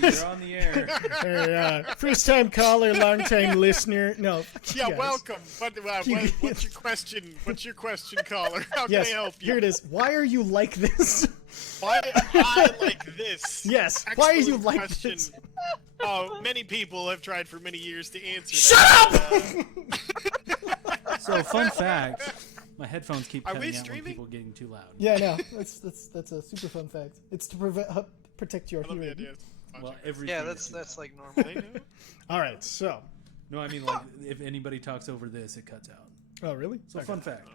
You're on the air. Hey, first-time caller, long-time listener. No, Yeah, guys. Welcome. What's your question? What's your question, caller? How Yes, can I help you? here it is. Why are you like this? Why am I like this? Yes, why are you Excellent like question. this? Many people have tried for many years to answer Shut that. up! So, fun fact. My headphones keep Are we cutting out when streaming? people getting too loud. Yeah, no, that's a super fun fact. It's to protect your I love the hearing. idea. Well, every Yeah, that's like normal. All right, so. No, I mean, like, if anybody talks over this, it cuts out. Oh, really? So, Okay. fun fact.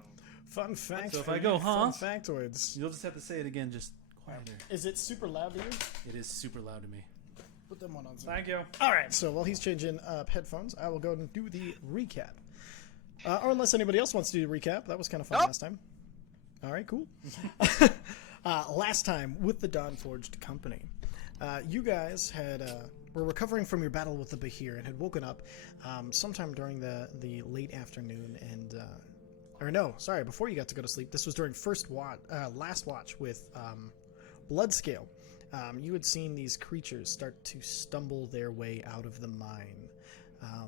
Fun fact. So if for I go, you, huh? Fun factoids. You'll just have to say it again, just quieter. Is it super loud to you? It is super loud to me. Put them on. Thank you. All right, so while he's changing headphones, I will go and do the recap. Or unless anybody else wants to do the recap. That was kind of fun last time. All right, cool. Last time with the Dawnforged company, you guys had were recovering from your battle with the Bahir and had woken up sometime during the late afternoon and or no, sorry, before you got to go to sleep. This was during last watch with Bloodscale. You had seen these creatures start to stumble their way out of the mine.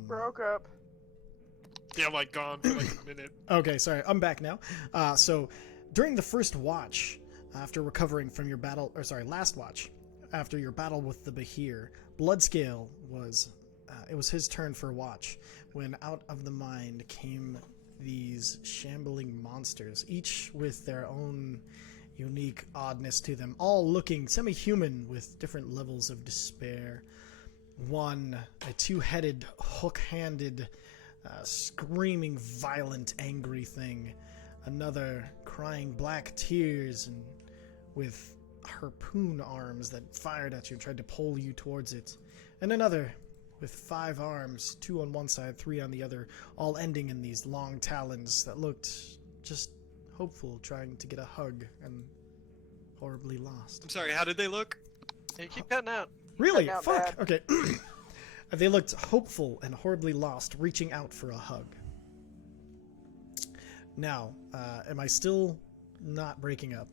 Broke up. Yeah, like gone for like a minute. Okay, sorry, I'm back now. So, during the first watch, after recovering from your battle, or sorry, last watch, after your battle with the Bahir, Bloodscale was, it was his turn for watch, when out of the mine came these shambling monsters, each with their own unique oddness to them, all looking semi-human with different levels of despair. One, a two-headed, hook-handed, screaming, violent, angry thing. Another crying black tears and with harpoon arms that fired at you and tried to pull you towards it. And another with 5 arms, 2 on one side, 3 on the other, all ending in these long talons that looked just hopeful, trying to get a hug and horribly lost. I'm sorry, how did they look? You keep cutting out. Really? Not Fuck. bad. Okay. They looked hopeful and horribly lost, reaching out for a hug. Now, am I still not breaking up?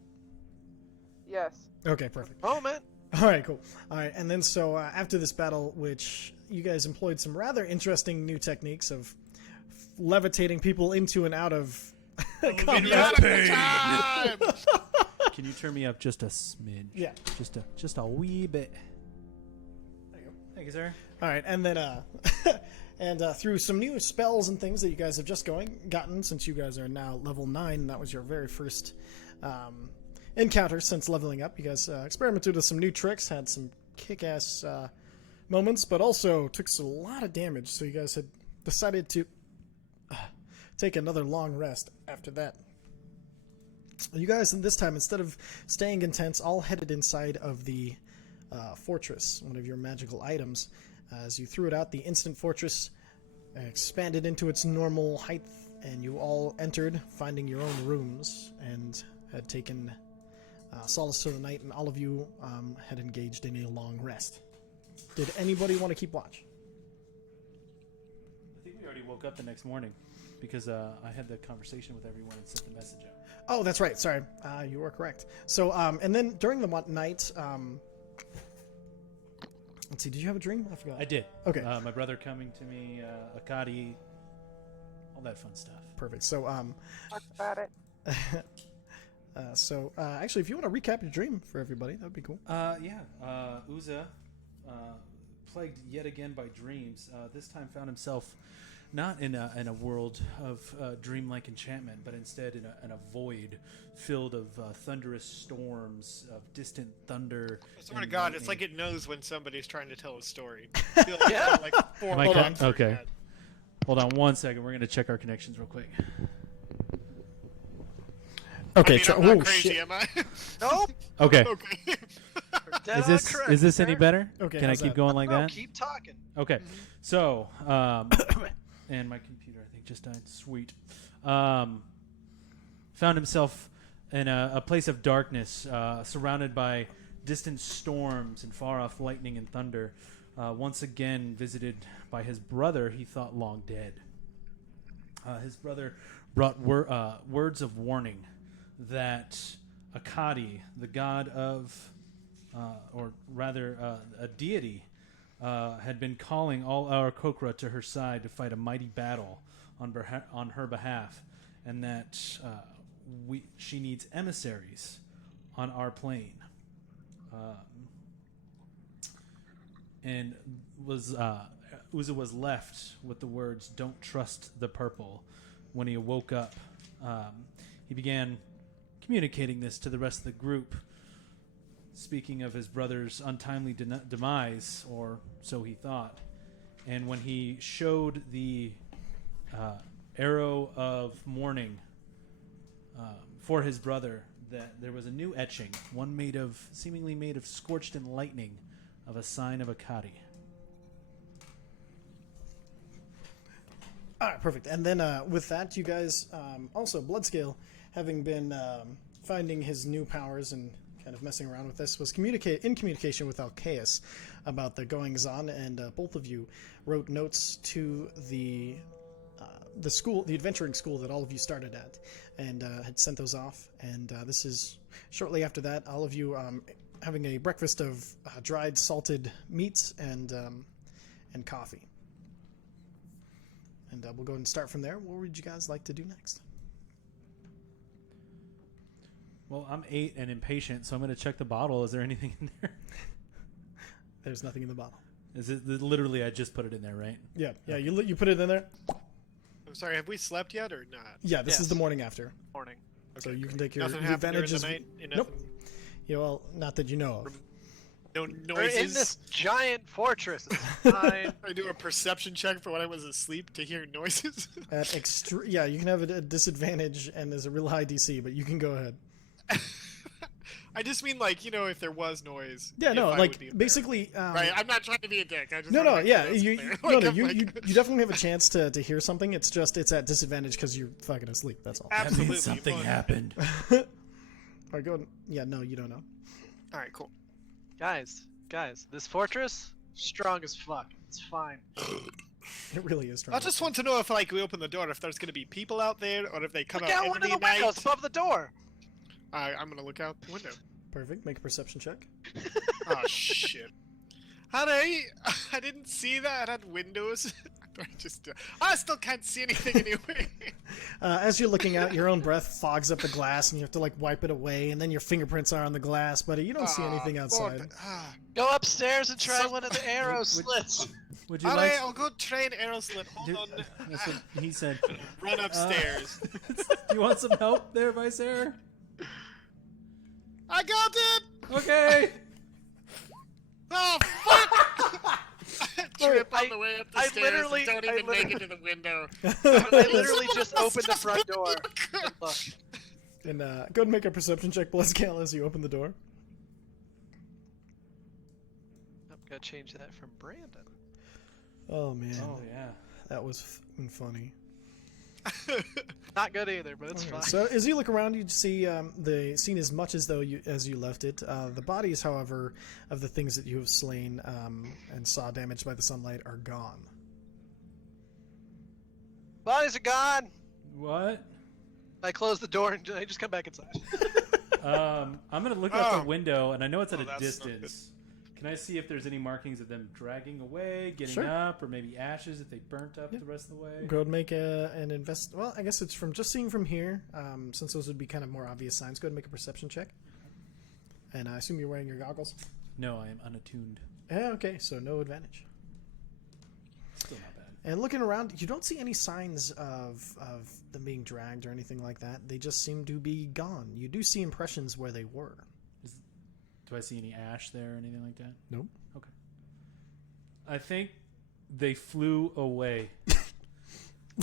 Yes. Okay, perfect. Moment. All right, cool. All right, and then so after this battle, which you guys employed some rather interesting new techniques of levitating people into and out of combat. Can you turn me up just a smidge? Yeah. Just a wee bit. There you go. Thank you, sir. All right, and then and through some new spells and things that you guys have just gotten, since you guys are now level 9, and that was your very first encounter since leveling up. You guys experimented with some new tricks, had some kick-ass moments, but also took a lot of damage. So you guys had decided to take another long rest after that. You guys, this time, instead of staying in tents, all headed inside of the fortress, one of your magical items. As you threw it out, the instant fortress expanded into its normal height, and you all entered, finding your own rooms, and had taken solace to the night, and all of you had engaged in a long rest. Did anybody want to keep watch? I think we already woke up the next morning because I had the conversation with everyone and sent the message out. Oh, that's right. Sorry. You are correct. So, and then during the night, let's see, did you have a dream? I forgot. I did. Okay. My brother coming to me, Akadi, all that fun stuff. Perfect. So, Talk about it. actually, if you want to recap your dream for everybody, that would be cool. Yeah. Uza, plagued yet again by dreams, this time found himself not in a world of dreamlike enchantment, but instead in a void filled of thunderous storms, of distant thunder. I swear to and God, lightning. it's like it knows when somebody's trying to tell a story. I feel like Yeah. like 4 Am I months for okay. that. Hold on 1 second. We're going to check our connections real quick. Okay. I mean, I'm not oh, crazy, shit. am I? Nope. Okay. Okay. Dead Is on this correct, is this sir. any better? Okay, Can I how's keep that? going like No, that? keep talking. Okay. So, and my computer, I think, just died. Sweet. Found himself in a place of darkness, surrounded by distant storms and far-off lightning and thunder. Once again visited by his brother he thought long dead. His brother brought words of warning that Akadi, the god of or rather a deity, had been calling all our Kokra to her side to fight a mighty battle on her behalf, and that she needs emissaries on our plane. And Uza was left with the words, "Don't trust the purple." When he woke up, he began communicating this to the rest of the group, speaking of his brother's untimely demise, or so he thought. And when he showed the arrow of mourning for his brother, that there was a new etching, one seemingly made of scorched and lightning, of a sign of Akari. All right, perfect. And then with that, you guys also Bloodscale, having been finding his new powers and kind of messing around with this, was in communication with Alcaeus about the goings on, and both of you wrote notes to the school, the adventuring school that all of you started at, and had sent those off. And this is shortly after that, all of you having a breakfast of dried salted meats and coffee. And we'll go ahead and start from there. What would you guys like to do next? Well, I'm 8 and impatient, so I'm going to check the bottle. Is there anything in there? There's nothing in the bottle. Is it literally? I just put it in there, right? Yeah. You put it in there. I'm sorry, have we slept yet or not? Yeah, this is Yes. the morning after, Morning. so Okay, you can great. take your Nothing happened during advantages. the night? Nope. Yeah, well, not that you know of. No We're in noises? this giant fortress. It's fine. I do a perception check for when I was asleep to hear noises. Yeah, you can have a disadvantage, and there's a real high DC, but you can go ahead. I just mean, like, if there was noise. Yeah, if no, I like would be there. basically. Right, I'm not trying to be a dick. I just No, wanna no, make yeah, sure that's you clear. no, no, I'm you, like- you definitely have a chance to hear something. It's just it's at disadvantage because you're fucking asleep. That's all. Absolutely. That means something fine. happened. All right, go ahead. Yeah, no, you don't know. All right, cool. guys, this fortress, strong as fuck. It's fine. It really is strong. I just want to know if, like, we open the door, if there's going to be people out there, or if they come Look out out in one of the the windows night. above the door. I'm going to look out the window. Perfect. Make a perception check. Oh, shit. I didn't see that. It had windows. I still can't see anything anyway. As you're looking out, your own breath fogs up the glass, and you have to like wipe it away, and then your fingerprints are on the glass, but you don't see anything outside. Lord. Go upstairs and try Some- one of the arrow slits. Would you All like? right, I'll go try an arrow slit. Hold Do, on. that's what he said. Run upstairs. Do you want some help there, Vicer? I got it! Okay. Oh, fuck! Trip on the way up the I stairs literally- and don't I even make literally- it to the window. I literally just opened the front door. Look. And go ahead and make a perception check, Bloodscale, as you open the door. I'm gonna change that from Brandon. Oh man, Oh yeah. that was fucking funny. Not good either, but it's Okay, fine. so as you look around, you see the scene as much as though as you left it. The bodies, however, of the things that you have slain and saw damaged by the sunlight are gone. Bodies are gone. What? I close the door and I just come back inside. I'm gonna look out Oh. the window, and I know it's at Oh, a that's not distance. Can I see if there's any markings of them dragging away, getting Sure. up, or maybe ashes if they burnt up the rest of the way? Go ahead and make an invest. Well, I guess it's from just seeing from here, since those would be kind of more obvious signs. Go ahead and make a perception check. And I assume you're wearing your goggles. No, I am unattuned. Yeah, okay, so no advantage. Still not bad. And looking around, you don't see any signs of them being dragged or anything like that. They just seem to be gone. You do see impressions where they were. Do I see any ash there or anything like that? Nope. Okay. I think they flew away.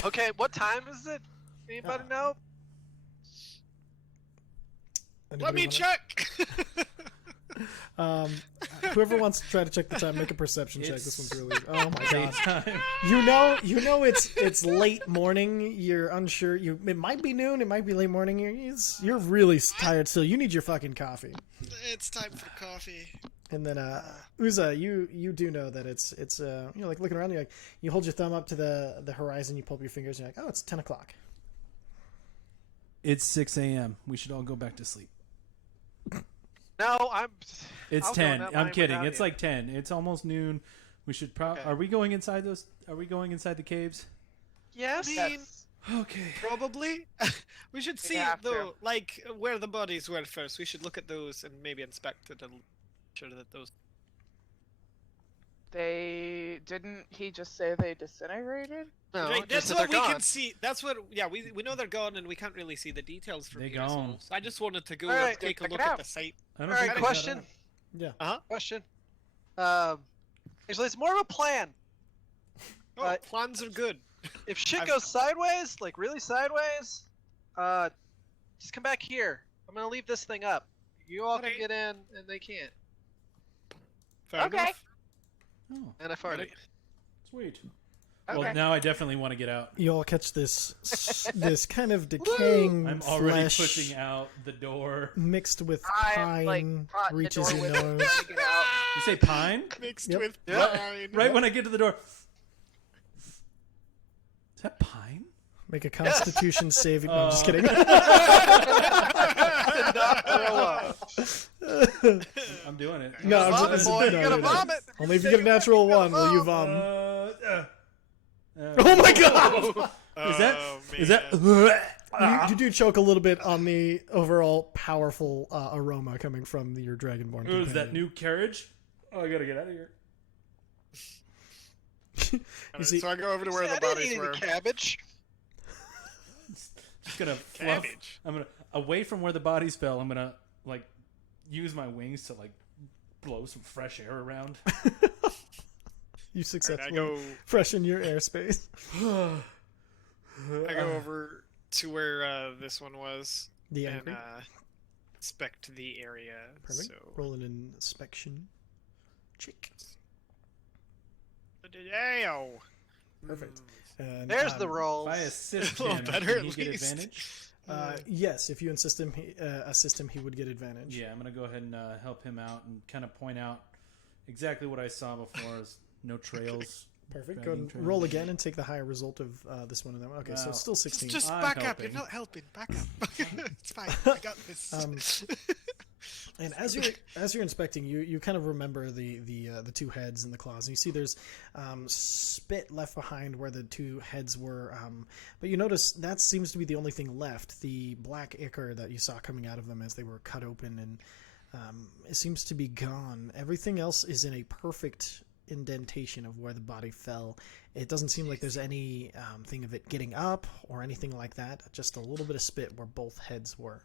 Okay, what time is it? Anybody know? Let Anybody me wanna- check! Whoever wants to try to check the time, make a perception check. This one's really. Oh my god. Daytime. You know it's late morning. You're unsure. It might be noon. It might be late morning. You're really tired still. You need your fucking coffee. It's time for coffee. And then Uza, you do know that it's you're like looking around. You hold your thumb up to the horizon. You pull up your fingers. And you're like, oh, it's 10 o'clock. It's 6 a.m. We should all go back to sleep. No, I'm. It's I'll go in 10. that I'm line kidding. without It's you. like 10. It's almost noon. We should probably. Okay. Are we going inside those? Are we going inside the caves? Yes. Yes. Okay. Probably. We should see have to. though, like where the bodies were first. We should look at those and maybe inspect it and sure that those. They didn't. He just say they disintegrated? No, Right, just that's that what they're we gone. can see. That's what. Yeah, we know they're gone, and we can't really see the details from They here. So gone. I just wanted to go Alright, and take a check it look at out. the site. I don't All right, think we question. got Yeah. Question. Actually, it's more of a plan. Oh, plans are good. If shit I've- goes sideways, like really sideways, just come back here. I'm gonna leave this thing up. You all Alright. can get in, and they can't. Fair Okay. enough. Oh, And I farted. sweet. Okay. Well, now I definitely want to get out. You all catch this this kind of decaying I'm already flesh pushing out the door. mixed with I'm like pine caught in the reaches your doorway. nose. trying to get out. You say pine? Mixed Yep. with Yep. pine. Right when I get to the door. Is that pine? Make a Constitution saving. No, I'm just kidding. Did not throw up. I'm doing it. No, I'm Vomit, just- boy. no, You gotta no, no. vomit. Only if you get a natural one will you vom. Oh my god! Is that? Oh, Is that? man. You do choke a little bit on the overall powerful aroma coming from your dragonborn. Oh, is that companion. new carriage? Oh, I gotta get out of here. You see, So I go over to where I the didn't bodies eat were. any cabbage. Just gonna fluff. Cabbage. I'm gonna away from where the bodies fell. I'm gonna like use my wings to like blow some fresh air around. you Alright, successfully I go freshen your airspace. I go over to where this one was The and angry. inspect the area. Perfect. So Roll an inspection check. Ayo. Perfect. And, There's the rolls. If I assist A little him, better can he at get least. advantage? Yes, if you assist him, he would get advantage. Yeah, I'm gonna go ahead and help him out and kind of point out exactly what I saw before. As no trails. Perfect. Go Dragging and trails. roll again and take the higher result of this one and that one. Okay, so Wow. it's still 16. Just I'm back up. helping. You're not helping. Back up. It's fine. I got this. And as you're inspecting, you kind of remember the two heads and the claws. And you see there's spit left behind where the two heads were, but you notice that seems to be the only thing left. The black ichor that you saw coming out of them as they were cut open, and it seems to be gone. Everything else is in a perfect indentation of where the body fell. It doesn't seem like there's any thing of it getting up or anything like that. Just a little bit of spit where both heads were.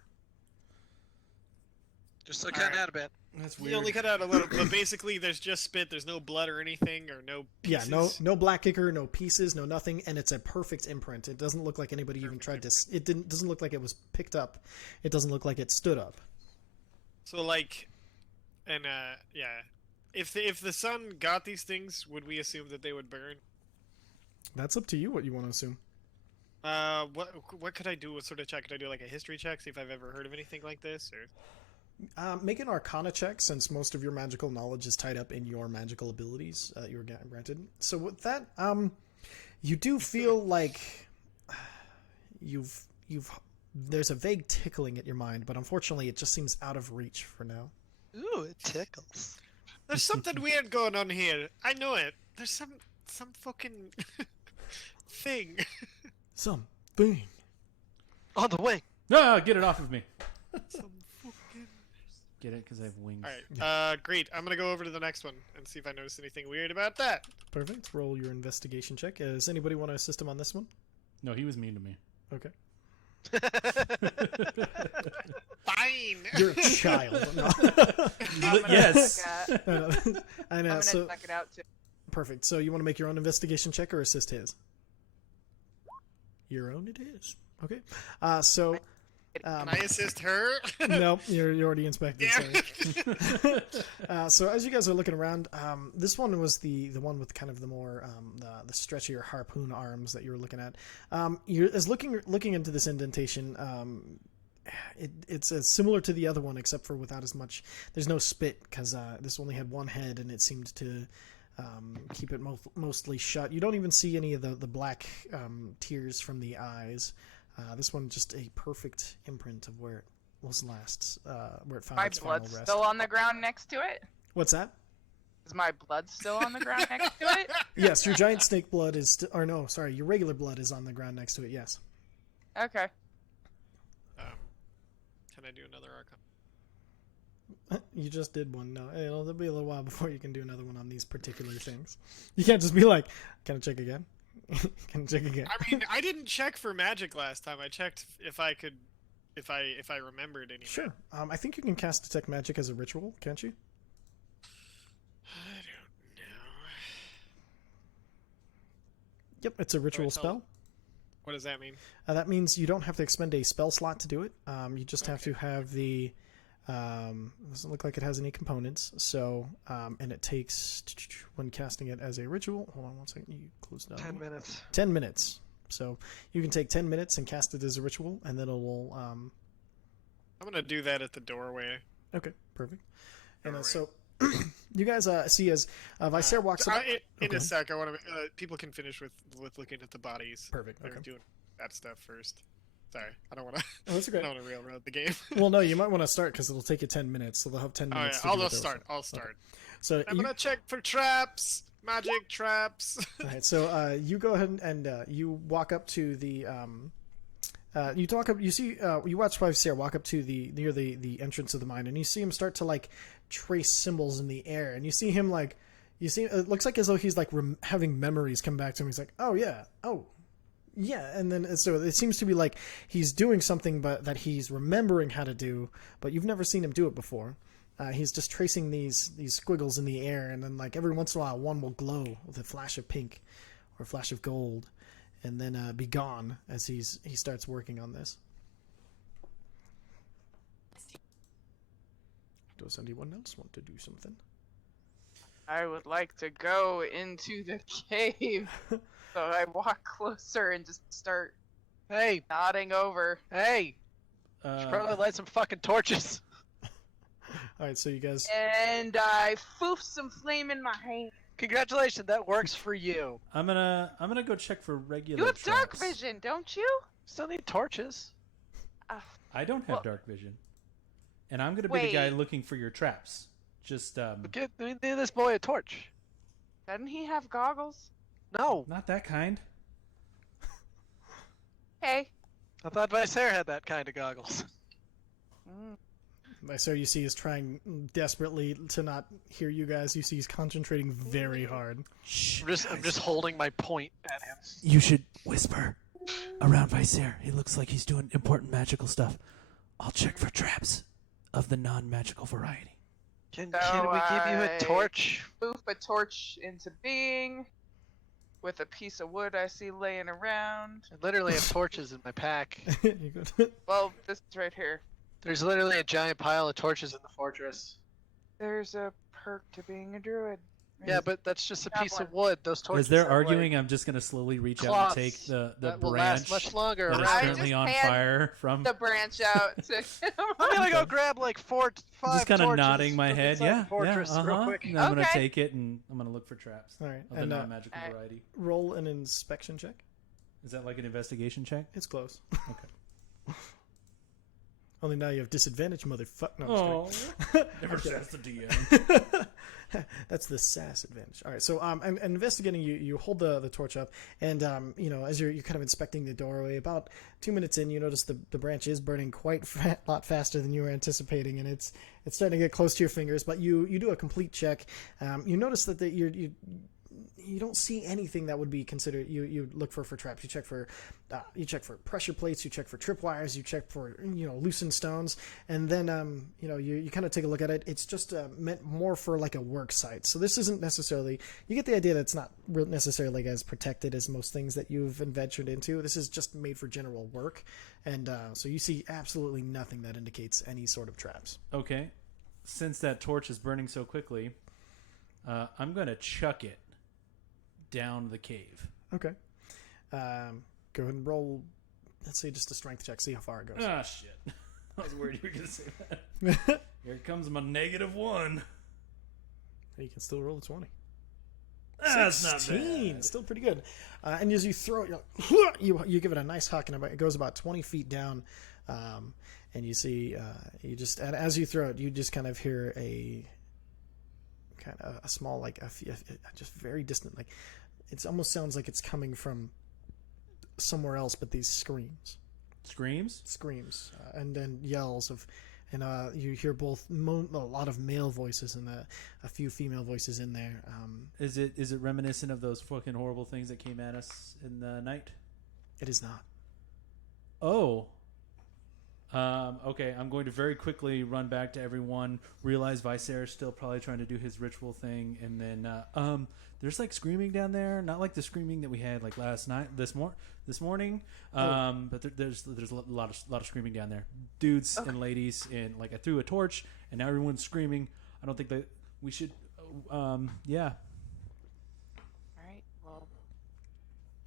Just like cutting Alright. out a bit. That's You only cut out a little, but basically there's just spit. There's no blood or anything, or no pieces. Yeah, no black ichor, no pieces, no nothing, and it's a perfect imprint. It doesn't look like anybody even tried to. It doesn't look like it was picked up. It doesn't look like it stood up. So like, and yeah, if the sun got these things, would we assume that they would burn? That's up to you. What you want to assume? What could I do? What sort of check could I do? Like a history check, see if I've ever heard of anything like this, or. Make an Arcana check, since most of your magical knowledge is tied up in your magical abilities you were granted. So with that, you do feel like you've there's a vague tickling at your mind, but unfortunately, it just seems out of reach for now. Ooh, it tickles. There's something weird going on here. I know it. There's some fucking thing. Something. On the wing. No, get it off of me. Some fucking. Get it? Because I have wings. All right. Great. I'm gonna go over to the next one and see if I notice anything weird about that. Perfect. Roll your investigation check. Does anybody want to assist him on this one? No, he was mean to me. Okay. Fine. You're a child. No. Yes. Check I know. I'm gonna So check it out too. perfect. So you want to make your own investigation check or assist his? Your own it is. Okay. So Can I assist her? no, you're already inspected. Damn. Sorry. So as you guys are looking around, this one was the one with kind of the more the stretchier harpoon arms that you were looking at. You're as looking into this indentation. It's similar to the other one, except for without as much. There's no spit because this only had one head, and it seemed to keep it mostly shut. You don't even see any of the black tears from the eyes. This one just a perfect imprint of where was last, where it found My its final blood's rest. still on the ground next to it? What's that? Is my blood still on the ground next to it? Yes, your giant snake blood is, or no, sorry, your regular blood is on the ground next to it. Yes. Okay. Can I do another Arcana? You just did one. No, it'll be a little while before you can do another one on these particular things. You can't just be like, "Can I check again? Can I check again?" I mean, I didn't check for magic last time. I checked if I could, if I remembered anything. Sure. I think you can cast detect magic as a ritual, can't you? I don't know. Yep, it's a ritual tell- spell. What does that mean? That means you don't have to expend a spell slot to do it. You just have to Okay. have the. Doesn't look like it has any components. So, and it takes when casting it as a ritual. Hold on one second. You close down. 10 minutes. 10 minutes. So you can take 10 minutes and cast it as a ritual, and then it will. I'm gonna do that at the doorway. Okay, perfect. And Alright. so you guys see as Vicer walks up. In Okay. a sec, I want to. People can finish with looking at the bodies. Perfect. They're Okay. doing that stuff first. Sorry, I don't want to. Oh, that's I okay. don't want to railroad the game. Well, no, you might want to start because it'll take you 10 minutes. So they'll have 10 Oh yeah, minutes. to I'll do what just they're start. I'll start. So I'm you, gonna check for traps, magic traps. all right, so you go ahead and you walk up to the you talk up. You see, you watch Vicer walk up to the near the entrance of the mine, and you see him start to like trace symbols in the air, and you see him like you see it looks like as though he's like having memories come back to him. He's like, oh yeah, and then so it seems to be like he's doing something, but that he's remembering how to do, but you've never seen him do it before. He's just tracing these squiggles in the air, and then like every once in a while, one will glow with a flash of pink or a flash of gold, and then be gone as he starts working on this. Does anyone else want to do something? I would like to go into the cave. So I walk closer and just start Hey, nodding over. hey! Should probably light some fucking torches. All right, so you guys. And I foof some flame in my hand. Congratulations, that works for you. I'm gonna go check for regular. You have dark traps. vision, don't you? Still need torches. I don't have Well- dark vision, and I'm gonna be the guy Wait. looking for your traps. Just Give this boy a torch. Doesn't he have goggles? No, not that kind. Hey. I thought Vicer had that kind of goggles. So you see he's trying desperately to not hear you guys. You see he's concentrating very hard. Shh. I'm just holding my point at him. You should whisper around Vicer. He looks like he's doing important magical stuff. I'll check for traps of the non-magical variety. Can So we give you a I- torch? Poof a torch into being with a piece of wood I see laying around. I literally have torches in my pack. You go- Well, this is right here. There's literally a giant pile of torches in the fortress. There's a perk to being a druid. Yeah, but that's just a That piece of one. wood. Those torches. As they're are like arguing, I'm just gonna slowly reach out cloths and take the that will branch last much longer. that is I currently just on hand fire from. The branch out to I'm gonna go grab like five Just kind of torches nodding my from head. inside Yeah, the fortress yeah. real Uh-huh. quick. And I'm gonna Okay. take it and I'm gonna look for traps All right, of the and non-magical Alright. variety. roll an inspection check. Is that like an investigation check? It's close. Okay. Only now you have disadvantage, motherfucker. No, I'm Oh, just kidding. never Okay. says the DM. That's the sass advantage. All right, so and investigating, you hold the torch up, and as you're kind of inspecting the doorway, about 2 minutes in, you notice the branch is burning quite a lot faster than you were anticipating, and it's starting to get close to your fingers. But you do a complete check. You notice that you don't see anything that would be considered. You look for traps. You check for pressure plates. You check for tripwires. You check for loosened stones, and then you kind of take a look at it. It's just meant more for like a work site. So this isn't necessarily. You get the idea that it's not necessarily as protected as most things that you've ventured into. This is just made for general work, and so you see absolutely nothing that indicates any sort of traps. Okay. Since that torch is burning so quickly, I'm gonna chuck it down the cave. Okay. Go ahead and roll. Let's say just a strength check. See how far it goes. Ah, shit. I was worried you were gonna say that. Here comes my -1. You can still roll a 20. That's not 16. bad. Still pretty good. And as you throw it, you give it a nice huck, and it goes about 20 feet down. and you see and as you throw it, you just kind of hear a kind of a small, like just very distant, like it almost sounds like it's coming from somewhere else, but these screams, and then yells of, and you hear both a lot of male voices and a few female voices in there. Is it reminiscent of those fucking horrible things that came at us in the night? It is not. Oh. Okay, I'm going to very quickly run back to everyone, realize Viserys still probably trying to do his ritual thing, and then there's like screaming down there, not like the screaming that we had like last night, this morning, but there's a lot of screaming down there, dudes and ladies, and like I threw a torch, and now everyone's screaming. I don't think that we should. Yeah. All right. Well,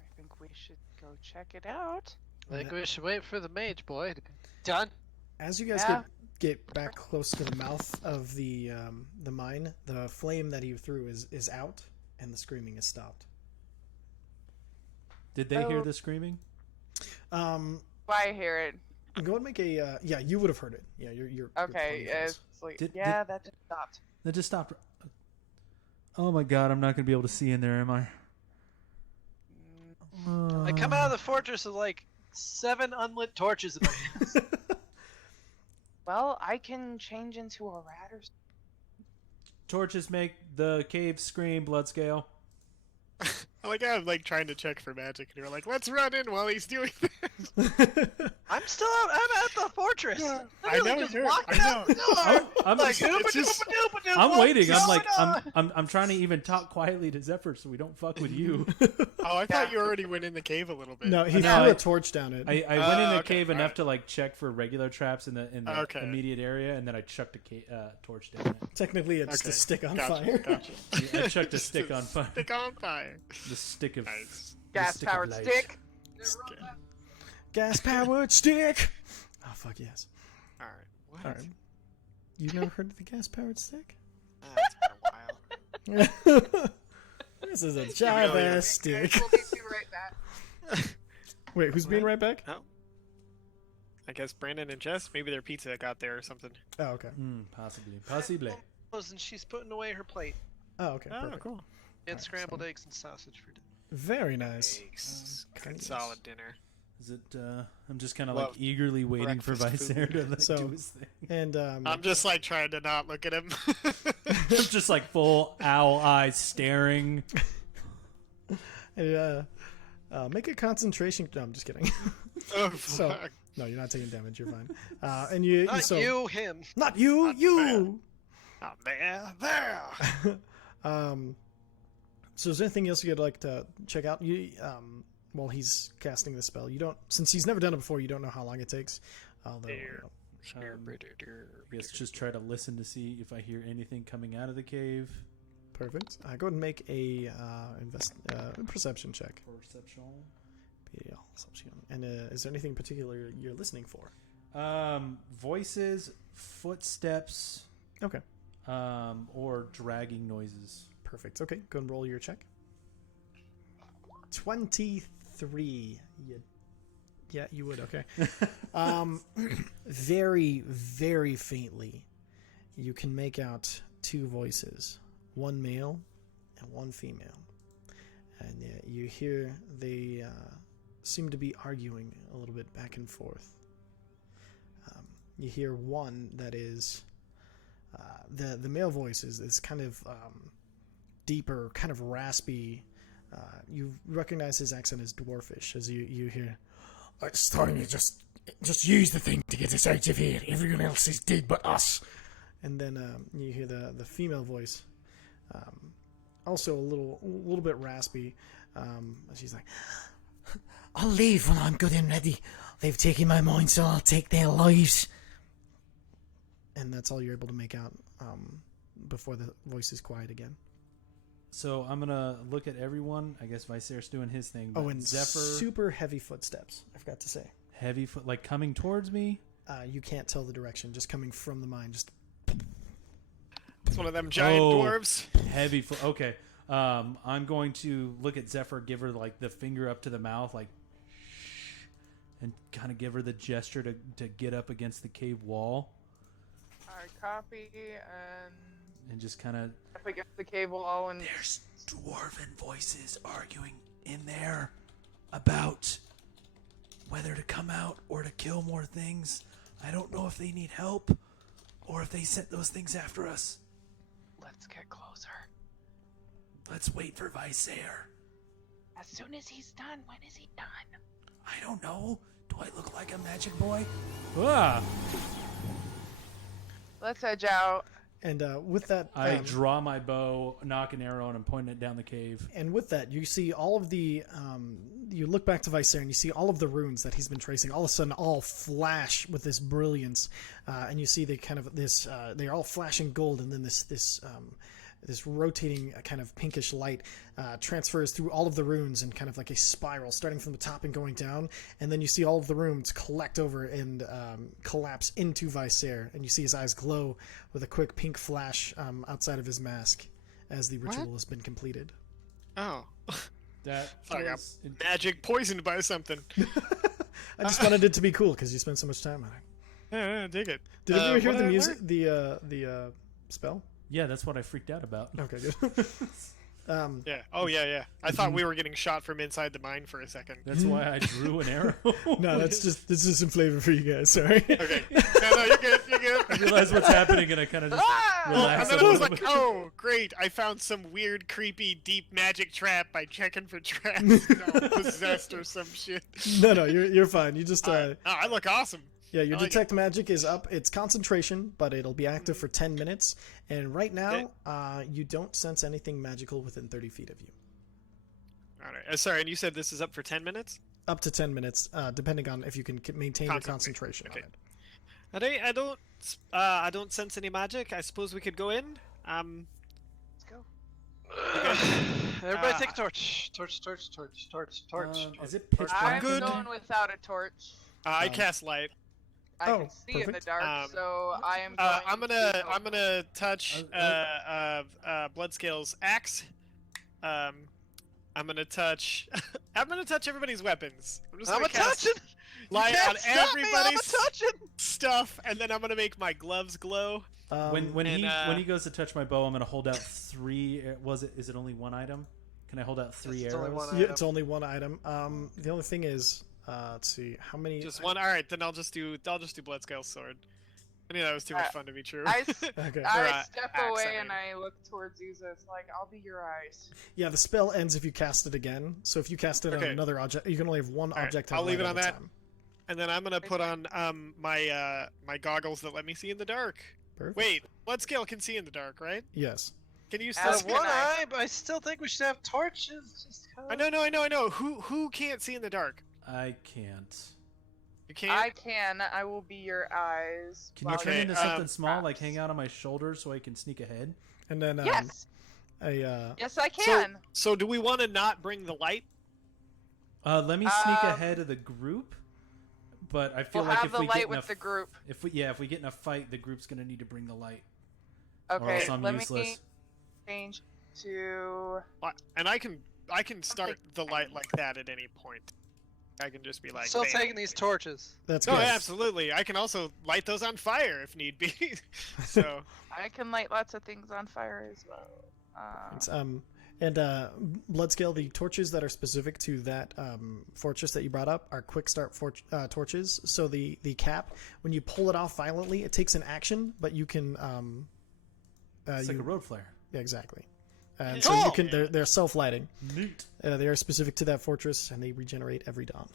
I think we should go check it out. I think we should wait for the mage boy to be done. As you guys Yeah. get back close to the mouth of the mine, the flame that he threw is out, and the screaming is stopped. Did they hear the screaming? I hear it. Go ahead and make a yeah. You would have heard it. Yeah, you're Okay. 20 yards. It's like Did- that just stopped. That just stopped. Oh my god, I'm not gonna be able to see in there, am I? I come out of the fortress with like 7 unlit torches in my hands. Well, I can change into a rat or something. Torches make the cave scream. Blood scale. I like how I'm like trying to check for magic, and you're like, let's run in while he's doing this. I'm still out. I'm at the fortress. I know, just you're- walking I out the door. I'm like, it's just- I'm waiting. I'm what's like, going on? I'm trying to even talk quietly to Zephyr so we don't fuck with you. Oh, I thought you already went in the cave a little bit. No, he No, threw I- a torch down it. I went in the okay, cave enough alright. to like check for regular traps in the Okay. immediate area, and then I chucked a torch down it. Technically, it's Okay, a stick on gotcha, fire. Gotcha. Yeah, I chucked a stick on fire. Stick on fire. The stick of Nice. the Gas stick of powered light. stick. Gas powered stick. Oh fuck yes! All right. What? All right, you've never heard of the gas powered stick? It's been a while. This is a really jive are. ass stick. We'll be right back. Wait, who's being right back? I guess Brandon and Jess, maybe their pizza got there or something. Oh okay. Possibly. And she's putting away her plate. Oh okay. Oh, Perfect. cool. And scrambled eggs and sausage for dinner. Very nice. Eggs. very Good nice. solid dinner. Is it? I'm just kind of like Love eagerly waiting for breakfast Vicer to food. like, So- do his thing. And I'm just like trying to not look at him. I'm just like full owl eyes staring. make a concentration. No, I'm just kidding. Oh, So- fuck. No, you're not taking damage. You're fine. And you. Not so, you, him. Not you. Not You. Oh, there. So is there anything else you'd like to check out? You while he's casting the spell, you don't, since he's never done it before, you don't know how long it takes. Although There. I guess just try to listen to see if I hear anything coming out of the cave. perfect. Go ahead and make a perception check. Perception. Perception. And is there anything particular you're listening for? Voices, footsteps, Okay, or dragging noises. perfect. Okay, go and roll your check. 23. Yeah, you would. Okay. Very, very faintly, you can make out 2 voices, one male and one female, and you hear they seem to be arguing a little bit back and forth. You hear one that is the male voice is kind of deeper, kind of raspy. You recognize his accent as dwarfish as you hear. It's time you just use the thing to get us out of here. Everyone else is dead but us. And then you hear the female voice, also a little bit raspy. She's like, "I'll leave when I'm good and ready. They've taken my mind, so I'll take their lives." And that's all you're able to make out before the voice is quiet again. So I'm gonna look at everyone. I guess Viserys doing his thing. Oh, but and Zephyr, super heavy footsteps. I forgot to say. heavy foot, like coming towards me. You can't tell the direction, just coming from the mine. Just It's one of them giant Oh. dwarves. Heavy foot. Okay. I'm going to look at Zephyr, give her like the finger up to the mouth, like, shh, and kind of give her the gesture to get up against the cave wall I copy and just kind of. up against the cave wall and There's dwarven voices arguing in there about whether to come out or to kill more things. I don't know if they need help or if they sent those things after us. let's get closer. Let's wait for Visair. As soon as he's done, when is he done? I don't know. Do I look like a magic boy? Ah! Let's edge out. And with that, I draw my bow, knock an arrow, and I'm pointing it down the cave. and with that, you see all of the. You look back to Visair and you see all of the runes that he's been tracing. All of a sudden, all flash with this brilliance, and you see they kind of this. They're all flashing gold, and then this rotating kind of pinkish light transfers through all of the runes in kind of like a spiral, starting from the top and going down. And then you see all of the runes collect over and collapse into Visair, and you see his eyes glow with a quick pink flash outside of his mask as the ritual has been completed. Oh. That I got was magic poisoned by something. I just wanted it to be cool because you spent so much time on it. Yeah, dig it. Did everyone hear what the did I music? learn? The spell? yeah, that's what I freaked out about. Okay, good. Yeah. Oh, yeah. I thought we were getting shot from inside the mine for a second. That's why I drew an arrow. No, this is some flavor for you guys. Sorry. Okay. No, you're good. You're good. I realized what's happening, and I kind of just Ah! relaxed. And a then I was little like, bit. oh, great. I found some weird, creepy, deep magic trap by checking for traps. No, possessed or some shit. No, you're fine. You just Oh, I look awesome. yeah, your I like detect magic is up. It's concentration, but it'll be active for 10 minutes. And right now, you don't sense anything magical within 30 feet of you. All right. Sorry, and you said this is up for 10 minutes? Up to 10 minutes, depending on if you can maintain your concentration Okay. on it. I don't sense any magic. I suppose we could go in. Let's go. Everybody take a torch. Torch. Is it pitch black? I'm good. going without a torch. I cast light. I Oh, can see in the perfect. dark, so I am going I'm gonna touch Bloodscale's axe. I'm gonna touch everybody's weapons. I'm just I'm gonna a cast touching. light You on can't stop me, I'm a everybody's touching. stuff, and then I'm gonna make my gloves glow. When and, he goes to touch my bow, I'm gonna hold out 3. Is it only one item? Can I hold out 3 It's arrows? only one Yeah, item. it's only one item. The only thing is, let's see, how many? Just one. All right, then I'll just do Bloodscale's sword. I knew that was too much fun to be true. I Okay. step axe, away I mean. and I look towards Yuza. It's like, I'll be your eyes. Yeah, the spell ends if you cast it again. So if you cast it on Okay. another object, you can only have one right, object. I'll leave it at on a that. time. And then I'm gonna put on my goggles that let me see in the dark. Perfect. Wait, Bloodscale can see in the dark, right? Yes. Can you Out still? of Out of Good one eye. eye, but I still think we should have torches. Just I know. Who can't see in the dark? I can't. You can't. I can. I will be your eyes. Can you while turn Okay, into something um, small, like traps. hang out on my shoulder, so I can sneak ahead? And then Yes. Yes, I can. So do we want to not bring the light? Let me sneak Um, ahead of the group, but I feel We'll like have if the we get light in with a the group. if we get in a fight, the group's gonna need to bring the light, or Okay, else I'm let useless. me change to. And I can start the light like that at any point. I can just be like. Still bam. taking these torches. that's No, good. absolutely. I can also light those on fire if need be. So I can light lots of things on fire as well. It's, and Bloodscale, the torches that are specific to that fortress that you brought up are quick start torches. So the cap, when you pull it off violently, it takes an action, but you can. It's like a road flare. Yeah, exactly. And so you Cool. can. They're self-lighting. Neat. They are specific to that fortress, and they regenerate every dawn.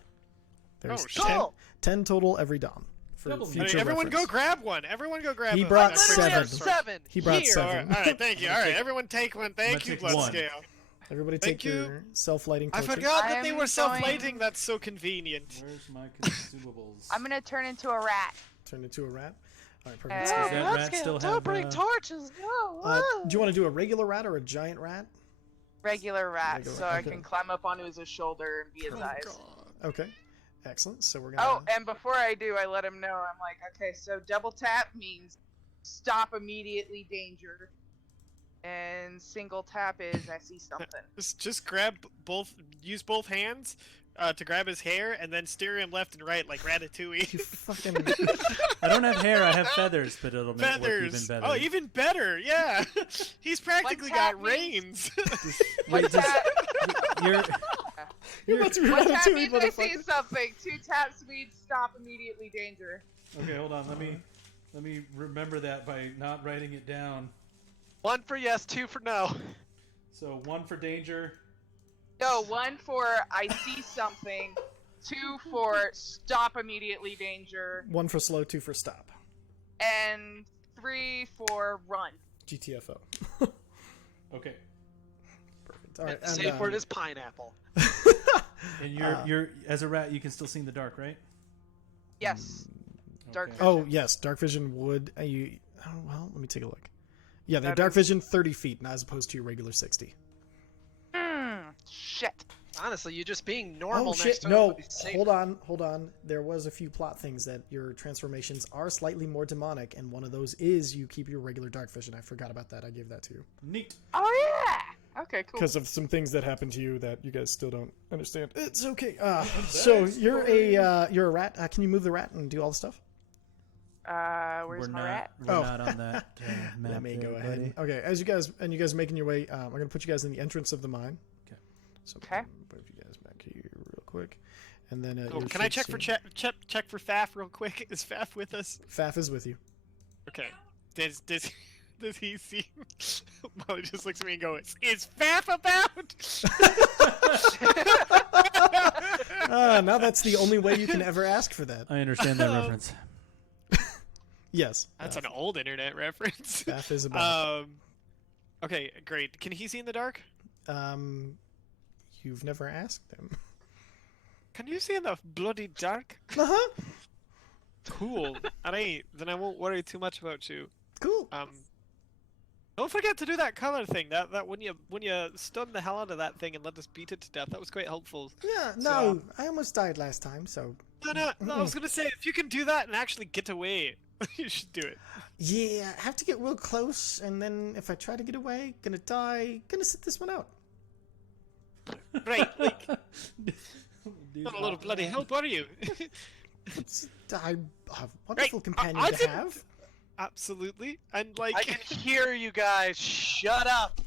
There's Oh, shit. 10 total every dawn for Double. Hey, future everyone reference. go grab one. Everyone go grab He one. brought That quick seven. Literally start have sword. 7. He brought Here. 7. All right, thank you. All right, everyone take one. Thank you, take one. Bloodscale. Everybody Thank take you. your self-lighting I torches. forgot that I they am were self-lighting. going- That's so convenient. Where's my consumables? I'm gonna turn into a rat. Turn into a rat. All right, perfect. Uh, Does that Bloodscale, rat still don't have, bring uh, torches. No. Do you want to do a regular rat or a giant rat? Regular rat, Regular, so I okay. can climb up onto his shoulder and be his Oh, eyes. God. Okay, excellent. So we're gonna. Oh, and before I do, I let him know. I'm like, okay, so double tap means stop immediately danger. And single tap is I see something. Just grab use both hands to grab his hair, and then steer him left and right like Ratatouille. You fucking. I don't have hair. I have feathers, but it'll make it work even Feathers. better. Oh, even better. Yeah, he's practically One tap got means- reins. Wait, just, you're. You're about to be One tap Ratatouille, means I see motherfucker. something. 2 taps means stop immediately danger. Okay, hold on. Let me remember that by not writing it down. 1 for yes, 2 for no. So 1 for danger. No, 1 for I see something. 2 for stop immediately danger. 1 for slow, 2 for stop. And 3 for run. GTFO. Okay. Perfect. All right. And safe word is pineapple. And you're as a rat, you can still see in the dark, right? Yes. Dark Okay. vision. Oh yes, dark vision would you? Oh, well, let me take a look. Yeah, they have That dark is- vision 30 feet, as opposed to your regular 60. Shit. Honestly, you just being normal Oh next shit! to him No, would be safe. hold on. There was a few plot things that your transformations are slightly more demonic, and one of those is you keep your regular dark vision. I forgot about that. I gave that to you Neat. Oh yeah. Okay, cool. because of some things that happened to you that you guys still don't understand. It's okay. So you're a rat. Can you move the rat and do all the stuff? Where's We're my not. rat? We're Oh. not on that map. Let me there, go ahead. buddy. Okay, as you guys making your way, I'm gonna put you guys in the entrance of the mine. Okay. So Okay. move you guys back here real quick, and then Oh, you can I should check for see- check for Faf real quick? Is Faf with us? Faf is with you. Okay. Does he see? Molly just looks at me and goes, "Is Faf about?" Now that's the only way you can ever ask for that. I understand that reference. Yes. That's an old internet reference. Faf is about. Okay, great. Can he see in the dark? You've never asked him. Can you see in the bloody dark? Uh-huh. Cool. Alright, then I won't worry too much about you. Cool. Don't forget to do that color thing. That when you stun the hell out of that thing and let us beat it to death. That was quite helpful. Yeah, So, no, I almost died last time, so. No, I was gonna say if you can do that and actually get away, you should do it. Yeah, I have to get real close, and then if I try to get away, gonna die, gonna sit this one out. Right, like Dude, not a little bloody help, are you? I'm a wonderful Right, companion I to didn't- have. Absolutely, and like I can hear you guys. Shut up.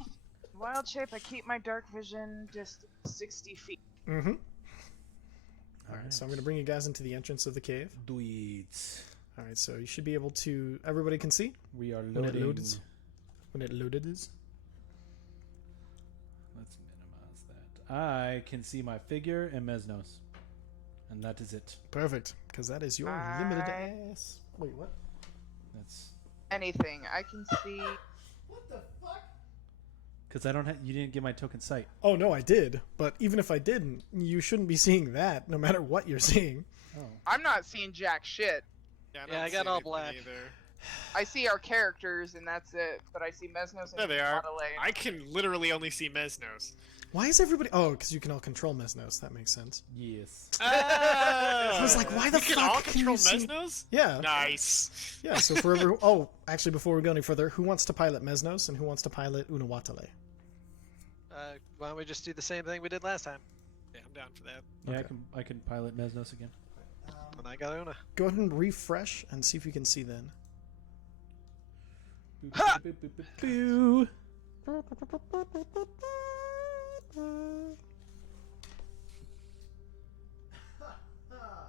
Wild shape. I keep my dark vision just 60 feet. Mm-hmm. All Alright, so I'm gonna bring you guys into the entrance of the cave. Do it. Alright, so you should be able to. Everybody can see We are when it loading. loads. When it loaded is. Let's minimize that. I can see my figure and Mesnos, and that is it. Perfect, because that is your limited I- ass. Wait, what? That's Anything. I can see. What the fuck? because I don't have. You didn't get my token sight. Oh no, I did. But even if I didn't, you shouldn't be seeing that, no matter what you're seeing. Oh. I'm not seeing jack shit. don't Yeah, I got see all anything black. either. I see our characters and that's it. But I see Mesnos and There they are. Adelaide. I can literally only see Mesnos. Why is everybody? Oh, because you can all control Mesnos. That makes sense. Yes. I was like, why the we can fuck all can control you see- Mesnos? Yeah. Nice. Yeah. So for every. Oh, actually, before we go any further, who wants to pilot Mesnos and who wants to pilot Unawatale? Why don't we just do the same thing we did last time? Yeah, I'm down for that. Yeah, Okay. I can pilot Mesnos again. When I got Una. Go ahead and refresh and see if you can see then. Ha! Boop, boop, boop, boo.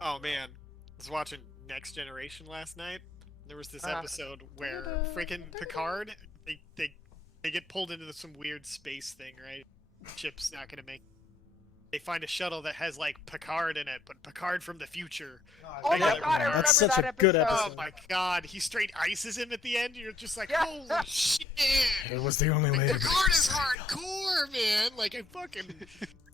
Oh man, I was watching Next Generation last night. There was this Ah. episode where freaking Picard, they get pulled into some weird space thing, right? Chip's not gonna make. They find a shuttle that has like Picard in it, but Picard from the future. Oh my Yeah. god, I remember That's such that a good episode. Oh my god, he straight ices him at the end. And you're just like, Yeah. holy shit! It was the only way to Picard is hardcore, man. Like I fucking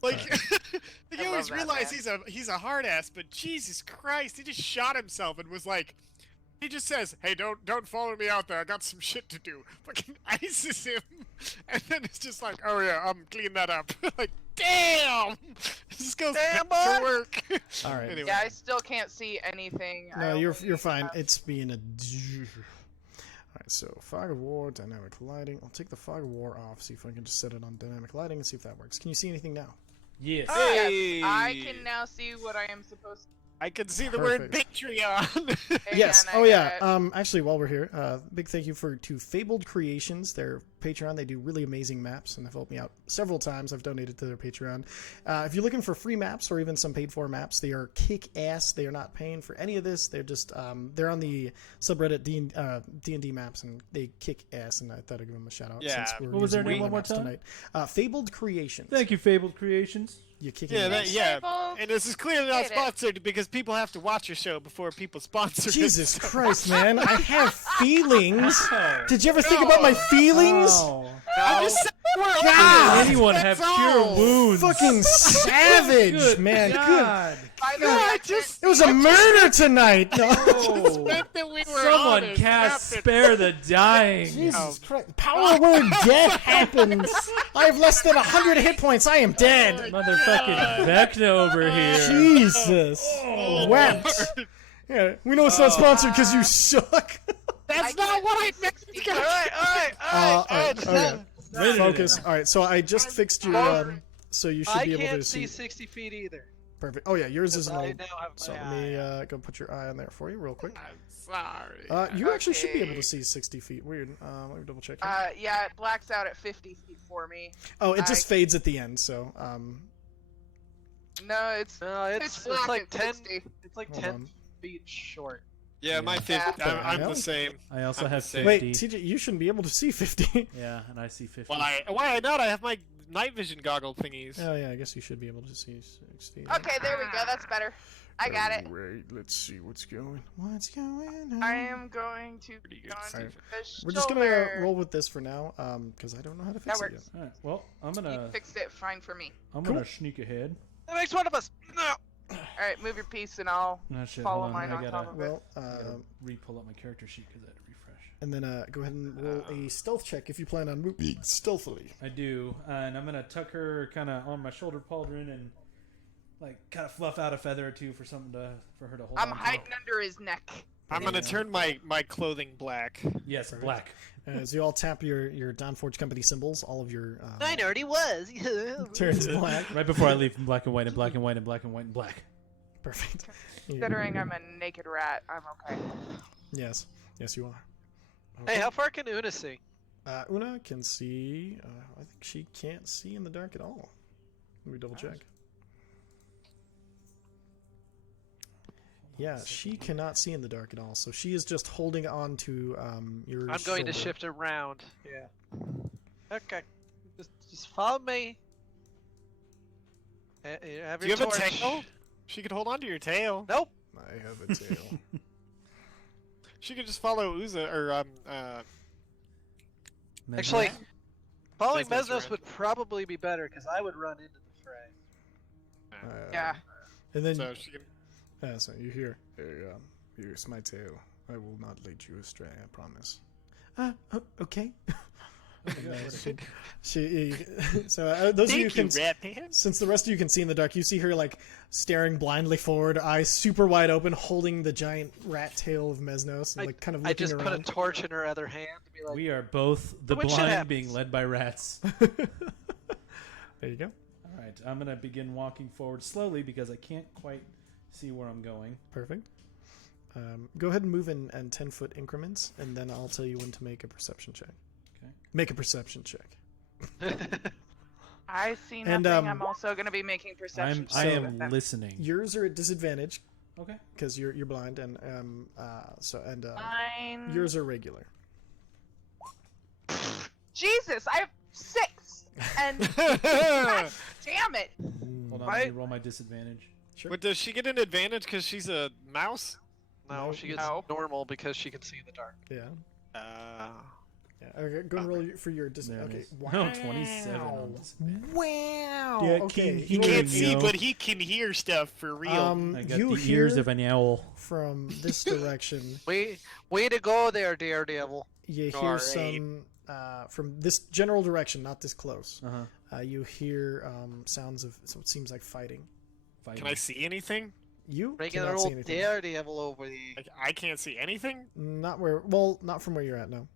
like. you I always love that, realize man. he's a hard ass, but Jesus Christ, he just shot himself and was like. He just says, "Hey, don't follow me out there. I got some shit to do." Fucking ices him, and then it's just like, "Oh yeah, I'm clean that up." Like, damn, just goes Damn, back to boy. work. All right. Anyway. Yeah, I still can't see anything. I No, only you're see fine. stuff. It's being a. All right, so fog of war, dynamic lighting. I'll take the fog of war off, see if I can just set it on dynamic lighting and see if that works. Can you see anything now? Yes. Yes, I can now see what I am supposed to. I can see the word Perfect. Patreon. Yes. And I Oh yeah. got- Actually, while we're here, big thank you to Fabled Creations. Their Patreon. They do really amazing maps and have helped me out several times. I've donated to their Patreon. If you're looking for free maps or even some paid for maps, they are kick ass. They are not paying for any of this. They're just they're on the subreddit D&D maps and they kick ass. And I thought I'd give them a shout out. Yeah. Since we're What was their using name one one more of the maps time? Tonight. Fabled Creations. Thank you, Fabled Creations. You kicking Yeah, ass. yeah. Fabled. And this is clearly not Hate it. sponsored because people have to watch your show before people sponsor it. Jesus Christ, man! I have feelings. Did you ever think about my feelings? Oh. I'm just saying we're God! open. Anyone have That's pure all. wounds? Fucking savage, Good man. Good. God. By the No, way, I I just- It was a murder tonight. No. Oh. Meant that we were Someone honest. cast Captain. Spare the Dying. Jesus Christ. Power word death happens. I have less than 100 hit points. I am dead. Motherfucking Vecna over here. Jesus. Wept. Yeah, we know it's not sponsored because you suck. That's not what I meant. Alright, okay. Wait a Focus. minute. Alright, so I just fixed your, so you should I be able can't to see see. 60 feet either. Perfect. Oh yeah, yours is an I old. now have So my let me eye. go put your eye on there for you real quick. I'm sorry. You actually should be able Okay. to see 60 feet. Weird. Let me double check. Here. yeah, it blacks out at 50 feet for me. Oh, it just I- fades at the end. So No, it's No, it's it's black like at 10. 60. It's like Hold 10 on. feet short. Yeah, my Yeah. 50. Yeah. I'm the same. I also I'm have the same. 50. wait, TJ, you shouldn't be able to see 50. Yeah, and I see 50. Why not? I have my night vision goggle thingies. Oh yeah, I guess you should be able to see 60. Okay, there we go. That's better. I got it. Wait, let's see what's going. What's going on? I am going to Pretty good, go Steve. into the We're just gonna shoulder. roll with this for now, because I don't know how to fix That it yet. works. All right. Well, I'm You gonna fixed it fine for me. Cool. sneak ahead. That makes one of us. No. All right, move your piece and I'll No shit. follow hold on. mine I on gotta, top of it. Well, I gotta re-pull up my character sheet because I had to refresh. and then go ahead and roll a stealth check if you plan on moving stealthily. I do, and I'm gonna tuck her kind of on my shoulder pauldron and like kind of fluff out a feather or two for her to hold I'm on to. hiding under his neck. I'm gonna Yeah. turn my clothing black. Yes, black. As you all tap your Dawnforged company symbols, all of your Mine already was. turns black. Right before I leave from black and white and black and white and black and white and black. Perfect. Considering I'm a naked rat, I'm okay. Yes, yes, you are. Hey, how far can Una see? Una can see. I think she can't see in the dark at all. Let me double check. Yeah, she cannot see in the dark at all. So she is just holding on to your. I'm going to shoulder. shift around. Yeah. Okay. Just follow me. You have Do your you have a torch. tail? She could hold on to your tail. Nope. I have a tail. She could just follow Uza or Actually, following Mesnos Mesnos ran. would probably be better because I would run into the fray. Yeah. And then So she can. so you hear, hey, here's my tail. I will not lead you astray. I promise. Okay. she. So those of you can. Rat Pants. Since the rest of you can see in the dark, you see her like staring blindly forward, eyes super wide open, holding the giant rat tail of Mesnos, and like kind of I looking just put a around. torch in her other hand to be like, We are both the When shit blind happens. being led by rats. There you go. All right, I'm gonna begin walking forward slowly because I can't quite see where I'm going. Perfect. Go ahead and move in 10-foot increments, and then I'll tell you when to make a perception check. Okay. Make a perception check. I see And, nothing. I'm also going to be making perception I checks am with them. listening. Yours are at disadvantage Okay. because you're blind, and Mine. yours are regular. Jesus, I have 6. And God damn it. Hold on, Right? let me roll my disadvantage. Sure. But does she get an advantage because she's a mouse? no, she gets No. normal because she can see in the dark. Yeah. Uh, Yeah. Okay. Go and roll for your disadvantage. There Okay. it Wow. is. 27 on disadvantage. Wow. Yeah, Okay. he he you- can't you see, know. but he can hear stuff for real. I got you the hear ears of an owl. from this direction. Way to go there, Daredevil. You hear Alright. some from this general direction, not this close. Uh-huh. You hear sounds of so it seems like fighting. Can I see anything? You Regular cannot see old anything. Daredevil over the. Like, I can't see anything? Not from where you're at. No.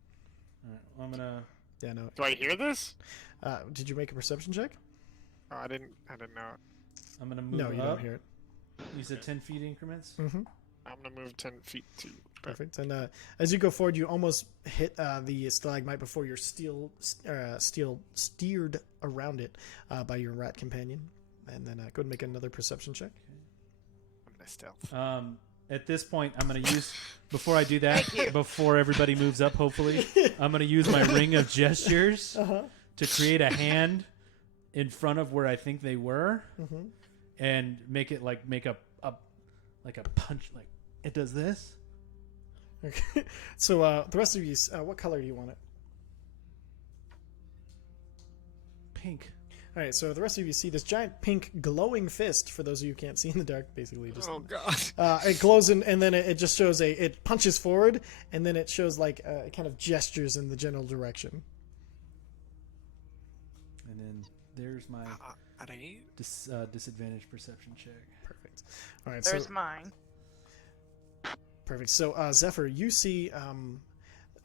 Alright, well, I'm gonna. Yeah, no. Do I hear this? Did you make a perception check? Oh, I didn't know. I'm gonna move No, you up. don't hear it. You said 10 feet increments. Mm-hmm. I'm gonna move 10 feet to. Perfect. And as you go forward, you almost hit the stalagmite before you're steered around it by your rat companion. And then go ahead and make another perception check. I'm gonna stealth. At this point, I'm gonna use before I do that. Thank you. Before everybody moves up, hopefully, I'm gonna use my ring of gestures to create a hand in front of where I think they were, and make it like make a punch, like it does this. Okay. So the rest of you, what color do you want it? Pink. All right, so the rest of you see this giant pink glowing fist. For those of you who can't see in the dark, basically just Oh god. it glows and then it just shows it punches forward, and then it shows like kind of gestures in the general direction. And then there's my I don't need. disadvantage perception check. Perfect. All right, There's so mine. perfect. So Zephyr, you see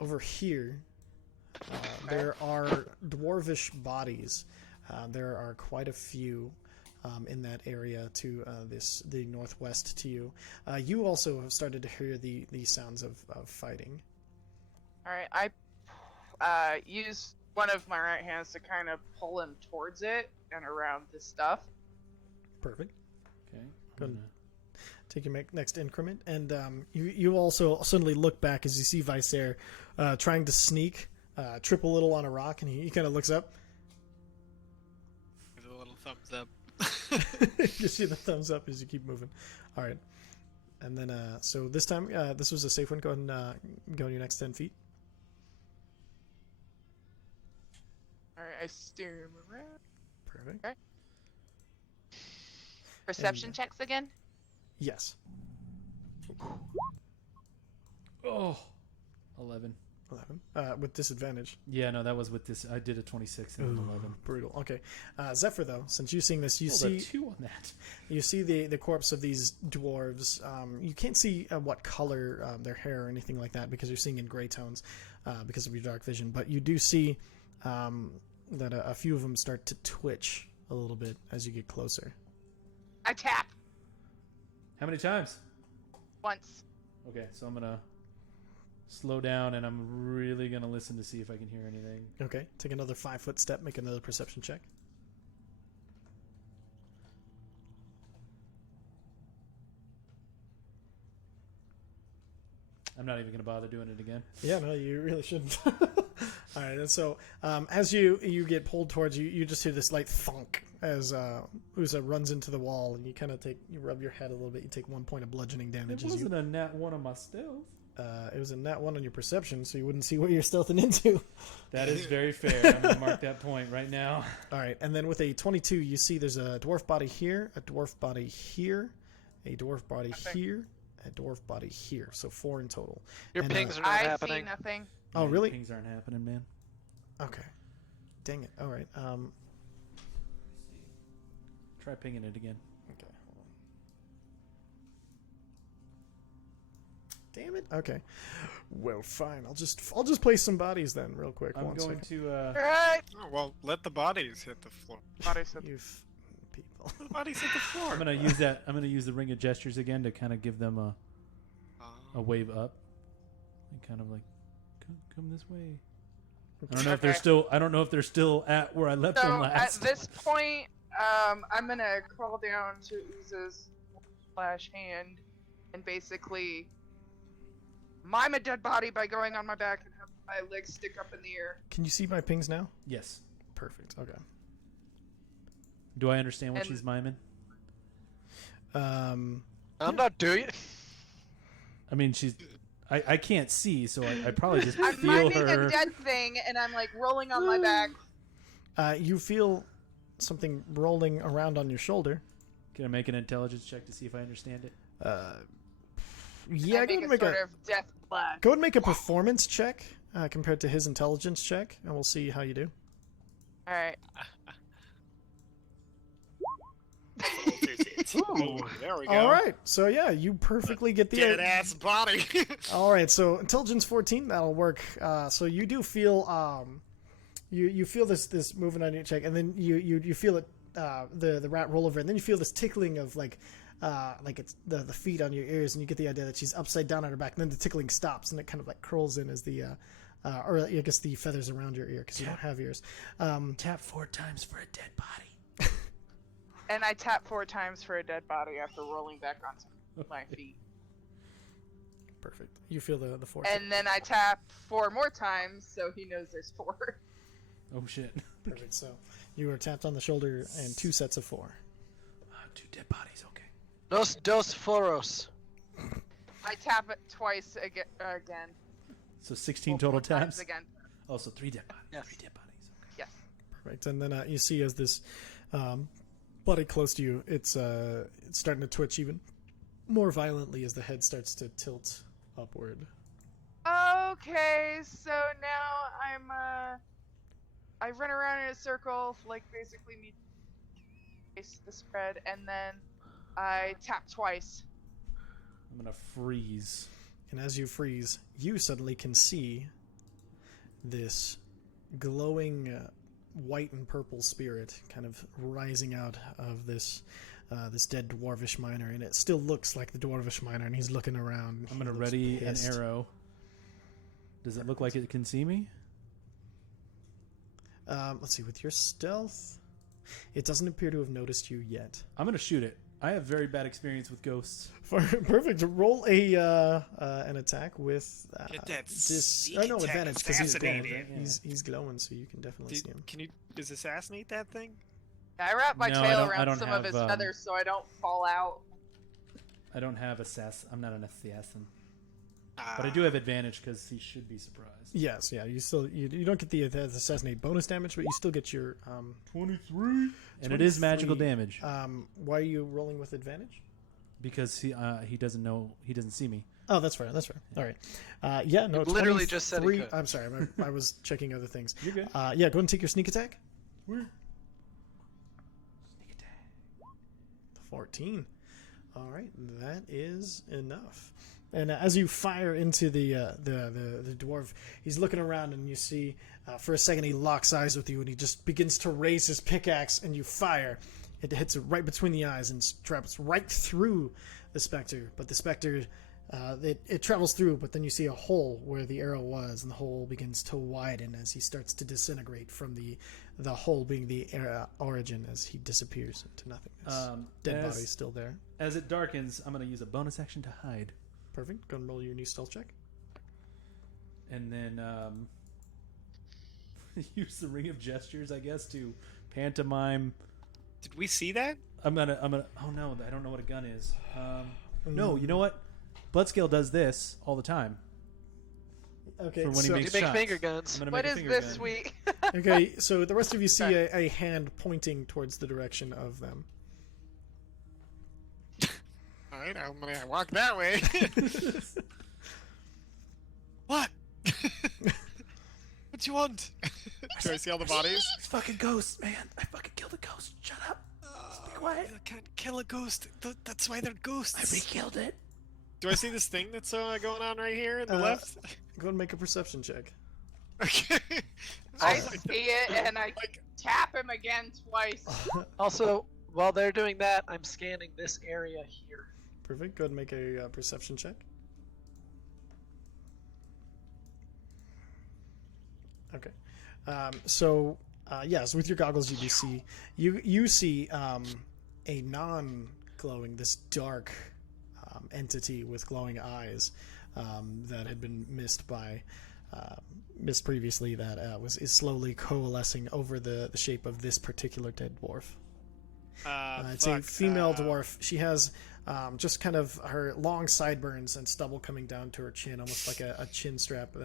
over here there are dwarvish bodies. There are quite a few in that area to the northwest to you. You also have started to hear the sounds of fighting. All right, I use one of my right hands to kind of pull him towards it and around this stuff. Perfect. Okay. Go I'm ahead. gonna- Take your next increment, and you also suddenly look back as you see Visair trying to sneak, trip a little on a rock, and he kind of looks up. Give it a little thumbs up. You see the thumbs up as you keep moving. All right, and then so this time this was a safe one. Go ahead and go your next 10 feet. All right, I steer him around. Perfect. Okay. Perception checks again. Yes. Oh, 11. 11 with disadvantage. Yeah, no, that was with this. I did a 26 and an 11. Brutal. Okay, Zephyr though, since you're seeing this, you Rolled a see 2 on that. you see the corpse of these dwarves. You can't see what color their hair or anything like that because you're seeing in gray tones because of your dark vision. But you do see that a few of them start to twitch a little bit as you get closer. I tap How many times? once. Okay, so I'm gonna slow down and I'm really gonna listen to see if I can hear anything. Okay, take another 5-foot step. Make another perception check. I'm not even gonna bother doing it again. Yeah, no, you really shouldn't. All right, and so as you get pulled towards you just hear this light thunk as Uza runs into the wall, and you rub your head a little bit. You take 1 point of bludgeoning damage. It As wasn't a nat 1 on my stealth. it was a nat 1 on your perception, so you wouldn't see what you're stealthing into. That is very fair. I'm gonna mark that point right now. All right, and then with a 22, you see there's a dwarf body here, a dwarf body here, a dwarf body here, a dwarf body here. So 4 in total. Your And, pings are not I happening. see nothing. Oh, Man, really? Pings aren't happening, man. Okay. Dang it. All right. Try pinging it again. Okay. Hold on. Damn it. Okay. Well, fine. I'll just place some bodies then, real quick. I'm One going second. to. All right. Oh, well, let the bodies hit the floor. Body said You people. Let the bodies hit the floor. I'm gonna use that. I'm gonna use the ring of gestures again to kind of give them a wave up, and kind of like, come this way. I don't know if they're Okay. still. I don't know if they're still at where I left them So at last. this point, I'm gonna crawl down to Uza's /hand and basically mime a dead body by going on my back and have my legs stick up in the air. Can you see my pings now? Yes. Perfect. Okay. Do I understand what And- she's miming? Um. I'm not doing it. I mean, she's. I can't see, so I probably just I'm feel miming her. a dead thing and I'm like rolling on my back. You feel something rolling around on your shoulder. Can I make an intelligence check to see if I understand it? Yeah. I Go ahead make and a make sort a of death flash. go ahead and make a performance check compared to his intelligence check, and we'll see how you do. All right. Ooh, there we go. All right, so yeah, you perfectly get the Dead ass body. All right, so intelligence 14, that'll work. So you do feel you feel this movement on your cheek, and then you feel it the rat roll over, and then you feel this tickling of like it's the feet on your ears, and you get the idea that she's upside down on her back, and then the tickling stops, and it kind of like curls in as the or I guess the feathers around your ear because you don't have ears. Tap 4 times for a dead body. And I tap 4 times for a dead body after rolling back onto my feet. Perfect. You feel the force. And then I tap 4 more times, so he knows there's 4. Oh shit. Perfect. So you are tapped on the shoulder, and 2 sets of 4. 2 dead bodies. Okay. Dos foros. I tap it twice again. So 16 Well, total 4 times taps. again. Oh, so 3 dead bodies. Yes. 3 dead bodies. Okay. Yes. Perfect. And then you see as this body close to you, it's starting to twitch even more violently as the head starts to tilt upward. Okay, so now I run around in a circle, like basically me face the spread, and then I tap twice. I'm gonna freeze. And as you freeze, you suddenly can see this glowing white and purple spirit kind of rising out of this this dead dwarvish miner, and it still looks like the dwarvish miner, and he's looking around. I'm gonna ready an arrow. Does it look like it can see me? Let's see, with your stealth, it doesn't appear to have noticed you yet. I'm gonna shoot it. I have very bad experience with ghosts. Perfect. Roll an attack with Get that no advantage because he's glowing. assassinated. He's glowing, so you can definitely see him. Can you just assassinate that thing? I wrap my No, I tail don't around some have, of his feathers so I don't fall out. I don't have assassin. I'm not an assassin, but I do have advantage because he should be surprised. Yes, yeah. You still you don't get the assassinate bonus damage, but you still get your 23, and it is magical 23. damage Why are you rolling with advantage? because he doesn't know, he doesn't see me. Oh, that's fair. That's fair. All right. Yeah. No. Literally just said he 23 could. I'm sorry. I was checking other things. You're good. Yeah. Go ahead and take your sneak attack. Sneak attack. 14. All right, that is enough. And as you fire into the dwarf, he's looking around, and you see for a second he locks eyes with you, and he just begins to raise his pickaxe, and you fire. It hits it right between the eyes and travels right through the specter. But the specter, it travels through, but then you see a hole where the arrow was, and the hole begins to widen as he starts to disintegrate from the hole being the origin as he disappears into nothingness. Dead body still there. As it darkens, I'm going to use a bonus action to hide. Perfect. Go and roll your new stealth check. And then use the ring of gestures, I guess, to pantomime. Did we see that? I'm gonna. Oh no, I don't know what a gun is. No, you know what? Bloodscale does this all the time. Okay, For when he so, makes You make shots. finger guns. I'm gonna What make a is finger this gun. sweet? okay, so the rest of you see a hand pointing towards the direction of them. All right, I'm gonna walk that way. What? What you want? Do I see all the bodies? It's fucking ghosts, man. I fucking killed a ghost. Shut up. Be quiet. You can't kill a ghost. That's why they're ghosts. I re-killed it. Do I see this thing that's going on right here in the Uh, left? Go and make a perception check. Okay. I see it and I Like, tap him again twice. Also, while they're doing that, I'm scanning this area here. Perfect. Go ahead and make a perception check. Okay. So yes, with your goggles, you do see you see a non-glowing, this dark entity with glowing eyes that had been missed previously. That is slowly coalescing over the shape of this particular dead dwarf. It's a female dwarf. She has just kind of her long sideburns and stubble coming down to her chin, almost like a chin strap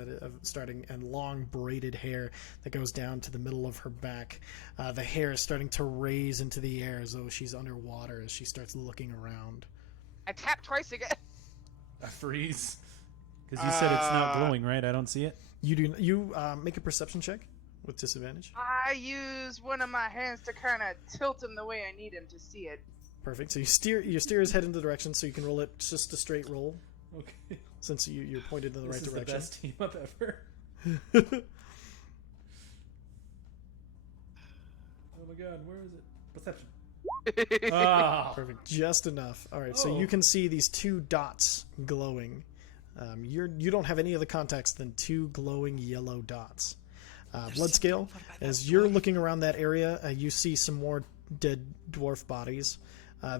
starting, and long braided hair that goes down to the middle of her back. The hair is starting to raise into the air as though she's underwater as she starts looking around. I tap twice again. I freeze. Because you said it's not glowing, right? I don't see it. You make a perception check with disadvantage. I use one of my hands to kind of tilt him the way I need him to see it. Perfect. So you steer his head in the direction, so you can roll it just a straight roll, Okay. since you're pointed in the This right is direction. the best team up ever. Oh my god, where is it? Perception. Ah. Perfect. Just enough. All right. So Oh. you can see these two dots glowing. You don't have any other context than two glowing yellow dots. Blood scale. As you're looking around that area, you see some more dead dwarf bodies.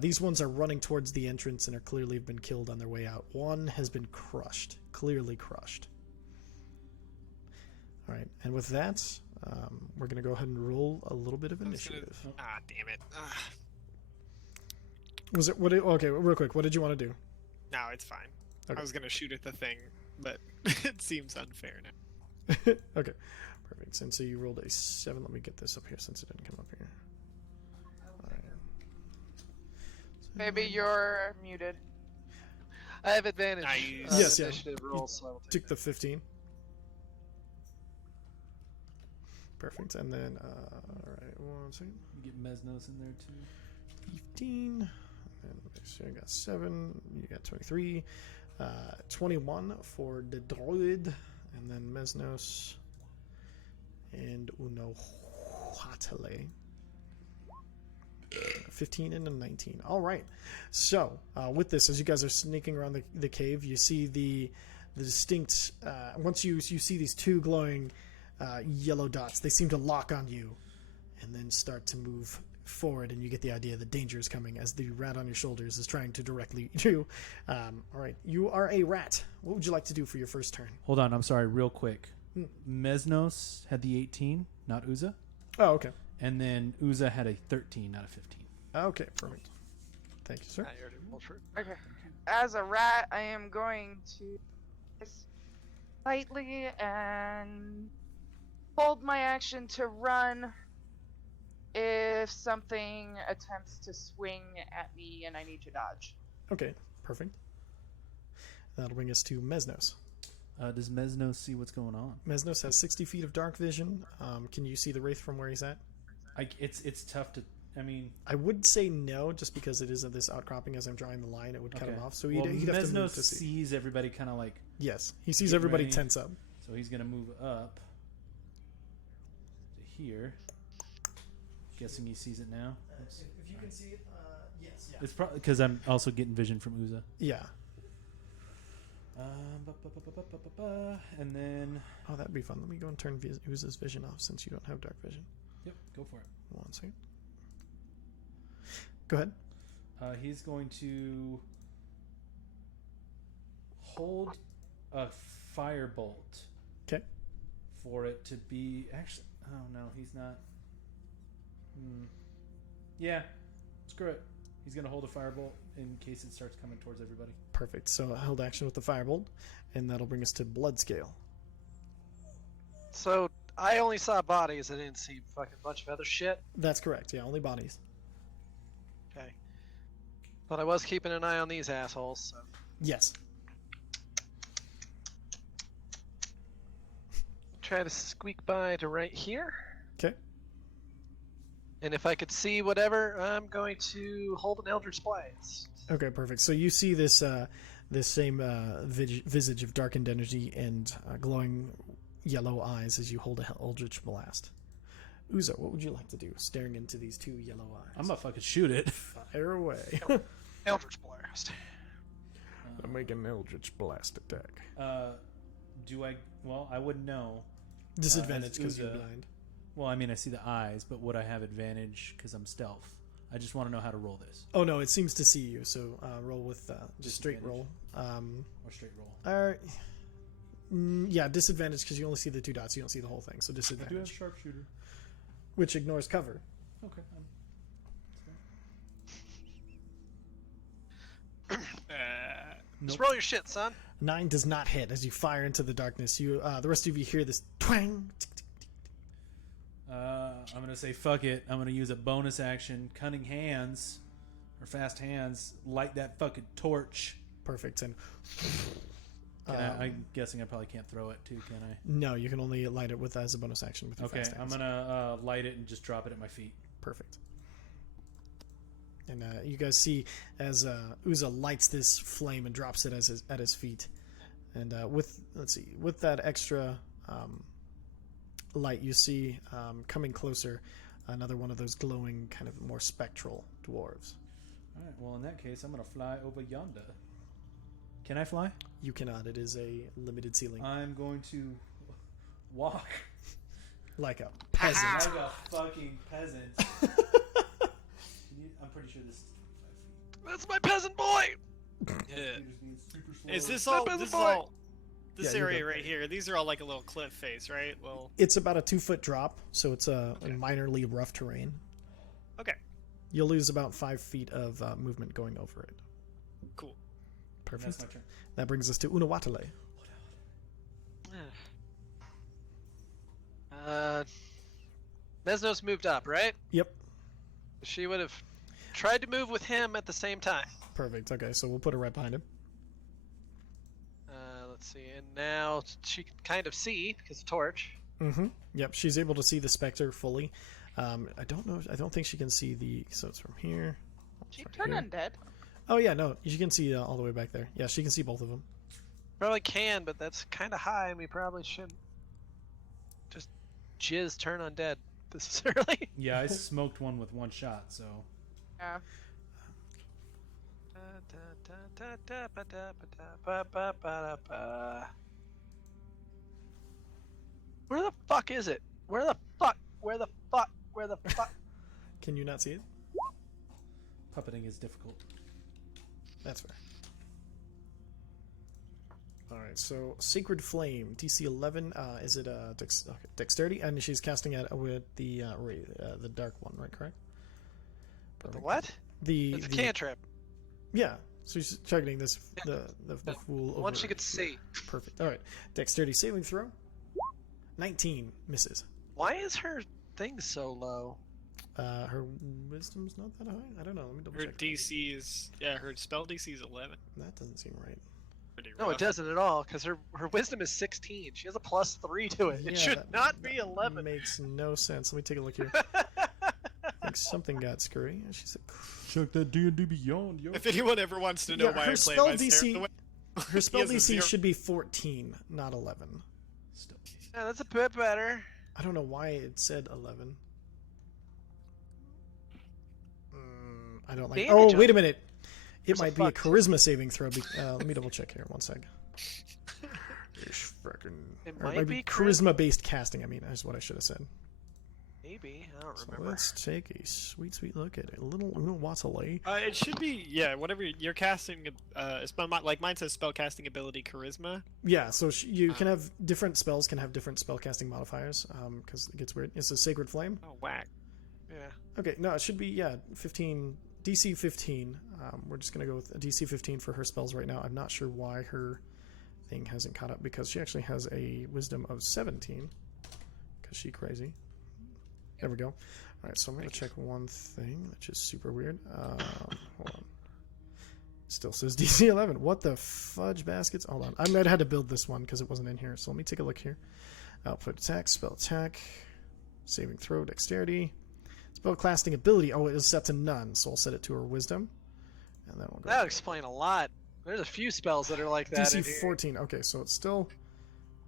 These ones are running towards the entrance and are clearly been killed on their way out. One has been crushed, clearly crushed. All right, and with that, we're going to go ahead and roll a little bit of initiative. Ah, damn it. Was it okay? Real quick, what did you want to do? No, it's fine. Okay. I was gonna shoot at the thing, but it seems unfair now. Okay, perfect. And so you rolled a 7. Let me get this up here since it didn't come up here. All right. Maybe you're muted. I have advantage. Nice. on Yes, yeah. initiative rolls, so I will take Took the 15. Perfect. And then, all right, 1 second. Get Mesnos in there too. 15. And so you got 7. You got 23. 21 for the druid. And then Mesnos. And Uno Huatele. 15 and a 19. All right. So, with this, as you guys are sneaking around the cave, you see the distinct... once you see these two glowing yellow dots, they seem to lock on you and then start to move forward, and you get the idea that danger is coming as the rat on your shoulders is trying to directly you. All right. You are a rat. What would you like to do for your first turn? Hold on, I'm sorry, real quick. Mesnos had the 18, not Uza. Oh, okay. And then Uza had a 13, not a 15. Okay, perfect. Thank you, sir. Ah, you already rolled for it. Okay. As a rat, I am going to slightly and hold my action to run if something attempts to swing at me and I need to dodge. Okay, perfect. That'll bring us to Mesnos. Does Mesnos see what's going on? Mesnos has 60 feet of dark vision. Can you see the wraith from where he's at? It's tough to. I mean, I would say no, just because it isn't this outcropping. As I'm drawing the line, it would cut him off. So well, he'd have to move Mesnos to see. sees everybody kind of like. Yes, he sees Get everybody ready. tense up. So he's gonna move up to here. Guessing he sees it now. If you can see it, yes. Yeah. It's probably because I'm also getting vision from Uza. Yeah. And then. Oh, that'd be fun. Let me go and turn Uza's vision off since you don't have dark vision. Yep, go for it. 1 second. Go ahead. He's going to hold a firebolt. Okay. For it to be actually. Oh no, he's not. Yeah, screw it. He's gonna hold a firebolt in case it starts coming towards everybody. Perfect. So I held action with the firebolt, and that'll bring us to blood scale. So I only saw bodies. I didn't see fucking bunch of other shit. That's correct. Yeah, only bodies. Okay. But I was keeping an eye on these assholes. So. Yes. Try to squeak by to right here. Okay. And if I could see whatever, I'm going to hold an Eldritch Blast. Okay, perfect. So you see this this same visage of darkened energy and glowing yellow eyes as you hold a Eldritch Blast. Uzo, what would you like to do, staring into these two yellow eyes? I'm gonna fucking shoot it. Fire away. Eldritch Blast. I'll make an Eldritch Blast attack. Do I? Well, I wouldn't know. Disadvantage because you're Uzo. blind. Well, I mean, I see the eyes, but would I have advantage because I'm stealth? I just want to know how to roll this. Oh no, it seems to see you. So roll with just straight roll. Or straight roll. Yeah, disadvantage because you only see the two dots. You don't see the whole thing. So I do have disadvantage, sharpshooter. which ignores cover. Okay. Just roll your shit, son. 9 does not hit as you fire into the darkness. You, the rest of you hear this twang. I'm gonna say fuck it. I'm gonna use a bonus action, cunning hands, or fast hands. Light that fucking torch. Perfect. And I'm guessing I probably can't throw it too, can I? no, you can only light it with as a bonus action with your Okay, fast I'm hands. gonna light it and just drop it at my feet. Perfect. And you guys see as Uza lights this flame and drops it at his feet. And with that extra light, you see coming closer another one of those glowing, kind of more spectral dwarves. All right. Well, in that case, I'm gonna fly over yonder. Can I fly? You cannot. It is a limited ceiling. I'm going to walk Like a peasant. like a fucking peasant. I'm pretty sure this is 5 feet. That's my peasant boy. Yeah. Peter's being super slow. Is this My all? peasant This is boy. all. This Yeah, you're area good. right here. These are all like a little cliff face, right? Well, It's about a 2-foot drop, so it's a minorly rough terrain. okay, You'll lose about 5 feet of movement going over it. cool. And Perfect. that's my turn. That brings us to Unawatale. Mesnos moved up, right? Yep. She would have tried to move with him at the same time. Perfect. Okay, so we'll put her right behind him. Let's see, and now she can kind of see because of torch. Mm-hmm. Yep, she's able to see the specter fully. I don't know. I don't think she can see the. So it's from here. She Right turned here. undead. Oh yeah, no, you can see all the way back there. Yeah, she can see both of them. Probably can, but that's kind of high, and we probably shouldn't just jizz turn undead this early. Yeah, I smoked one with one shot, so Yeah. Where the fuck is it? Where the fuck? Where the fuck? Where the fuck? Can you not see it? puppeting is difficult. That's fair. All right, so Sacred Flame, DC 11. Is it dexterity? And she's casting it with the the dark one, right? Correct. The Perfect. what? The It's a cantrip. Yeah, so she's targeting this the fool. One over she it. could see. Perfect. All right, dexterity saving throw. 19 misses. Why is her thing so low? Her wisdom's not that high. I don't know. Let me double Her check. DC is her spell DC is 11. That doesn't seem right. Pretty No, rough. it doesn't at all, because her wisdom is 16. She has a +3 to it. Yeah, It should that- not be that 11. Makes no sense. Let me take a look here. I think something got screwy. She said, Check that D&D Beyond, yo. If anyone ever wants to know Yeah, why her I play spell my DC the way- her spell He has a DC 0. should be 14, not 11. Still. Yeah, that's a bit better. I don't know why it said 11. I don't like. Damage Oh, on wait it. a minute. It There's a might be a fuck. charisma saving throw. Let me double check here. One sec. It Or might be charisma-based casting. I mean, is what I should have said. Maybe. I don't So remember. let's take a sweet look at it. A little Watale. It should be whatever you're casting. Like mine says spell casting ability charisma. Yeah, so you can have different spells can have different spell casting modifiers. Because it gets weird. It's a Sacred Flame. Oh whack. Yeah. Okay, no, it should be 15. DC 15. We're just gonna go with a DC 15 for her spells right now. I'm not sure why her thing hasn't caught up because she actually has a wisdom of 17. Because she crazy. There we go. All right, so I'm gonna check one thing, which is super weird. Hold on. Still says DC 11. What the fudge baskets? Hold on. I might have had to build this one because it wasn't in here. So let me take a look here. Output attack, spell attack, saving throw, dexterity. Spell casting ability. Oh, it is set to none, so I'll set it to her wisdom. And then we'll go. That would explain a lot. There's a few spells that are like that. in DC here. 14. Okay, so it's still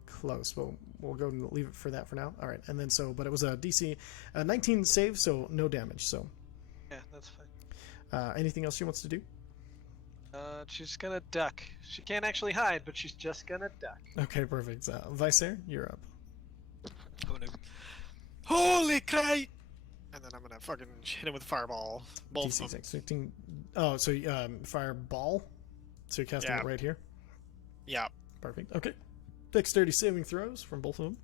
close, but we'll go and leave it for that for now. All right, and then but it was a DC 19 save, so no damage. So Yeah, that's fine. anything else she wants to do? She's gonna duck. She can't actually hide, but she's just gonna duck. Okay, perfect. Vicer, you're up. I'm gonna. Holy crap! And then I'm gonna fucking hit him with fireball. Both DC of them. 16. Oh, so fireball. So you're casting Yeah. it right here. Yeah. Perfect. Okay. Dexterity saving throws from both of them.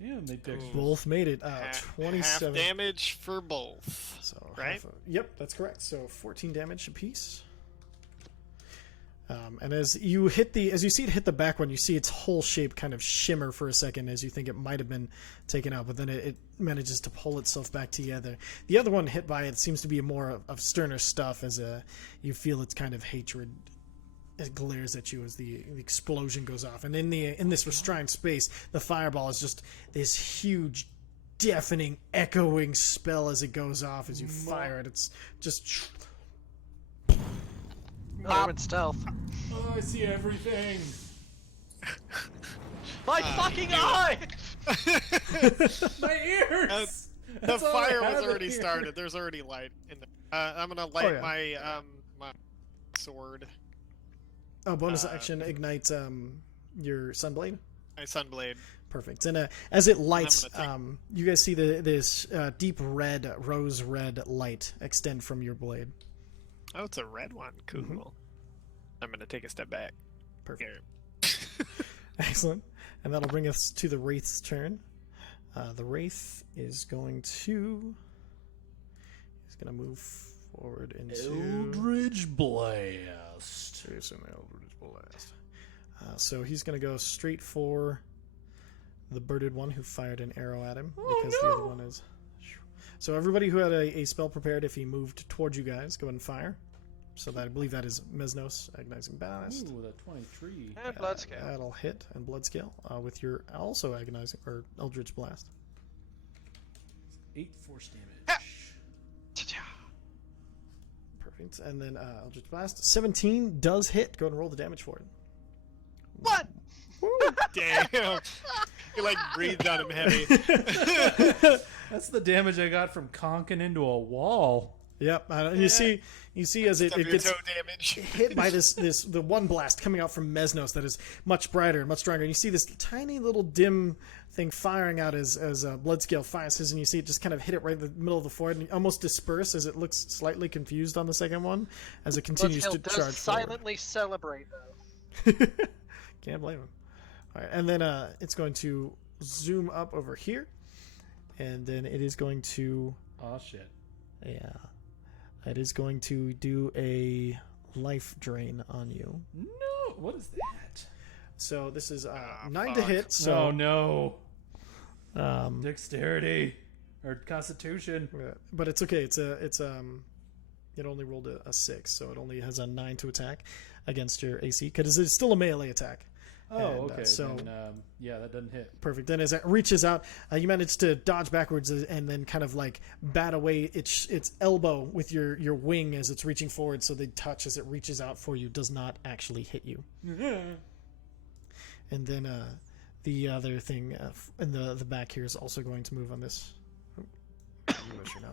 Damn, they did. Ooh. Both made it. Half 27. damage for both. So Right? Yep, that's correct. So 14 damage apiece. And as you see it hit the back one, you see its whole shape kind of shimmer for a second as you think it might have been taken out, but then it manages to pull itself back together. The other one hit by it seems to be more of sterner stuff as you feel its kind of hatred. It glares at you as the explosion goes off, and in this restrained space, the fireball is just this huge deafening, echoing spell as it goes off as you fire it. It's just Oh, in stealth. Oh, I see everything. My fucking eye! My ears. The That's all I fire have was in already here. started. There's already light in there. I'm gonna light yeah. my sword, bonus action ignites your sunblade. my sunblade. Perfect. And as it lights, gonna you guys see this deep red, rose red light extend from your blade. Oh, it's a red one. Cool. I'm gonna take a step back. Perfect. Here. Excellent. And that'll bring us to the Wraith's turn. The Wraith is going to... He's going to move forward into... Eldridge Blast. Here's an Eldridge Blast. So he's going to go straight for the birded one who fired an arrow at him. Because the other one is... So everybody who had a spell prepared, if he moved towards you guys, go ahead and fire. So that I believe that is Mesnos, Agonizing Blast. Ooh, the 23. And blood scale. That'll hit, and Blood Scale with your also Agonizing, or Eldritch Blast. 8 force damage. Perfect. And then Eldritch Blast. 17 does hit. Go ahead and roll the damage for it. What? Damn. You like breathed on him heavy. That's the damage I got from conking into a wall. Yep. You see as it gets toe damage. hit by the one blast coming out from Mesnos that is much brighter and much stronger. And you see this tiny little dim thing firing out as Bloodscale fires his, and you see it just kind of hit it right in the middle of the forehead and almost disperse as it looks slightly confused on the second one as it continues to does charge forward. silently celebrate though. Can't blame him. All right, and then it's going to zoom up over here, and then it is going to Oh shit. it is going to do a life drain on you. No, what is that? So this is 9 to fuck. hit. So Oh no. Dexterity or Constitution. but it's okay. It only rolled a 6, so it only has a 9 to attack against your AC because it's still a melee attack. Oh, And, okay. so Then, yeah, that doesn't hit. perfect. Then as it reaches out, you manage to dodge backwards and then kind of like bat away its elbow with your wing as it's reaching forward. So the touch as it reaches out for you does not actually hit you. And then the other thing in the back here is also going to move on this.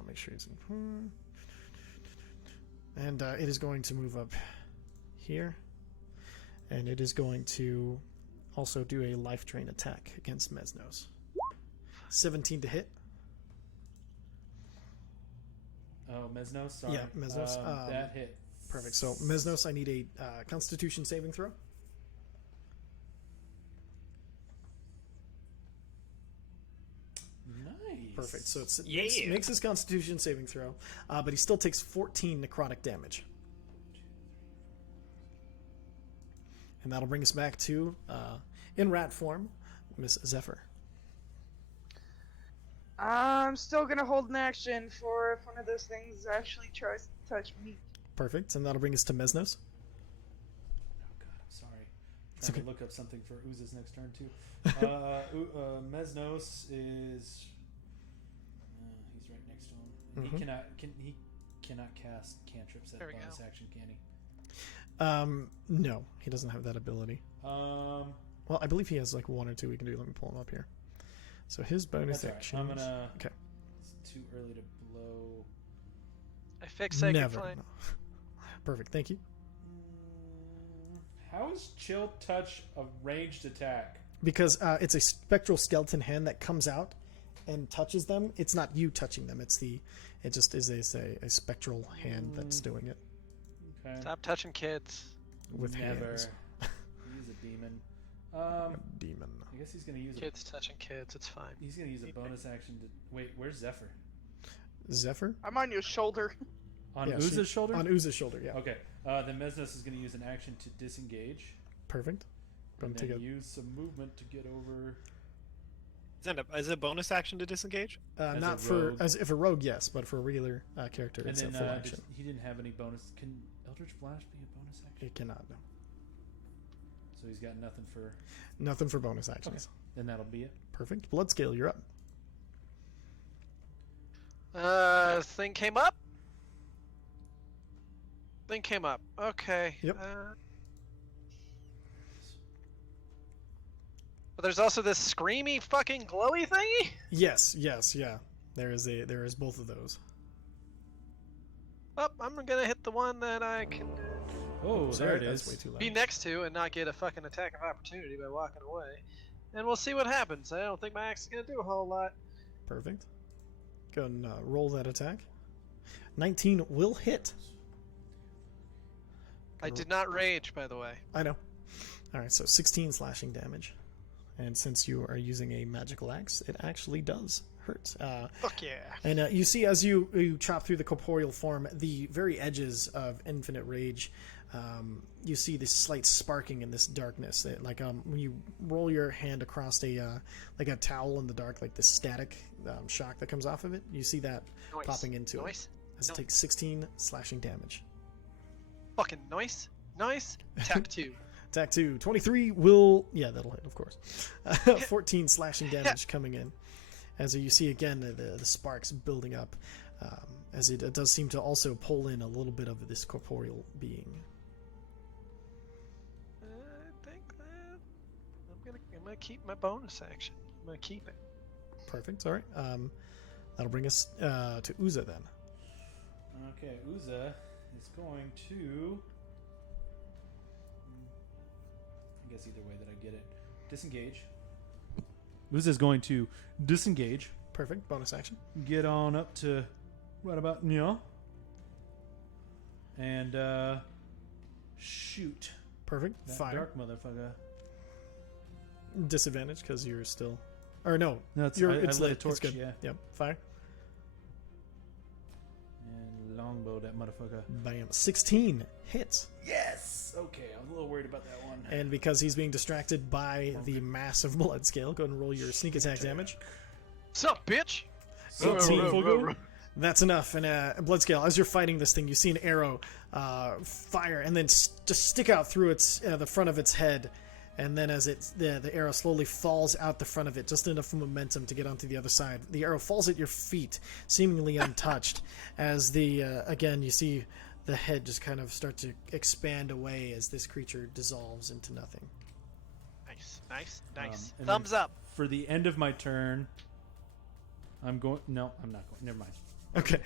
Make sure he's in. And it is going to move up here. And it is going to also do a life drain attack against Mesnos. 17 to hit. Oh, Mesnos? Sorry. Yeah, Mesnos. That hit. Perfect. So Mesnos, I need a Constitution saving throw. Nice. Perfect. So it Yeah. makes his Constitution saving throw, but he still takes 14 necrotic damage. And that'll bring us back to, in rat form, Miss Zephyr. I'm still gonna hold an action for if one of those things actually tries to touch me. Perfect. And that'll bring us to Mesnos. Oh god, I'm sorry. It's Trying okay. to look up something for Uz's next turn too. Mesnos is. He's right next to him. Mhm. He cannot cast cantrips at There we bonus go. action, can he? No, he doesn't have that ability. Um, Well, I believe he has like 1 or 2 we can do. Let me pull him up here. So his bonus that's all right. action. I'm gonna. Okay. It's too early to blow. I fixed Sacred Never. Flame. Perfect. Thank you. How is Chill Touch a ranged attack? Because it's a spectral skeleton hand that comes out and touches them. It's not you touching them. It just is a spectral hand that's doing it Okay. Stop touching kids. with Never. hands. He's a demon. Demon. I guess he's gonna use Kids touching kids. It's fine. He's gonna use a bonus action to wait. Where's Zephyr? Zephyr? I'm on your shoulder. On Yeah, Uz's shoulder. On Uz's shoulder, yeah. Okay. Then Mesnos is gonna use an action to disengage, Perfect. and Take then a- use some movement to get over. Is it a bonus action to disengage? As not a for rogue. as if a rogue, yes, but for a regular character, And it's then a full action. he didn't have any bonus. Can Eldritch Blast be a bonus action? It cannot. No. So he's got nothing for. Nothing for bonus actions. Then that'll be it. Perfect. Blood scale, you're up. Thing came up. Thing came up. Okay. Yep. But there's also this screamy fucking glowy thingy. Yes, yeah. There is both of those. Oh, I'm gonna hit the one that I can Oh, Sorry, there it that's is. way too loud. be next to and not get a fucking attack of opportunity by walking away. And we'll see what happens. I don't think my axe is gonna do a whole lot. Perfect. Go and roll that attack. 19 will hit. I did not rage, by the way. I know. All right, so 16 slashing damage. And since you are using a magical axe, it actually does hurt. Fuck yeah. And you see, as you chop through the corporeal form, the very edges of Infinite Rage, you see this slight sparking in this darkness. Like when you roll your hand across like a towel in the dark, like the static shock that comes off of it, you see that Noise. popping into Noise. it. As it takes 16 slashing damage. Fucking nice. Nice. Attack 2. Attack 2. 23 will... Yeah, that'll hit, of course. 14 slashing damage coming in. As you see, again, the sparks building up. As it does seem to also pull in a little bit of this corporeal being. I think that I'm gonna keep my bonus action. I'm gonna keep it. Perfect. All right. That'll bring us to Uza then. Okay, Uza is going to... I guess either way that I get it. Disengage. Uza's going to disengage. Perfect. Bonus action. Get on up to right about now. And shoot. Perfect. That Fire. dark motherfucker. Disadvantage because you're still... Or no. No, it's, You're, I it's lit a lit. torch, It's good. yeah. Yep. Fire. And longbow that motherfucker. Bam. 16 hits. Yes! Okay, I was a little worried about that one. And because he's being distracted by the massive blood scale, go ahead and roll your sneak attack damage. Sup, bitch? 18. That's enough. And blood scale, as you're fighting this thing, you see an arrow fire and then just stick out through its the front of its head. And then as the arrow slowly falls out the front of it, just enough momentum to get onto the other side. The arrow falls at your feet, seemingly untouched. As again, you see the head just kind of start to expand away as this creature dissolves into nothing. Nice. And Thumbs then up. For the end of my turn, I'm going... No, I'm not going. Never mind. Okay.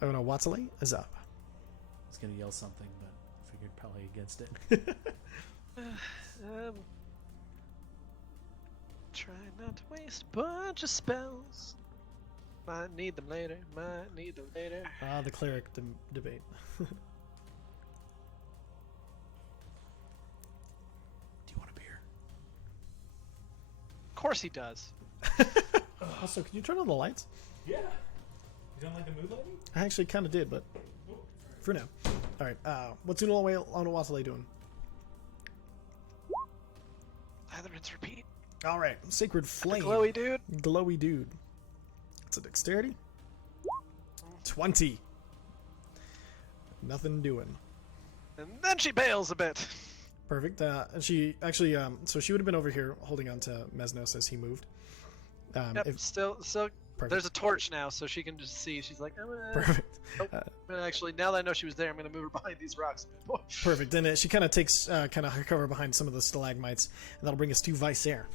Watsale is up. I was going to yell something, but I figured probably against it. Try not to waste a bunch of spells. Might need them later. The cleric debate. Do you want a beer? Of course he does. Also, can you turn on the lights? Yeah. You don't like the mood lighting? I actually kind of did, but for now. All right. What's Watsale doing? Either rinse repeat. All right. Sacred Flame. Glowy dude. Glowy dude. It's a dexterity. 20. Nothing doing. And then she bails a bit. Perfect. She actually, so she would have been over here holding on to Mesnos as he moved. Yep, still. Perfect. There's a torch now, so she can just see. She's like, Perfect. actually, now that I know she was there, I'm gonna move her behind these rocks a bit more. Perfect. Then she kind of takes kind of cover behind some of the stalagmites, and that'll bring us to Visair.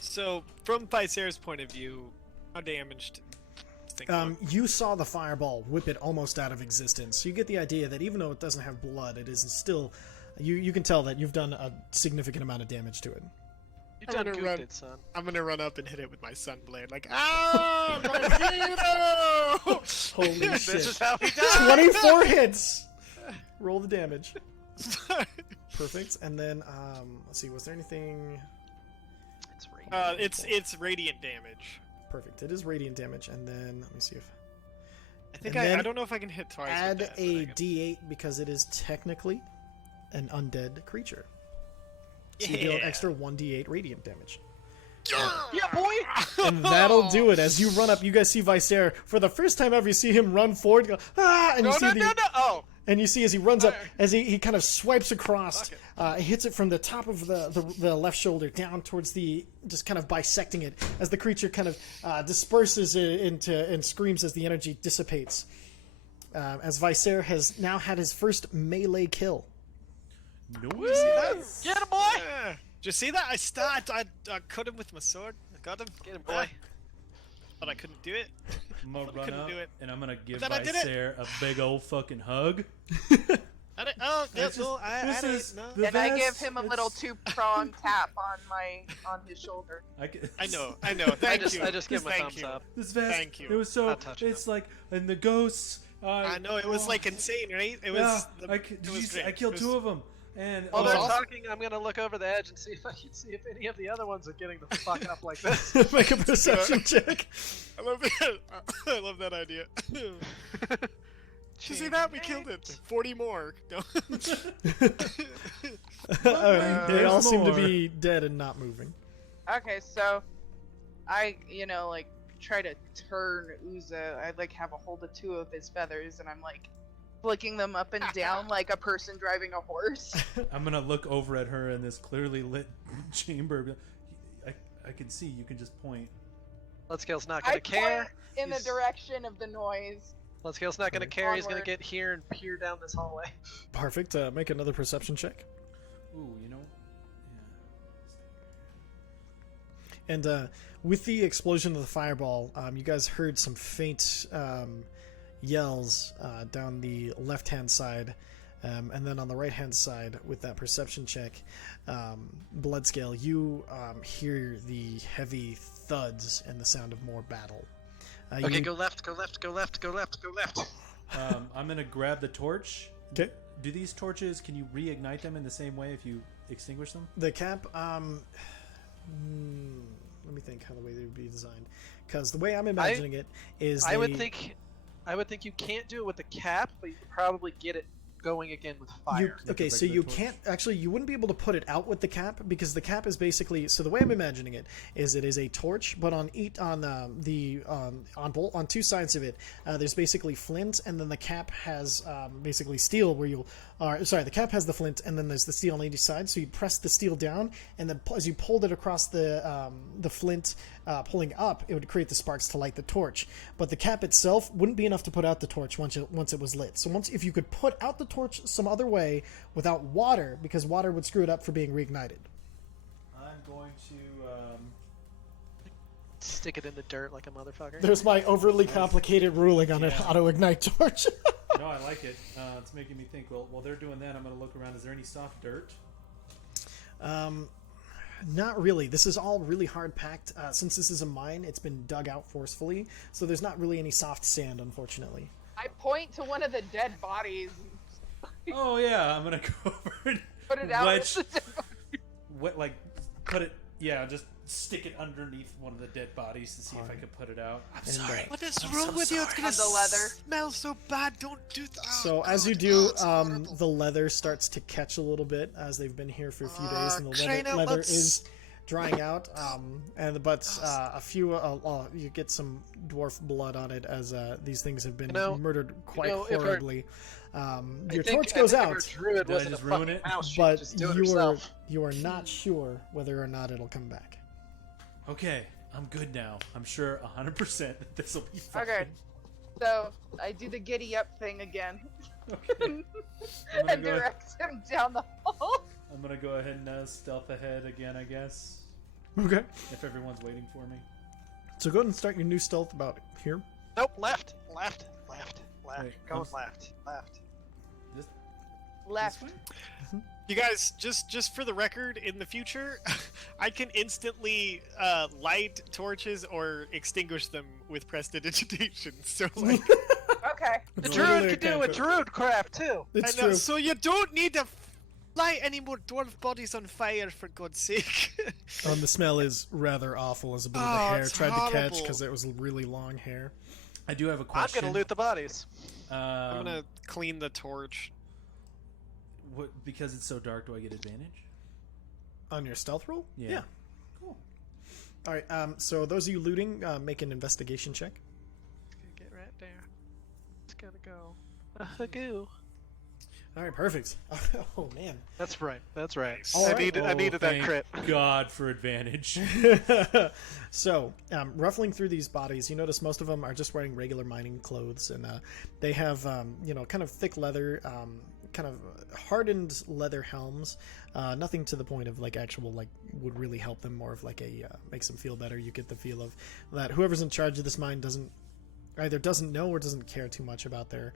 So, from Visair's point of view, how damaged? You saw the fireball whip it almost out of existence. You get the idea that even though it doesn't have blood, it is still. You can tell that you've done a significant amount of damage to it. You I'm done gonna goofed run- it, son. I'm gonna run up and hit it with my sunblade, like, ah, my Holy This shit! is how he dies. 24 hits. Roll the damage. Perfect. And then let's see. Was there anything? It's raining. It's radiant damage. Perfect. It is radiant damage. And then let me see if I think And then I don't know if I can hit twice. with add that, but a I can- D8 because it is technically an undead creature. So you deal an Yeah. extra 1d8 radiant damage. Yeah, boy. And that'll do it. As you run up, you guys see Visair. For the first time ever, you see him run forward. Go, ah! And No, you see no. Oh. And you see as he runs up, as he kind of swipes across, hits it from the top of the left shoulder down towards just kind of bisecting it as the creature kind of disperses and screams as the energy dissipates. As Viser has now had his first melee kill. Nice. Get him, boy! Did you see that? I cut him with my sword. I got him. Get him, boy! But I couldn't do it. I'm gonna run Couldn't up do it. and I'm gonna give Then I did it. Viser a big old fucking hug. I didn't, oh, yeah, That's just- no, I this didn't, is no. the And I best. give him a little It's- 2-prong tap on his shoulder. I know. Thank you. I just give him a Thank thumbs you. up. This vest. Thank you. It was so. Not touching It's like, and the ghosts. I know it was like insane, right? It was. Yeah, It was great. I killed It two was- of them, and While they're awesome. talking, I'm gonna look over the edge and see if I can see if any of the other ones are getting the fuck up like this. Make a perception check. I love that. I love that idea. Did you see that? We killed it. 40 more. No. They There's all seem to more. be dead and not moving. Okay, so I, like try to turn Uza. I like have a hold of 2 of his feathers, and I'm like flicking them up and down like a person driving a horse. I'm gonna look over at her in this clearly lit chamber. I can see. You can just point. Let's not I gonna care. point in the He's- direction of the noise. Let's not gonna Right. care. He's gonna Onward. get here and peer down this hallway. Perfect. Make another perception check. Ooh, you know. And with the explosion of the fireball, you guys heard some faint yells down the left-hand side. And then on the right-hand side, with that perception check, Bloodscale, you hear the heavy thuds and the sound of more battle. Okay, go left. Go left. Go left. Go left. Go left. I'm gonna grab the torch. Okay. Do these torches? Can you reignite them in the same way if you extinguish them? The cap, let me think how the way they would be designed. Because the way I'm imagining it is I would think you can't do it with the cap, but you could probably get it going again with fire. Okay, Like so the you torch. can't actually. You wouldn't be able to put it out with the cap because the cap is basically. So the way I'm imagining it is a torch, but on 2 sides of it, there's basically flint, and then the cap has basically steel. The cap has the flint, and then there's the steel on each side. So you press the steel down, and then as you pulled it across the flint, pulling up, it would create the sparks to light the torch. But the cap itself wouldn't be enough to put out the torch once it was lit. So if you could put out the torch some other way without water, because water would screw it up for being reignited. I'm going to. Stick it in the dirt like a motherfucker. There's my overly complicated ruling on an Yeah. auto-ignite torch. No, I like it. It's making me think. Well, while they're doing that, I'm gonna look around. Is there any soft dirt? Not really. This is all really hard packed. Since this is a mine, it's been dug out forcefully, so there's not really any soft sand, unfortunately. I point to one of the dead bodies. Oh yeah, I'm gonna go over and Put it out. wedge, with the dead body. like put it. Yeah, just stick it underneath one of the dead bodies to see if I can put it out. I'm sorry. What is wrong with you? It's gonna On the leather. smell so bad. Don't do that. So as you do, the leather starts to catch a little bit as they've been here for a few days, and the Krana, leather let's- is drying out. But a few, you get some dwarf blood on it as these things have been murdered quite if our- horribly. I Your think- torch I goes think if out, our druid Did I wasn't just a ruin fucking it? mouse, she'd but just do it you are herself. not sure whether or not it'll come back. Okay, I'm good now. I'm sure 100% that this will be fine. Okay. So I do the giddy up thing again Okay. I'm gonna and go- direct him down the hall. I'm gonna go ahead and stealth ahead again, I guess, Okay. if everyone's waiting for me. So go ahead and start your new stealth about here. Nope, left. Wait, Going I'm- left. This Left. way? You guys, just for the record, in the future, I can instantly light torches or extinguish them with prestidigitation. So like, Okay. The It's druid literally could a do a cantrip. druid craft too. It's I know, true. so you don't need to light any more dwarf bodies on fire, for God's sake. The smell is rather awful as a bit of Oh, the hair it's tried to catch horrible. because it was really long hair. I do have a I'm question. gonna loot the bodies. I'm gonna clean the torch. Because it's so dark, do I get advantage? On your stealth roll? Yeah. Cool. All right. So those of you looting, make an investigation check. Gonna get right there. It's gonna go. Goo. All right, perfect. Oh man. That's right. That's right. All I right. needed that thank crit. God for advantage. So, ruffling through these bodies, you notice most of them are just wearing regular mining clothes, and they have, kind of thick leather, kind of hardened leather helms. Nothing to the point of like actual like would really help them. More of like a makes them feel better. You get the feel of that whoever's in charge of this mine either doesn't know or doesn't care too much about their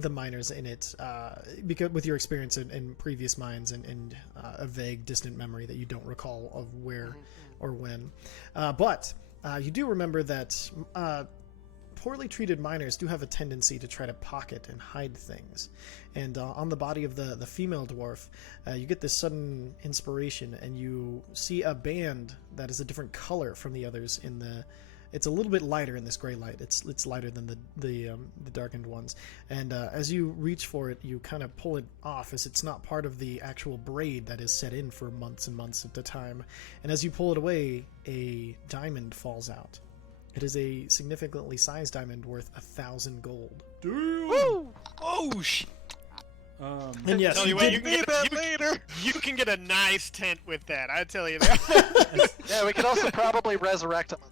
the miners in it, because with your experience in previous mines and a vague, distant memory that you don't recall of where or when. But you do remember that poorly treated miners do have a tendency to try to pocket and hide things. And on the body of the female dwarf, you get this sudden inspiration, and you see a band that is a different color from the others in the... It's a little bit lighter in this gray light. It's lighter than the darkened ones. And as you reach for it, you kind of pull it off, as it's not part of the actual braid that is set in for months and months at a time. And as you pull it away, a diamond falls out. It is a significantly sized diamond worth 1,000 gold. Woo! Oh shit! And yes, Tell you you what, did. you can get that later. You can get a nice tent with that. I tell you that. Yeah, we could also probably resurrect a motherfucker.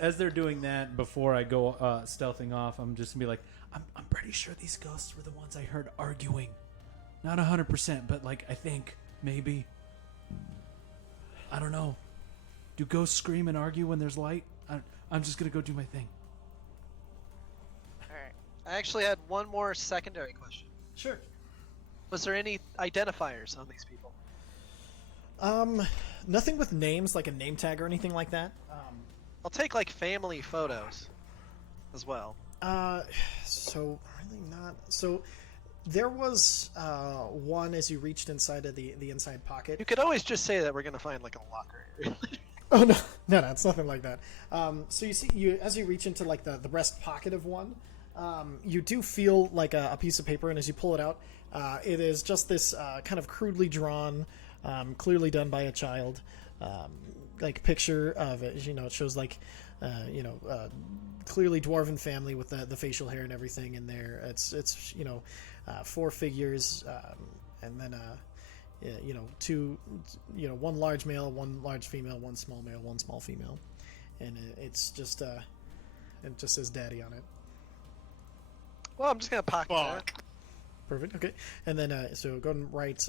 As they're doing that, before I go stealthing off, I'm just gonna be like, I'm pretty sure these ghosts were the ones I heard arguing. Not 100%, but like I think maybe. I don't know. Do ghosts scream and argue when there's light? I'm just gonna go do my thing. Alright. I actually had one more secondary question. Sure. Was there any identifiers on these people? Nothing with names, like a name tag or anything like that. I'll take like family photos as well. So really not. So there was one as you reached inside of the inside pocket. You could always just say that we're gonna find like a locker. Oh no, it's nothing like that. So you see, as you reach into like the breast pocket of one, you do feel like a piece of paper, and as you pull it out, it is just this kind of crudely drawn, clearly done by a child, like picture of it. You know, it shows like, clearly dwarven family with the facial hair and everything in there. It's 4 figures, and then two, one large male, one large female, one small male, one small female, and it's just it just says daddy on it. Well, I'm just gonna pocket that. Fuck. Perfect. Okay, and then so go and write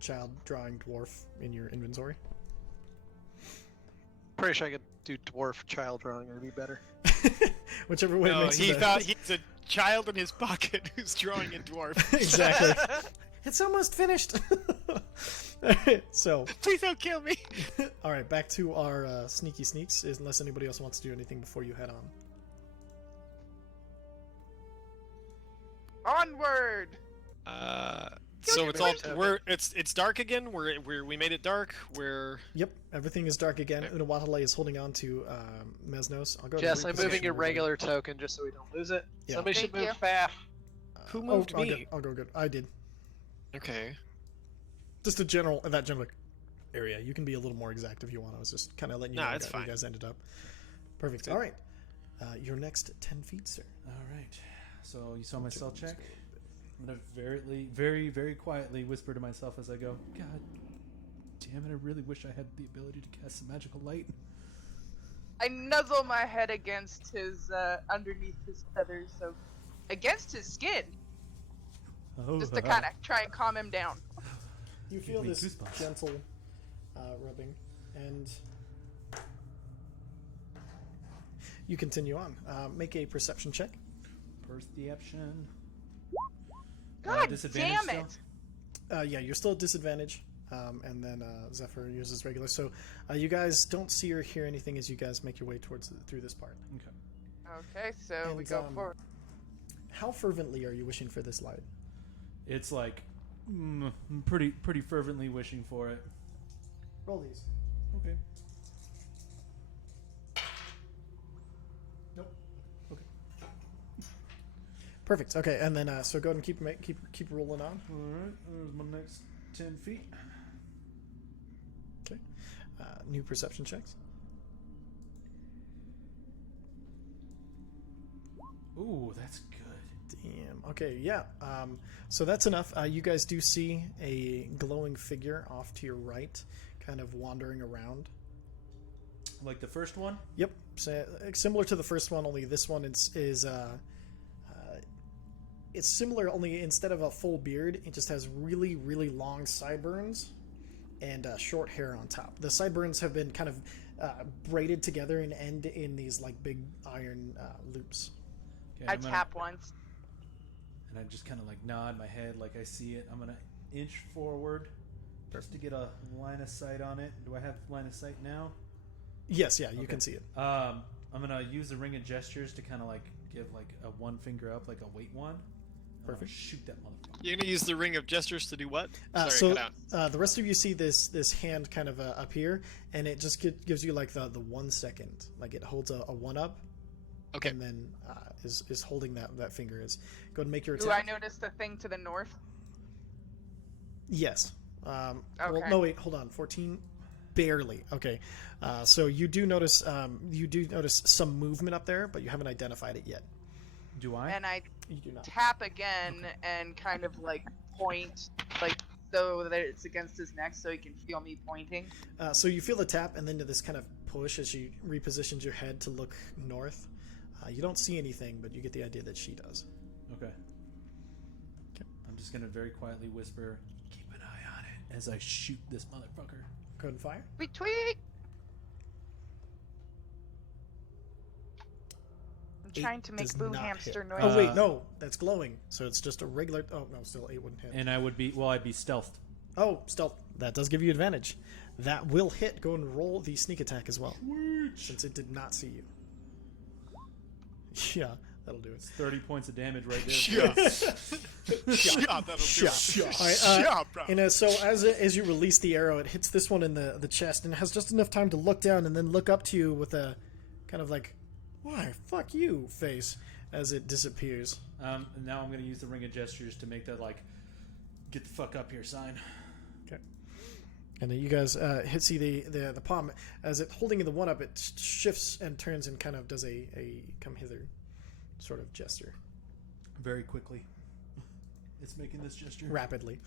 child drawing dwarf in your inventory. Pretty sure I could do dwarf child drawing. It'd be better. Whichever way No, makes he it thought he's a child in his pocket who's drawing a dwarf. exactly. It's almost finished. Alright, so Please don't kill me. all right, back to our sneaky sneaks. Unless anybody else wants to do anything before you head on. Onward! So it's all it's dark again. We made it dark. Yep, everything is dark again. Unawatale is holding on to Mesnos. I'll go. ahead and Jess, I'm moving reposition your everybody. regular token just so we don't lose it. Yeah. Somebody should Thank move you. Faf. Who moved me? I'll go good. I did. Okay. Just that general area. You can be a little more exact if you want. I was just kind of letting you No, know it's where fine. you guys ended up. Perfect. Good. All right. Your next 10 feet, sir. All right. So you saw my stealth check. I'm gonna very, very quietly whisper to myself as I go, God damn it! I really wish I had the ability to cast some magical light. I nuzzle my head against his, underneath his feathers, so against his skin, Oh, just to kind of try and calm him down. You feel me this goosebumps. gentle rubbing, and you continue on. Make a perception check. Perception. God Disadvantage damn still? it! Yeah, you're still at disadvantage, and then Zephyr uses regular. So you guys don't see or hear anything as you guys make your way through this part. Okay. Okay, so we And, go forward. How fervently are you wishing for this light? It's like pretty fervently wishing for it. Roll these. Okay. Nope. Okay. Perfect. Okay, and then so go ahead and keep rolling on. All right. There's my next 10 feet. Okay. New perception checks. Ooh, that's good. Damn. Okay, yeah. So that's enough. You guys do see a glowing figure off to your right, kind of wandering around. Like the first one? Yep. So, similar to the first one, only this one is it's similar, only instead of a full beard, it just has really, really long sideburns and short hair on top. The sideburns have been kind of braided together and end in these like big iron loops. Okay, I I'm gonna- tap once. And I just kind of like nod my head like I see it. I'm going to inch forward just to get a line of sight on it. Do I have line of sight now? Yes, yeah, you Okay. can see it. I'm going to use the ring of gestures to kind of like give like a one finger up, like a wait one. Perfect. Shoot that motherfucker. You're gonna use the ring of gestures to do what? Sorry, So I cut out. the rest of you see this hand kind of appear, and it just gives you like the 1 second, like it holds a one up, Okay. and then is holding that finger. Is go ahead and make your Do I attack. notice the thing to the north? Yes. Well, Okay. no, wait, hold on. 14, barely. Okay. So you do notice some movement up there, but you haven't identified it yet. Do I? And I You do not. tap again and kind of like point, like so that it's against his neck, so he can feel me pointing. So you feel the tap, and then to this kind of push as she repositions your head to look north. You don't see anything, but you get the idea that she does. Okay. I'm just going to very quietly whisper, keep an eye on it as I shoot this motherfucker. Go ahead and fire. Tweet, tweet. I'm Eight trying to make does boo not hamster hit. noise. Oh wait, no, that's glowing. So it's just a regular. Oh no, still 8 wouldn't hit. And I would be, well, I'd be stealthed. Oh, stealth. That does give you advantage. That will hit. Go and roll the sneak attack as well, since it did not see you. Yeah, that'll do it. 30 points of damage right there. Yeah. Yeah, that'll do Shot. it. All right, Yeah, bro. And so as you release the arrow, it hits this one in the chest, and it has just enough time to look down and then look up to you with a kind of like, "Why, fuck you" face as it disappears. And now I'm going to use the ring of gestures to make that like, get the fuck up here sign. Okay. And then you guys see the palm as it holding the one up, it shifts and turns and kind of does a come hither sort of gesture Very quickly. It's making this gesture. rapidly.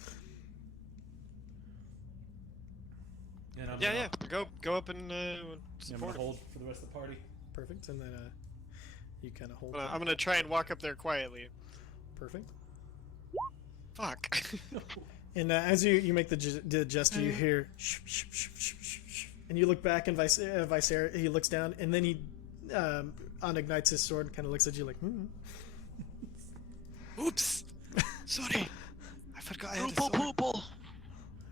And I'm Yeah, gonna, yeah. Go up and I'm support going to him. hold for the rest of the party. Perfect. And then you kind of hold. I'm gonna try and walk up there quietly. Perfect. Fuck. And as you make the gesture, you hear shh, shh, shh, shh, shh, shh. And you look back, and Vicer, he looks down, and then he unignites his sword and kind of looks at you like, Oops. Sorry. I forgot I had a Poople, sword. poople.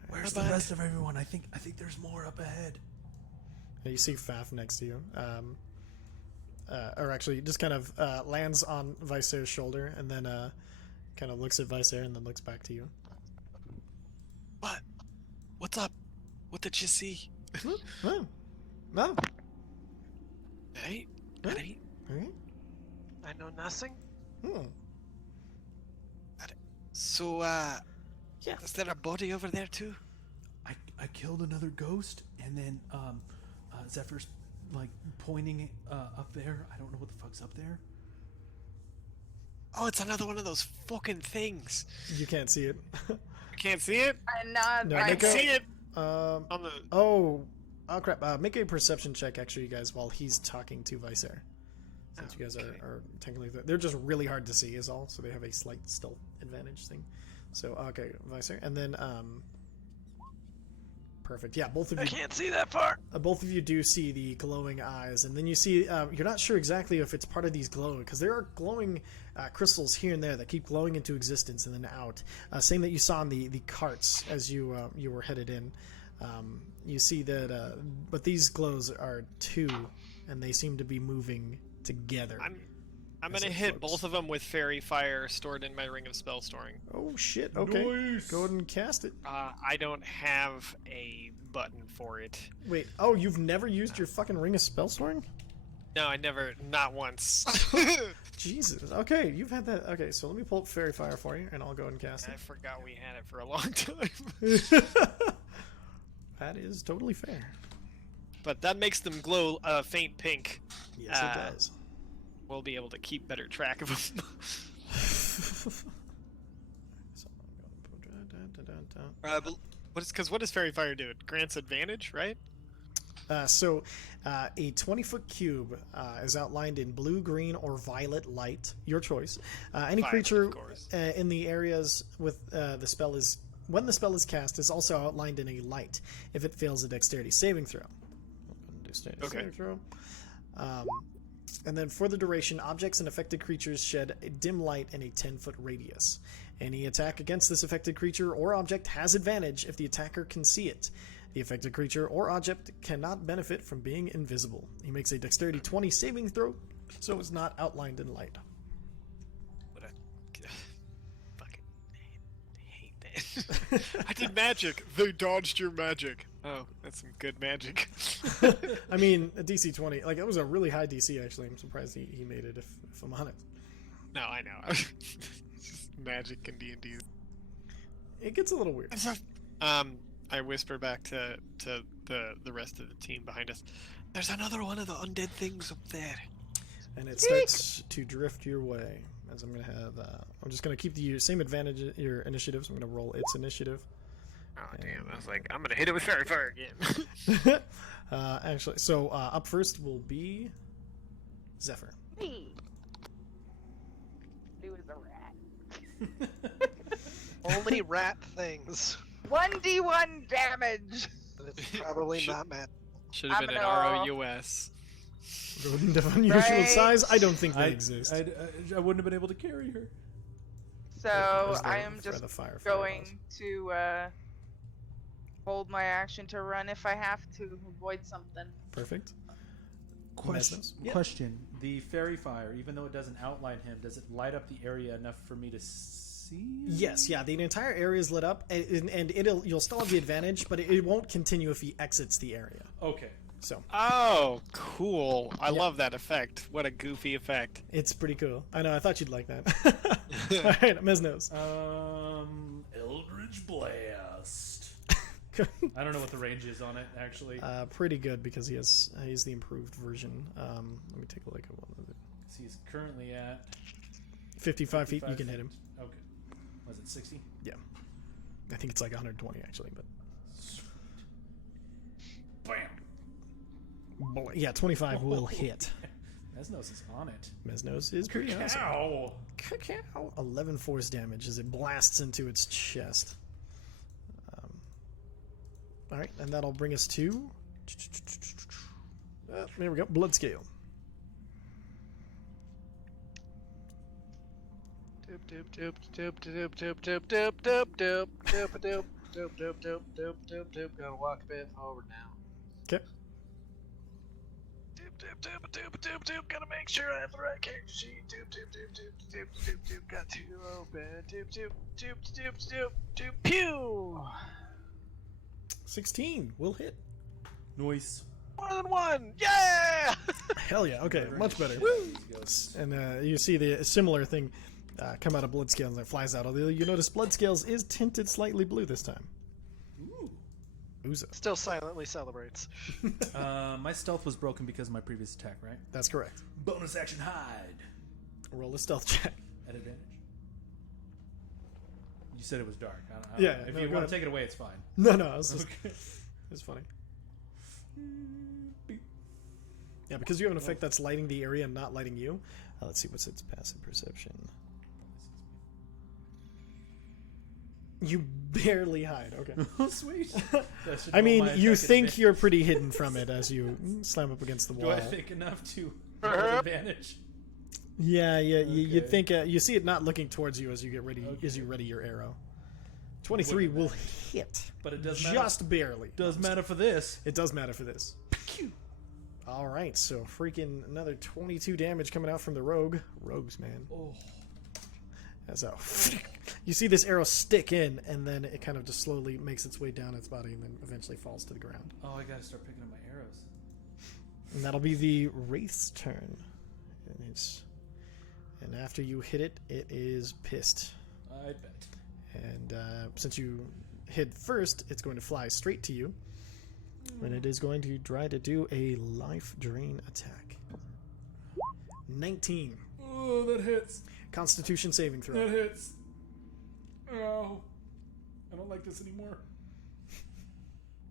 Where's the rest of everyone? I think there's more up ahead. And you see Faf next to you. Or actually, just kind of lands on Vicer's shoulder, and then kind of looks at Vicer, and then looks back to you. What? What's up? What did you see? Oh, no. Hey? Huh? Hey? Alright. I know nothing. Hmm. So, Yeah. is there a body over there too? I killed another ghost, and then Zephyr's like pointing up there. I don't know what the fuck's up there. Oh, it's another one of those fucking things. You can't see it. I can't see it? And not. No, I make can a- see it um. on the... Oh crap. Make a perception check, actually, you guys, while he's talking to Vicer. Since you guys are technically... They're just really hard to see is all, so they have a slight stealth advantage thing. So, okay, Vicer. And then, perfect. Yeah, both of I you... can't see that far. Both of you do see the glowing eyes, and then you see you're not sure exactly if it's part of these glowing, because there are glowing crystals here and there that keep glowing into existence and then out. Same that you saw in the carts as you were headed in. You see that, but these glows are two, and they seem to be moving together. I'm As gonna it hit floats. both of them with fairy fire stored in my ring of spell storing. Oh shit! Okay, Nice. go ahead and cast it. I don't have a button for it. Wait, oh, you've never used your fucking ring of spell storing? No, I never, not once. Jesus. Okay, you've had that. Okay, so let me pull up fairy fire for you, and I'll go ahead and cast I it. forgot we had it for a long time. That is totally fair. But that makes them glow a faint pink. Yes, it does. We'll be able to keep better track of them. What does Fairy Fire do? It grants advantage, right? So, a 20-foot cube is outlined in blue, green, or violet light. Your choice. Any Violet, creature of course. in the areas with the spell is when the spell is cast is also outlined in a light. If it fails a dexterity saving throw. Dexterity saving throw. And then for the duration, objects and affected creatures shed a dim light in a 10-foot radius. Any attack against this affected creature or object has advantage if the attacker can see it. The affected creature or object cannot benefit from being invisible. He makes a dexterity 20 saving throw, so it's not outlined in light. What I fucking hate that. I did magic. They dodged your magic. Oh, that's some good magic. I mean, a DC 20, like, it was a really high DC, actually. I'm surprised he made it, if I'm honest. No, I know. It's just magic and D&D. It gets a little weird. I whisper back to the rest of the team behind us. There's another one of the undead things up there. And it starts to drift your way. As I'm going to have, I'm just going to keep the same advantage, your initiative, so I'm going to roll its initiative. Oh, damn. I was like, I'm going to hit it with Fairy Fire again. Actually, so up first will be Zephyr. Me. Blue is a rat. Only rat things. 1d1 damage. But it's probably not mad. Should have been an I'm ROUS. Rodent of unusual Right. size? I don't think they exist. I wouldn't have been able to carry her. So There's the- I am for just the fire going to hold my action to run if I have to avoid something. Perfect. Question. Mesnos? Yeah. Question. The fairy fire, even though it doesn't outline him, does it light up the area enough for me to see him? Yes, yeah, the entire area is lit up, and you'll still have the advantage, but it won't continue if he exits the area. Okay. So Oh, cool. I love that effect. What a goofy effect. it's pretty cool. I know. I thought you'd like that. All right, Mesnos. Eldritch Blast. I don't know what the range is on it, actually. Pretty good because he's the improved version. Let me take a look at one of it. So he's currently at 55 feet. You can hit him. Okay. Was it 60? Yeah, I think it's like 120 actually, but Bam! yeah, 25 will hit. Mesnos is on it. Mesnos is pretty awesome. Ow! Cacao. 11 force damage as it blasts into its chest. All right, and that'll bring us to. There we go. Blood scale. Doop doop doop doop doop doop doop doop doop doop doop doop doop doop doop doop doop doop. Gonna walk a bit forward now. Okay. Doop doop doop doop doop doop. Gotta make sure I have the right character sheet. Doop doop doop doop doop doop doop. Got to open. Doop doop doop doop doop doop. Pew! 16 will hit. Noise. More than one! Yeah! Hell yeah. Okay, much better. And you see the similar thing come out of blood scales and it flies out. Although you notice blood scales is tinted slightly blue this time. Ooh. Uzo. Still silently celebrates. My stealth was broken because of my previous attack, right? That's correct. Bonus action hide. Roll a stealth check. At advantage. You said it was dark. I don't Yeah, know. If no, you go want ahead. to take it away, it's fine. No, it was just, Okay. it's funny. Yeah, because you have an effect that's lighting the area and not lighting you. Let's see, what's its passive perception? You barely hide. Okay. Oh, sweet. I mean, you think you're pretty hidden from it as you slam up against the Do wall. I think enough to roll an advantage? Yeah, you Okay. think you see it not looking towards you as you get ready as you ready your arrow. 23 Wouldn't will hit, But it does matter. just barely. Does matter for this. It does matter for this. All right, so freaking another 22 damage coming out from the rogue. Rogues, man. Oh. As a, you see this arrow stick in, and then it kind of just slowly makes its way down its body, and then eventually falls to the ground. Oh, I gotta start picking up my arrows. And that'll be the wraith's turn. And after you hit it, it is pissed. I bet. And since you hit first, it's going to fly straight to you. And it is going to try to do a life drain attack. 19. Oh, that hits. Constitution saving throw. That hits. Oh. I don't like this anymore.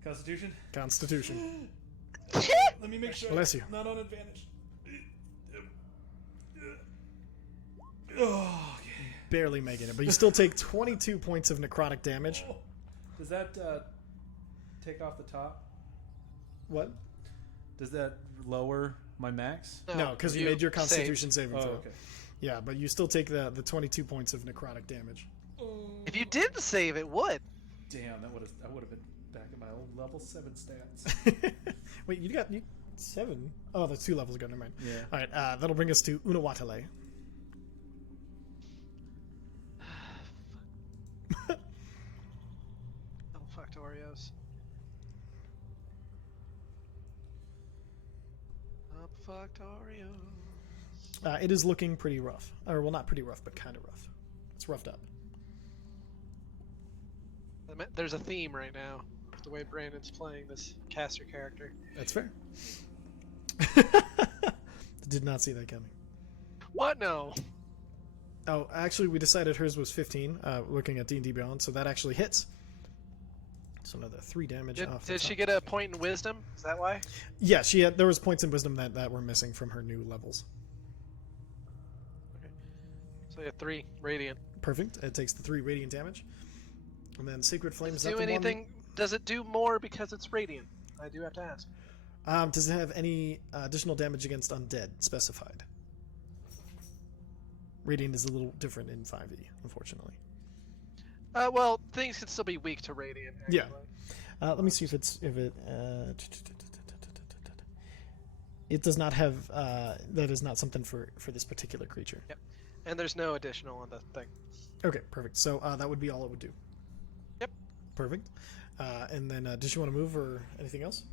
Constitution? Constitution. Let me make sure. Bless you. Not on advantage. Oh, okay. Barely making it, but you still take 22 points of necrotic damage. Does that take off the top? What? Does that lower my max? No, because you made your Constitution saving Oh, throw. okay. Yeah, but you still take the 22 points of necrotic damage. If you did save, it would. Damn, I would have been back at my old level 7 stats. Wait, you got 7? Oh, that's 2 levels ago. Never mind. Yeah. All right, that'll bring us to Unawatale. Oh, fucked Oreos. Up fucked Oreos. It is looking pretty rough. Or, well, not pretty rough, but kind of rough. It's roughed up. There's a theme right now. The way Brandon's playing this caster character. That's fair. Did not see that coming. What? No. Oh, actually, we decided hers was 15, looking at D&D Beyond, so that actually hits. So another 3 damage off the Did she top. get a point in wisdom? Is that why? Yeah, she had. There was points in wisdom that were missing from her new levels. So you have 3 radiant. Perfect. It takes the 3 radiant damage. And then Sacred Flame is Does it that do the anything? Does it do more because it's radiant? I do have to ask. one? Does it have any additional damage against undead specified? Radiant is a little different in 5e, unfortunately. Well, things can still be weak to radiant. Actually. Yeah. Let me see if it. It does not have. That is not something for this particular creature. Yep. And there's no additional on the thing. Okay, perfect. So that would be all it would do. Yep. Perfect. And then, does she want to move or anything else?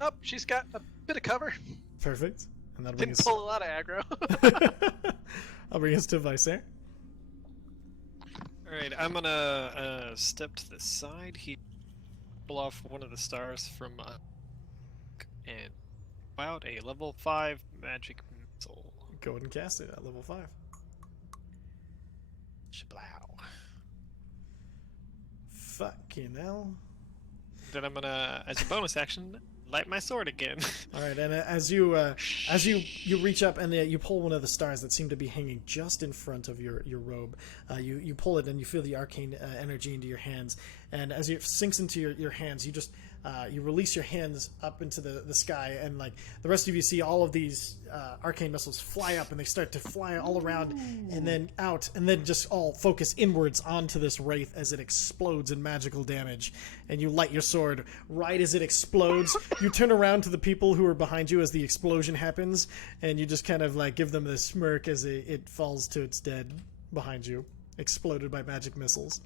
Oh, she's got a bit of cover. Perfect. And that'll bring Didn't us. pull a lot of aggro. I'll bring us to Vicer. Alright, I'm gonna step to the side. He pull off one of the stars from and out a level 5 magic missile. Go ahead and cast it at level 5. Shablow. Fucking hell. Then I'm gonna, as a bonus action, light my sword again. All right, and as you reach up and you pull one of the stars that seem to be hanging just in front of your robe, you pull it and you feel the arcane energy into your hands, and as it sinks into your hands, you just you release your hands up into the sky, and like the rest of you see all of these arcane missiles fly up, and they start to fly all around and then out, and then just all focus inwards onto this wraith as it explodes in magical damage. And you light your sword right as it explodes. You turn around to the people who are behind you as the explosion happens, and you just kind of like give them this smirk as it falls to its dead behind you, exploded by magic missiles.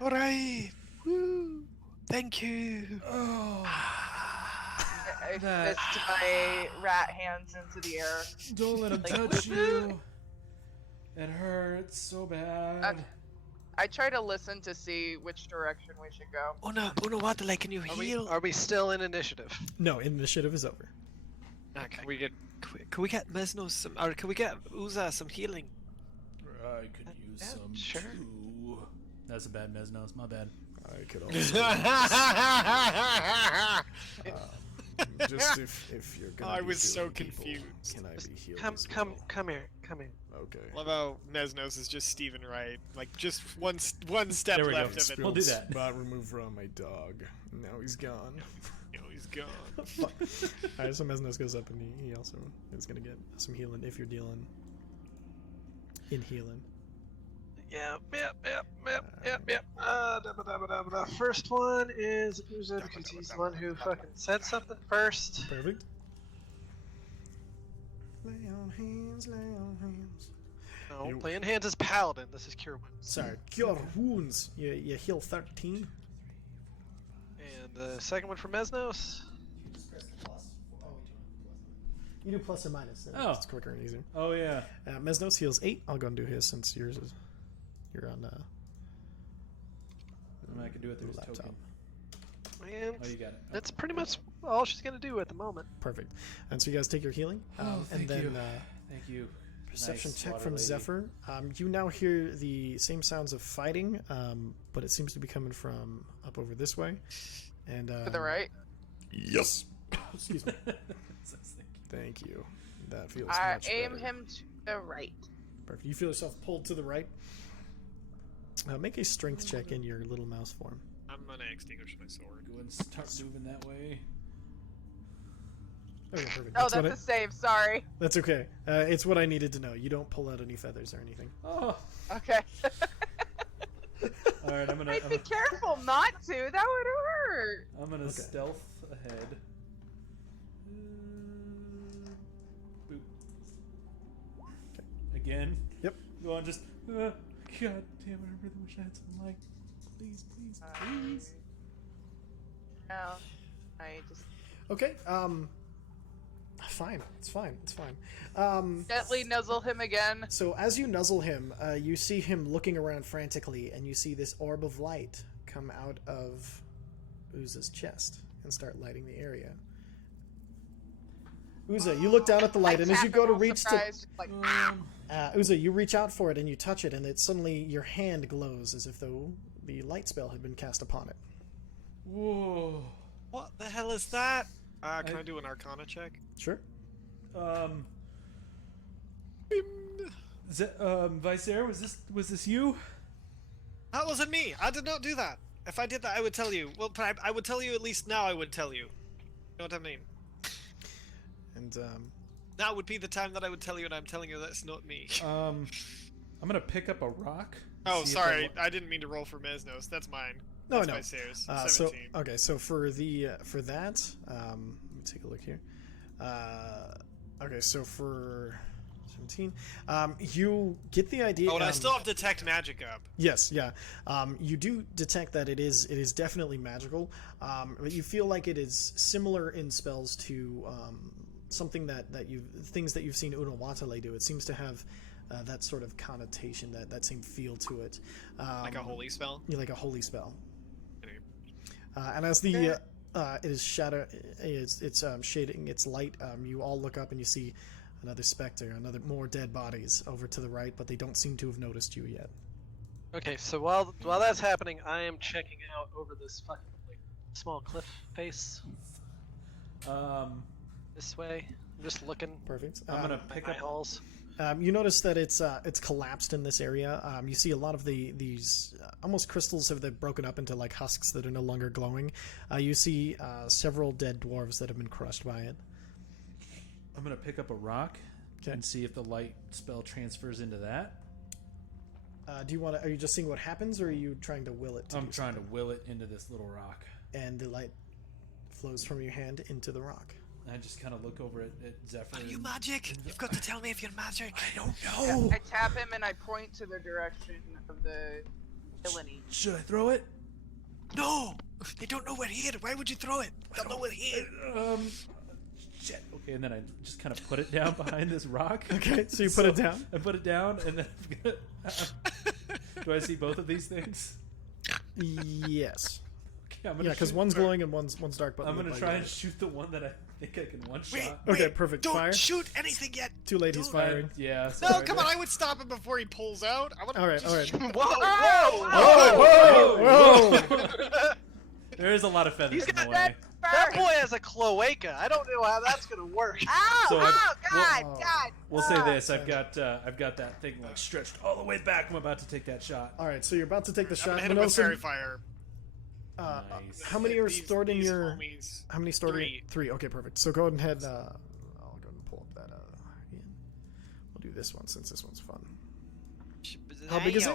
Alright! Woo! Thank you! Oh, I That- fist my rat hands into the air. don't let him Like, touch you. It hurts so bad. I try to listen to see which direction we should go. What? Like, can you Are we still in initiative? No, initiative is over. Can we get Mesno some, or can we get Uza some healing? I could use some sure. too. That's a bad Mesnos, my bad. I could also just if you're gonna. I be was so healing people, confused. Can I be healed? Come as come well? come here. Okay. Love how Mesnos is just Stephen Wright, like just one step There we go. left of it. We'll do that. Spot removed from my dog. Now he's gone. You know, he's gone. Alright, so Mesnos goes up and he also is gonna get some healing if you're dealing in healing. Yep. First one is Uza because he's the one who fucking said something first. Perfect. Lay on hands, lay on hands. No, You- laying hands is paladin. This is cure wounds. Sorry, cure wounds. You heal 13. And the second one for Mesnos. You do plus or minus. Then Oh. It's quicker and easier. Oh yeah. Mesnos heals 8. I'll go and do his since yours is. You're on I can do it through his laptop. token. And Oh, you got it. that's pretty much all she's gonna do at the moment. Perfect. And so you guys take your healing. Oh, and thank then you. Thank you. perception Nice, check water from lady. Zephyr. You now hear the same sounds of fighting, but it seems to be coming from up over this way. And To the right. Yes. Excuse me. That's what I was thinking. Thank you. That feels I much aim better. him to the right. Perfect. You feel yourself pulled to the right. Make a strength check in your little mouse form. I'm gonna extinguish my sword. Go and start moving that way. Okay, perfect. Oh, what that's a save. Sorry. That's okay. It's what I needed to know. You don't pull out any feathers or anything. Oh, Okay. all right. I'm gonna Be careful not to. That would hurt. Okay. Stealth ahead. Boop. Again. Yep. Go on. Just. God damn it! I really wish I had some light. Please, please, please. No. I just Okay. Fine. It's fine. It's fine. gently nuzzle him again. So as you nuzzle him, you see him looking around frantically, and you see this orb of light come out of Uza's chest and start lighting the area. Uza, you look down at the light, and as you go to reach to like, Uza, you reach out for it and you touch it, and it suddenly your hand glows as if though the light spell had been cast upon it. Whoa. What the hell is that? Can I do an Arcana check? Sure. Vicer, was this you? That wasn't me. I did not do that. If I did that, I would tell you. Well, but I would tell you at least now. I would tell you. You know what I mean? And Now would be the time that I would tell you, and I'm telling you that's not me. I'm gonna pick up a rock. Oh, see if sorry. that I didn't mean to roll for Mesnos. That's mine. No, That's no. my Sayers. so 17. okay, so for the for that, let me take a look here. Okay, so for 17, you get the idea. Oh, and I still have Detect Magic up. Yes, yeah. You do detect that it is definitely magical, but you feel like it is similar in spells to something that things that you've seen Unawatale do. It seems to have that sort of connotation, that same feel to it. Like a holy spell? Like a holy spell. And as the it is it's shading its light, you all look up and you see another specter, more dead bodies over to the right, but they don't seem to have noticed you yet. Okay, so while that's happening, I am checking out over this fucking like small cliff face this way. I'm just looking. Perfect. I'm gonna at pick my up. holes. You notice that it's collapsed in this area. You see a lot of these almost crystals have broken up into like husks that are no longer glowing. You see several dead dwarves that have been crushed by it. I'm gonna pick up a rock Okay. and see if the light spell transfers into that. Do you want to? Are you just seeing what happens, or are you trying to will it? I'm trying to will it into this little rock. And the light flows from your hand into the rock. I just kind of look over at Zephyr. Are you magic? You've got to tell me if you're magic. I don't Oh. I tap him and I point to the direction of the villainy. Should I throw it? No! They don't know we're here. Why would you throw it? They don't know we're here. Shit. Okay, and then I just kind of put it down behind this rock. Okay, so you put it down. I put it down, and then do I see both of these things? Yes. Okay, I'm gonna Yeah, because shoot- one's glowing and one's dark. But I'm look gonna like try and yours. shoot the one that I think I can one Wait, shot. Okay, wait, perfect. Don't Fire. shoot anything yet. Too late. He's Don't- firing. Yeah. No, sorry, come on. I would stop him before he pulls out. I would All right, just all right. shoot him. Whoa! Whoa! Whoa! There is a lot of feathers He's in the got way. That boy has a cloaca. I don't know how that's gonna work. Ow! So Oh, I've- God! God! We'll say this: I've got that thing like stretched all the way back. I'm about to take that shot. All right, so you're about to take the I'm shot. gonna hit him with Nelson, fairy fire. Nice. how many are These- stored in these your? homies. How many stored? Three. Three. Okay, perfect. So go ahead. I'll go ahead and pull up that. Again. We'll do this one since this one's fun. How big is it?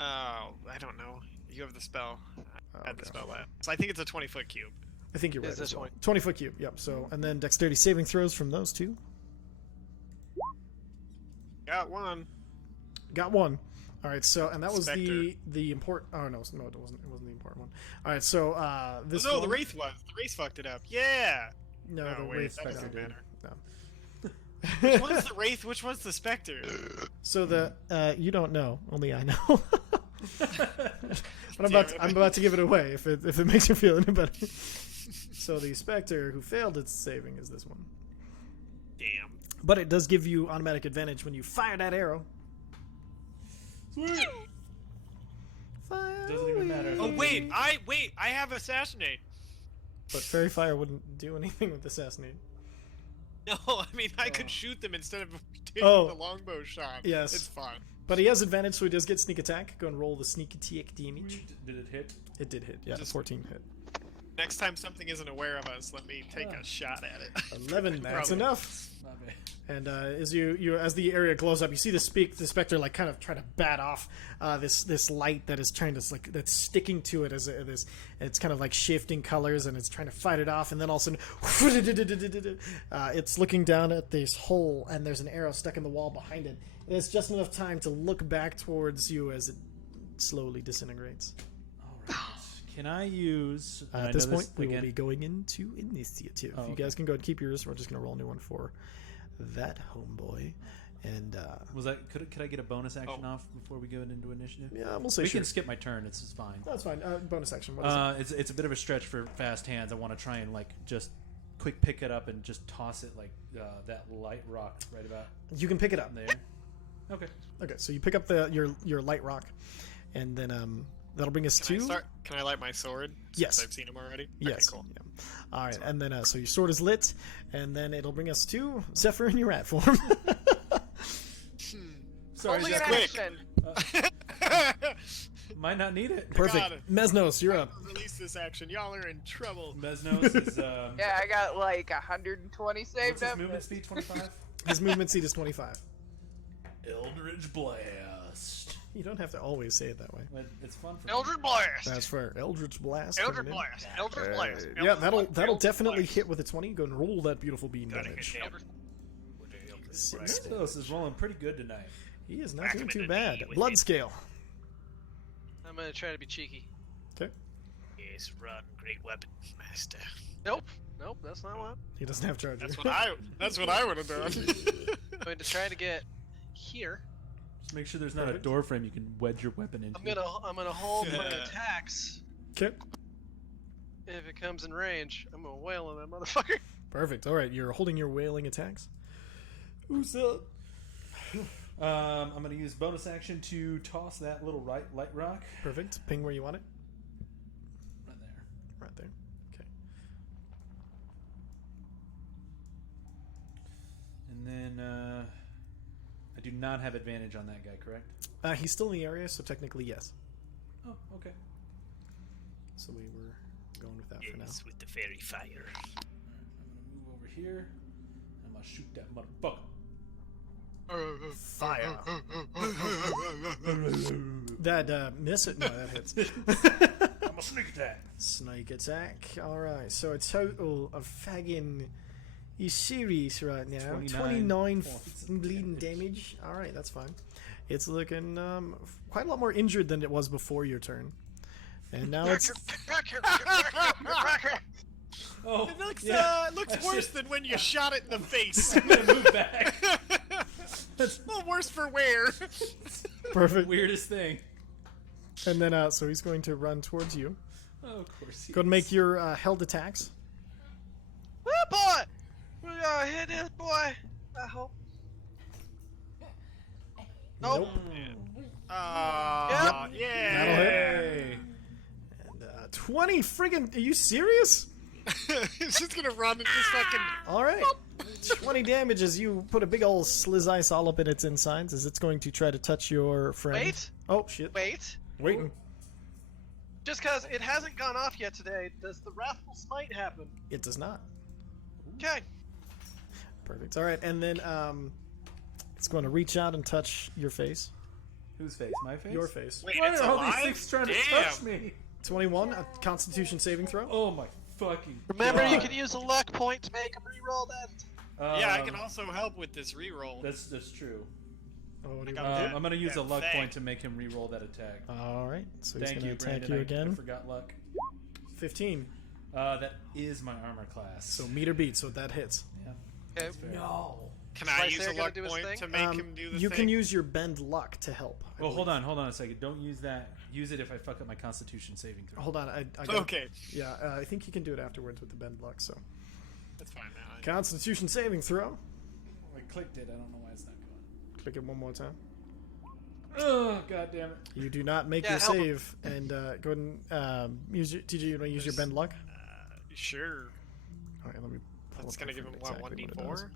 Oh, I don't know. You have the spell. I had the okay. spell last. So I think it's a 20-foot cube. I think you're Is right. it as well. 20? 20-foot cube. Yep. So and then dexterity saving throws from those two. Got one. Got one. All right. So and that was Spectre. the important. Oh no, it wasn't. It wasn't the important one. All right. So this. Oh, no, the one- wraith was. The wraith fucked it up. Yeah. No, Oh, the wait, wraith that spectre doesn't did. matter. No. Which one's the wraith? Which one's the specter? So the you don't know. Only I know. But Damn it. I'm about to give it away if it makes you feel any better. So the specter who failed its saving is this one. Damn. But it does give you automatic advantage when you fire that arrow. Sweet. Fire Doesn't even matter. Oh wait, I have assassinate. But fairy fire wouldn't do anything with assassinate. No, I mean I could shoot them instead of taking Oh. the longbow shot. Yes. It's fine. But he has advantage, so he does get sneak attack. Go and roll the sneak attack damage. Did it hit? It did hit. Yeah, Just- 14 hit. Next time something isn't aware of us, let me take a shot at it. 11. That's Probably. enough. Not bad. And as as the area glows up, you see the specter like kind of try to bat off this light that is trying to that's sticking to it as this. It's kind of like shifting colors, and it's trying to fight it off. And then all of a sudden, it's looking down at this hole, and there's an arrow stuck in the wall behind it. And it's just enough time to look back towards you as it slowly disintegrates. All right. Can I use? and I At this know point, we will again- be going into initiative. Oh, You guys can go and keep yours. We're just going to roll a new one for that homeboy. And Was that? Could I get a bonus action off before we go into initiative? yeah, we'll say We sure. can skip my turn. It's just fine. That's fine. Bonus action. What is it? It's a bit of a stretch for fast hands. I want to try and like just quick pick it up and just toss it like that light rock right about You can pick it up. there. Okay. Okay, so you pick up your light rock, and then that'll bring us Can to I light my sword? Yes. Since I've seen him already. yes. Okay, cool. Yeah. All right, and then so your sword is lit, and then it'll bring us to Zephyr in your rat form. Sorry, Only Zach. an quick. action. Might not need it. Perfect. God. Mesnos, you're up. Release this action. Y'all are in trouble. Mesnos is Yeah, I got like 120 what's saved his up. movement speed? 25. His movement speed is 25. Eldritch Blast. You don't have to always say it that way. But it's fun for me. Eldritch Blast. That's fair. Eldritch Blast. Eldritch coming in. Blast. Eldritch Blast. Yeah, Eldritch that'll Blast. definitely Blast. hit with a 20. Go and roll that beautiful beam Gotta damage. hit Eldritch- Six. Mesnos is rolling pretty good tonight. He is not Whack doing him too in the bad. knee with Blood it. scale. I'm gonna try to be cheeky. Okay. Yes, run, great weapon, master. Nope, that's not what. He doesn't have charger. That's what I would have done. I'm going to try to get here. Just make sure there's not Perfect. a door frame you can wedge your weapon into. I'm gonna hold my Yeah. attacks. Okay. If it comes in range, I'm gonna wail on that motherfucker. Perfect. All right, you're holding your wailing attacks. Who's up? I'm going to use bonus action to toss that little light rock Perfect. Ping where you want it. right there. Right there. Okay. And then I do not have advantage on that guy, correct? He's still in the area, so technically yes. Oh, okay. So we were going with that for now. with the fairy fire. Alright, I'm going to move over here. I'm going to shoot that motherfucker. Fire. That miss it. No, that hits. I'm a sneak attack. Snake attack. All right. So a total of fagging is serious right now. 29 points of bleeding damage. All right, that's fine. It's looking quite a lot more injured than it was before your turn. And now it's Oh, It looks, yeah. it looks That's worse it. than when you shot it in the face. I'm going to move back. That's a little worse for wear. perfect. Weirdest thing. And then so he's going to run towards you. Oh, of course. Go and make your held attacks. Oh boy! We gotta hit this boy. I hope. Nope. Yeah. That'll Hey. And 20 friggin'. Are you serious? It's just gonna run and just fucking. All right. 20 damage as you put a big old sliz ice all up in its insides as it's going to try to touch your friend. Wait. Oh, shit. Wait. Waiting. Just because it hasn't gone off yet today, does the Wrathful Smite happen? It does not. Okay. Perfect. All right. And then it's going to reach out and touch your face. Whose face? My face? Your face. Wait, Why it's are all alive? these things trying to Damn. touch me? 21, a constitution saving throw. Oh my fucking Remember, God. you can use a luck point to make him reroll that. Yeah, I can also help with this reroll. That's true. Oh, what do you I want got to that. do? I'm gonna use a that luck thing. point to make him re-roll that attack. All right. So he's Thank going you, to attack Brandon. you I again. forgot luck. 15. That is my armor class. So meter beat, so that hits. yeah. Okay. That's fair. No. Can Is I Lysair use a gonna luck do his point thing? to make him do the you thing? can use your bend luck to help. I Well, hold believe. on a second. Don't use that. Use it if I fuck up my Constitution saving throw. Hold on. I got, Okay, Yeah, I think you can do it afterwards with the bend luck. So that's fine, man. Constitution saving throw. I clicked it. I don't know why it's not going. Click it one more time. Oh, god damn it. You do not make Yeah, your help him. save, and go ahead and use your TJ. You want to use your bend luck? Sure. All right, let me. Pull That's up gonna give him exactly what, it does. 1d4?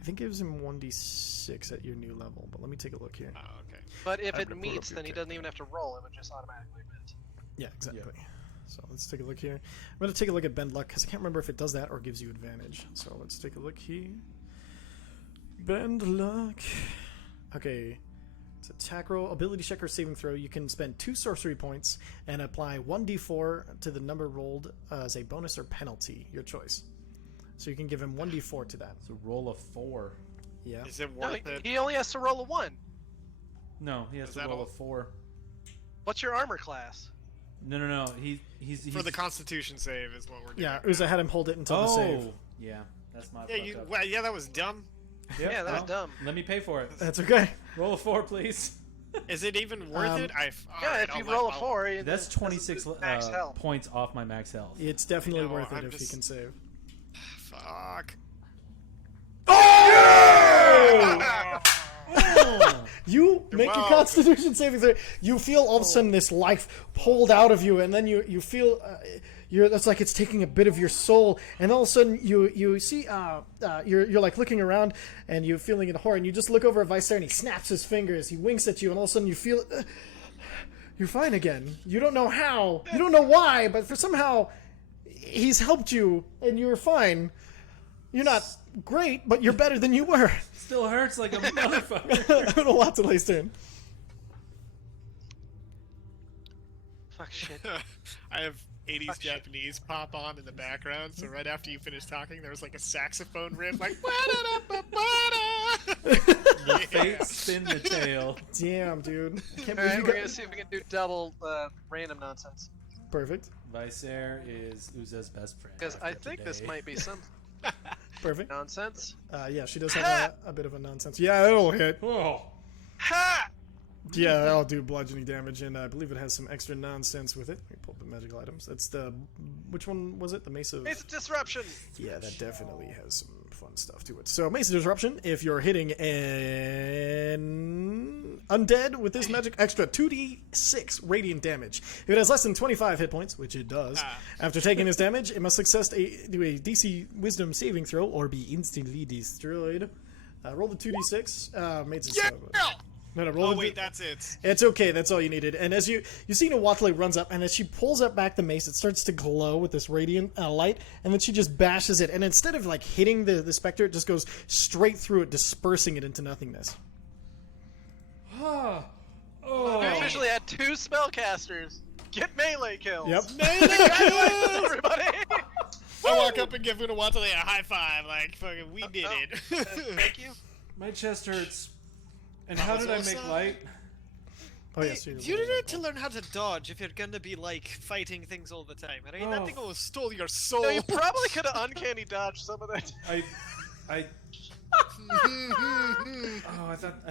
I think it gives him 1d6 at your new level, but let me take a look here. Oh, okay. But if I'm it gonna pull it meets, up then he here. doesn't even have to roll. It would just automatically mint. Yeah, exactly. So let's take a look here. I'm going to take a look at bend luck because I can't remember if it does that or gives you advantage. So let's take a look here. Bend luck. Okay. It's attack roll, ability check, or saving throw. You can spend 2 sorcery points and apply 1d4 to the number rolled as a bonus or penalty. Your choice. So you can give him 1d4 to that. So roll a 4. Yeah. Is it No, worth it? he only has to roll a 1. No, he has Is to that roll all? a 4. What's your armor class? No. He's For the Constitution save is what we're doing. Yeah, Uza had him hold it until the save. Yeah, that's my. Yeah, fuck you. up. Well, yeah, that was dumb. Yep, Yeah, that was dumb. Let me pay for it. That's okay. Roll a 4, please. Is it even worth it? Yeah, Alright, if you I'll roll let- a 4, That's 26 max health. points off my max health. It's definitely No, worth it I'm if you just- can save. Fuck. You You're make your welcome. Constitution saving throw. You feel all of a sudden this life pulled out of you, and then you feel that's like it's taking a bit of your soul, and all of a sudden you see you're like looking around and you're feeling in horror, and you just look over at Vicer and he snaps his fingers, he winks at you, and all of a sudden you feel you're fine again. You don't know how, you don't know why, but for somehow he's helped you and you're fine. You're not great, but you're better than you were. Still hurts like a motherfucker. I'm gonna watch the last turn. Fuck shit. I have 80s Fuck shit. Japanese pop on in the background, so right after you finish talking, there was like a saxophone riff, like. The fate spin the tail. Damn, dude. I can't believe Alright, you we're got... gonna see if we can do double random nonsense. Perfect. Vicer is Uza's best friend. Because I after think this today. might be some Perfect. nonsense. Yeah, she does have a bit of a nonsense. Yeah, it'll hit. Oh, Ha! Yeah, that'll do bludgeoning damage, and I believe it has some extra nonsense with it. Let me pull up the magical items. That's the... Which one was it? The Mace of... It's a disruption! Yeah, that definitely has some fun stuff to it. So, Mace of Disruption, if you're hitting an undead with this magic, extra 2d6 radiant damage. If it has less than 25 hit points, which it does, after taking this damage, it must do a DC Wisdom saving throw or be instantly destroyed. Roll the 2d6. Made some No, roll Oh the wait, that's it. It's okay. That's all you needed. And as you see, Nawatale runs up, and as she pulls up back the mace, it starts to glow with this radiant light, and then she just bashes it. And instead of like hitting the specter, it just goes straight through it, dispersing it into nothingness. oh. We officially had 2 spellcasters get melee kills! Yep. Congratulations, everybody! I walk up and give Unawatale a high five, like fucking, we did it. Thank you. My chest hurts. And how did I make awesome. light? Oh yes, You need to learn how to dodge if you're gonna be like fighting things all the time. Right? That Oh. thing almost stole your soul. No, you probably could have uncanny dodged some of that. I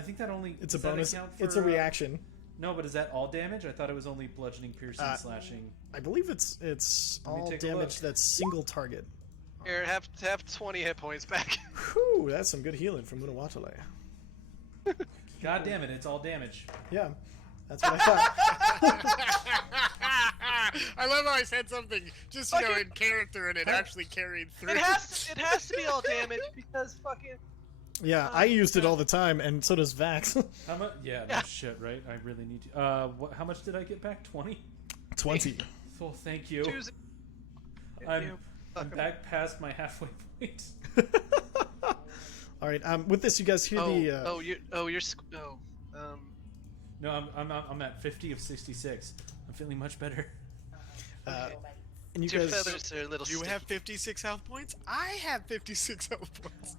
think that only. It's a does that bonus. account for, It's a reaction. No, but is that all damage? I thought it was only bludgeoning, piercing, slashing. I believe it's Let me all take a damage look. that's single target. Here, have 20 hit points back. Whew, that's some good healing from Unawatale. God damn it! It's all damage. Yeah, that's what I thought. I love how I said something just you know Okay. in character and it actually carried through. It has to be all damage because fucking Yeah, I used it all the time, and so does Vax. How much? Yeah, no Yeah. shit, right? I really need to. How much did I get back? 20. 20. Oh, thank you. choose I'm back past my halfway point. All right. With this, you guys hear the. No, I'm at 50 of 66. I'm feeling much better. And you your guys. feathers are a little You stiff. have 56 health points. I have 56 health points.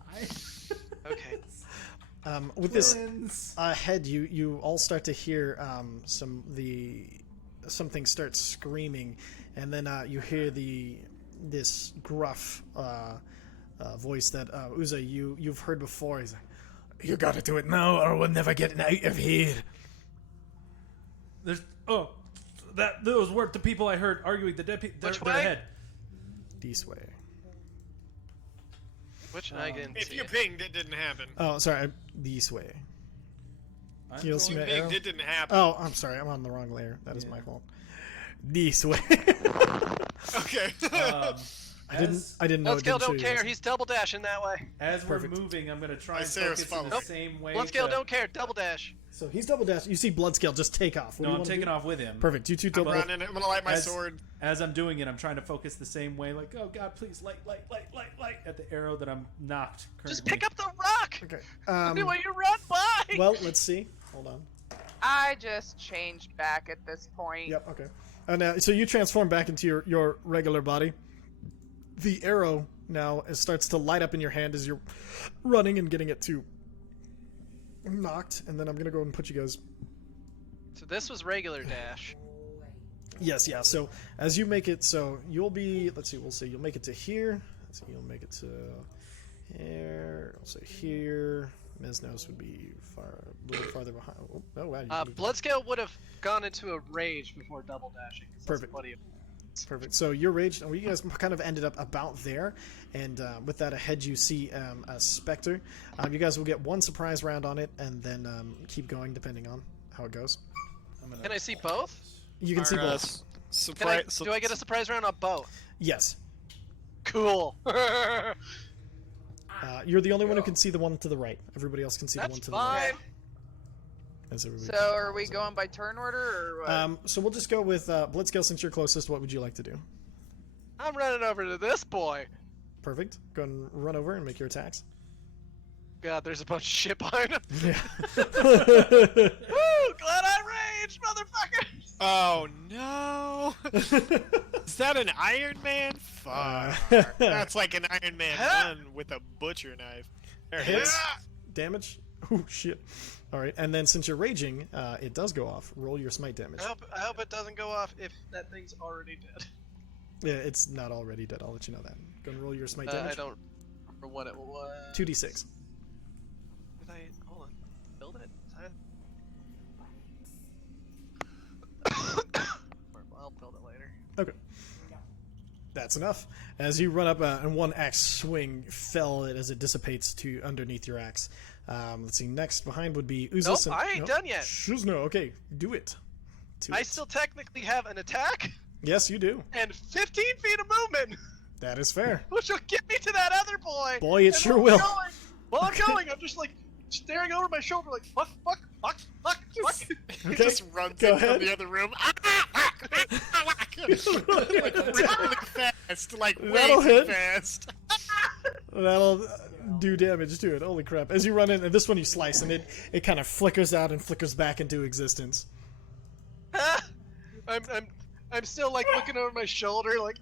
Okay. With this Twins. ahead, you all start to hear something start screaming, and then you hear this gruff voice that Uza you've heard before. He's like, "You gotta do it now, or we'll never get out of here." There's those weren't the people I heard arguing. The dead people. Which They're way? This ahead. way. Which I didn't If see you it. pinged, it didn't happen. Oh, sorry. This way. I'm You'll see going- my arrow? Pinged, it didn't happen. Oh, I'm sorry. I'm on the wrong layer. That is my fault. This way. Okay. I didn't know. it Bloodskill didn't show don't you care. guys. He's double dashing that way. As we're Perfect. moving, I'm gonna try I and say it's focus in the follow. same way. Bloodskill to- don't care. Double dash. So he's double dash. You see Bloodscale just take off. What do No, you I'm wanna taking do? off with him. Perfect. You two I'm double. running. I'm gonna light my As- sword. As I'm doing it, I'm trying to focus the same way. Like, oh God, please, light at the arrow that I'm knocked currently. Just pick up the rock. Okay. Do what you run by. Well, let's see. Hold on. I just changed back at this point. Yep. Okay. And so you transform back into your regular body. The arrow now starts to light up in your hand as you're running and getting it to knocked. And then I'm gonna go and put you guys. So this was regular dash. Yes. Yeah. So as you make it, so you'll be. Let's see. We'll say you'll make it to here. Let's see. You'll make it to here. We'll say here. Mesnos would be a little farther behind. Oh wow. You Bloodscale would have gone into a rage before double dashing. 'Cause that's Perfect. what he- Perfect. So you're raged, and you guys kind of ended up about there. And with that ahead, you see a specter. You guys will get one surprise round on it, and then keep going depending on how it goes. Can I see both? You can see both. Can I, do I get a surprise round on both? Yes. Cool. You're the only one who can see the one to the right. Everybody else can see the one That's to the left. fine. As everybody So can see. are we going by turn order or what? So we'll just go with Blitzscale since you're closest. What would you like to do? I'm running over to this boy. Perfect. Go and run over and make your attacks. God, there's a bunch of shit behind him. Yeah. Woo! Glad I raged, motherfucker. Oh no! Is that an Iron Man? Fuck. That's like an Iron Man gun with a butcher knife. There it Hits. is. Damage. Oh shit. All right, and then since you're raging, it does go off. Roll your smite damage. I hope it doesn't go off if that thing's already dead. Yeah, it's not already dead. I'll let you know that. Go and roll your smite I damage. don't remember what it was. 2d6. Did I hold on? Build it. I'll build it later. Okay. That's enough. As you run up and one axe swing fell as it dissipates to underneath your axe. Let's see. Next behind would be Uzis. Nope, I ain't done yet. Shuzno. Okay, do it. Do I it. still technically have an attack Yes, you do. and 15 feet of movement, That is fair. which will get me to that other boy. Boy, it And sure while I'm will. going- While I'm going, I'm just like staring over my shoulder, like fuck. Okay. Just runs Go in from ahead. the other room. Like really fast, like way That'll too hit. fast. That'll do damage to it. Holy crap. As you run in, and this one you slice, and it kind of flickers out and flickers back into existence. I'm still like looking over my shoulder, like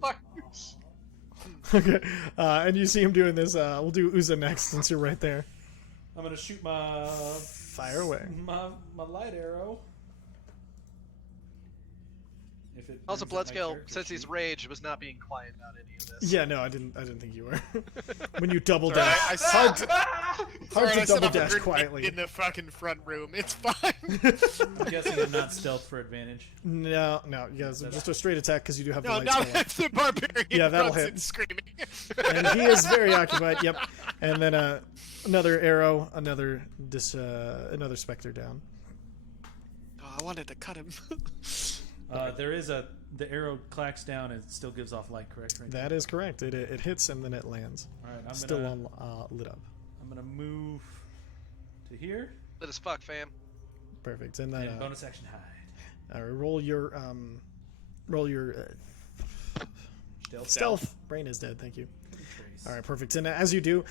fuck. Okay. And you see him doing this. We'll do Uza next since you're right there. I'm gonna shoot my Fire away. my light arrow. If it Also, brings up my Bloodscale, character since he's sheet. raged, was not being quiet about any of this. Yeah, no, I didn't think you were. When you double Sorry, dash. I hard said- to, hard Sorry, to I set double off a dash grenade quietly. in the fucking front room. It's fine. I'm guessing I'm not stealth for advantage. No, you guys, just a straight attack because you do have the No, light now spell on. that's the barbarian. Yeah, that'll runs hit. in screaming. And he is very occupied. Yep. And then another arrow, another specter down. Oh, I wanted to cut him. There is the arrow clacks down and it still gives off light, correct? Right. That is correct. It hits and then it lands. All right, I'm Still gonna on lit up. I'm gonna move to here Lit as fuck, fam. Perfect. And then and bonus action hide. roll your stealth. Brain is dead. Thank you. Trace. All right, perfect. And as you do,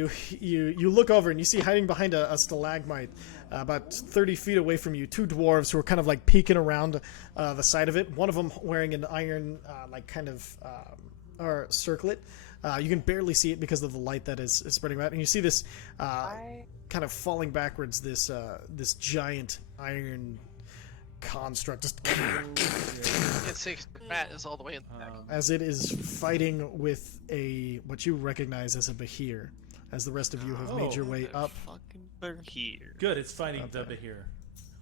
you look over and you see hiding behind a stalagmite, about 30 feet away from you, two dwarves who are kind of like peeking around the side of it. One of them wearing an iron, or circlet. You can barely see it because of the light that is spreading out, and you see this kind of falling backwards. This giant iron construct just Can't see Matt is all the way in the back. as it is fighting with what you recognize as a Bahir, as the rest of you have made your way up. Fucking Bahir. Good, it's fighting the Okay. Bahir.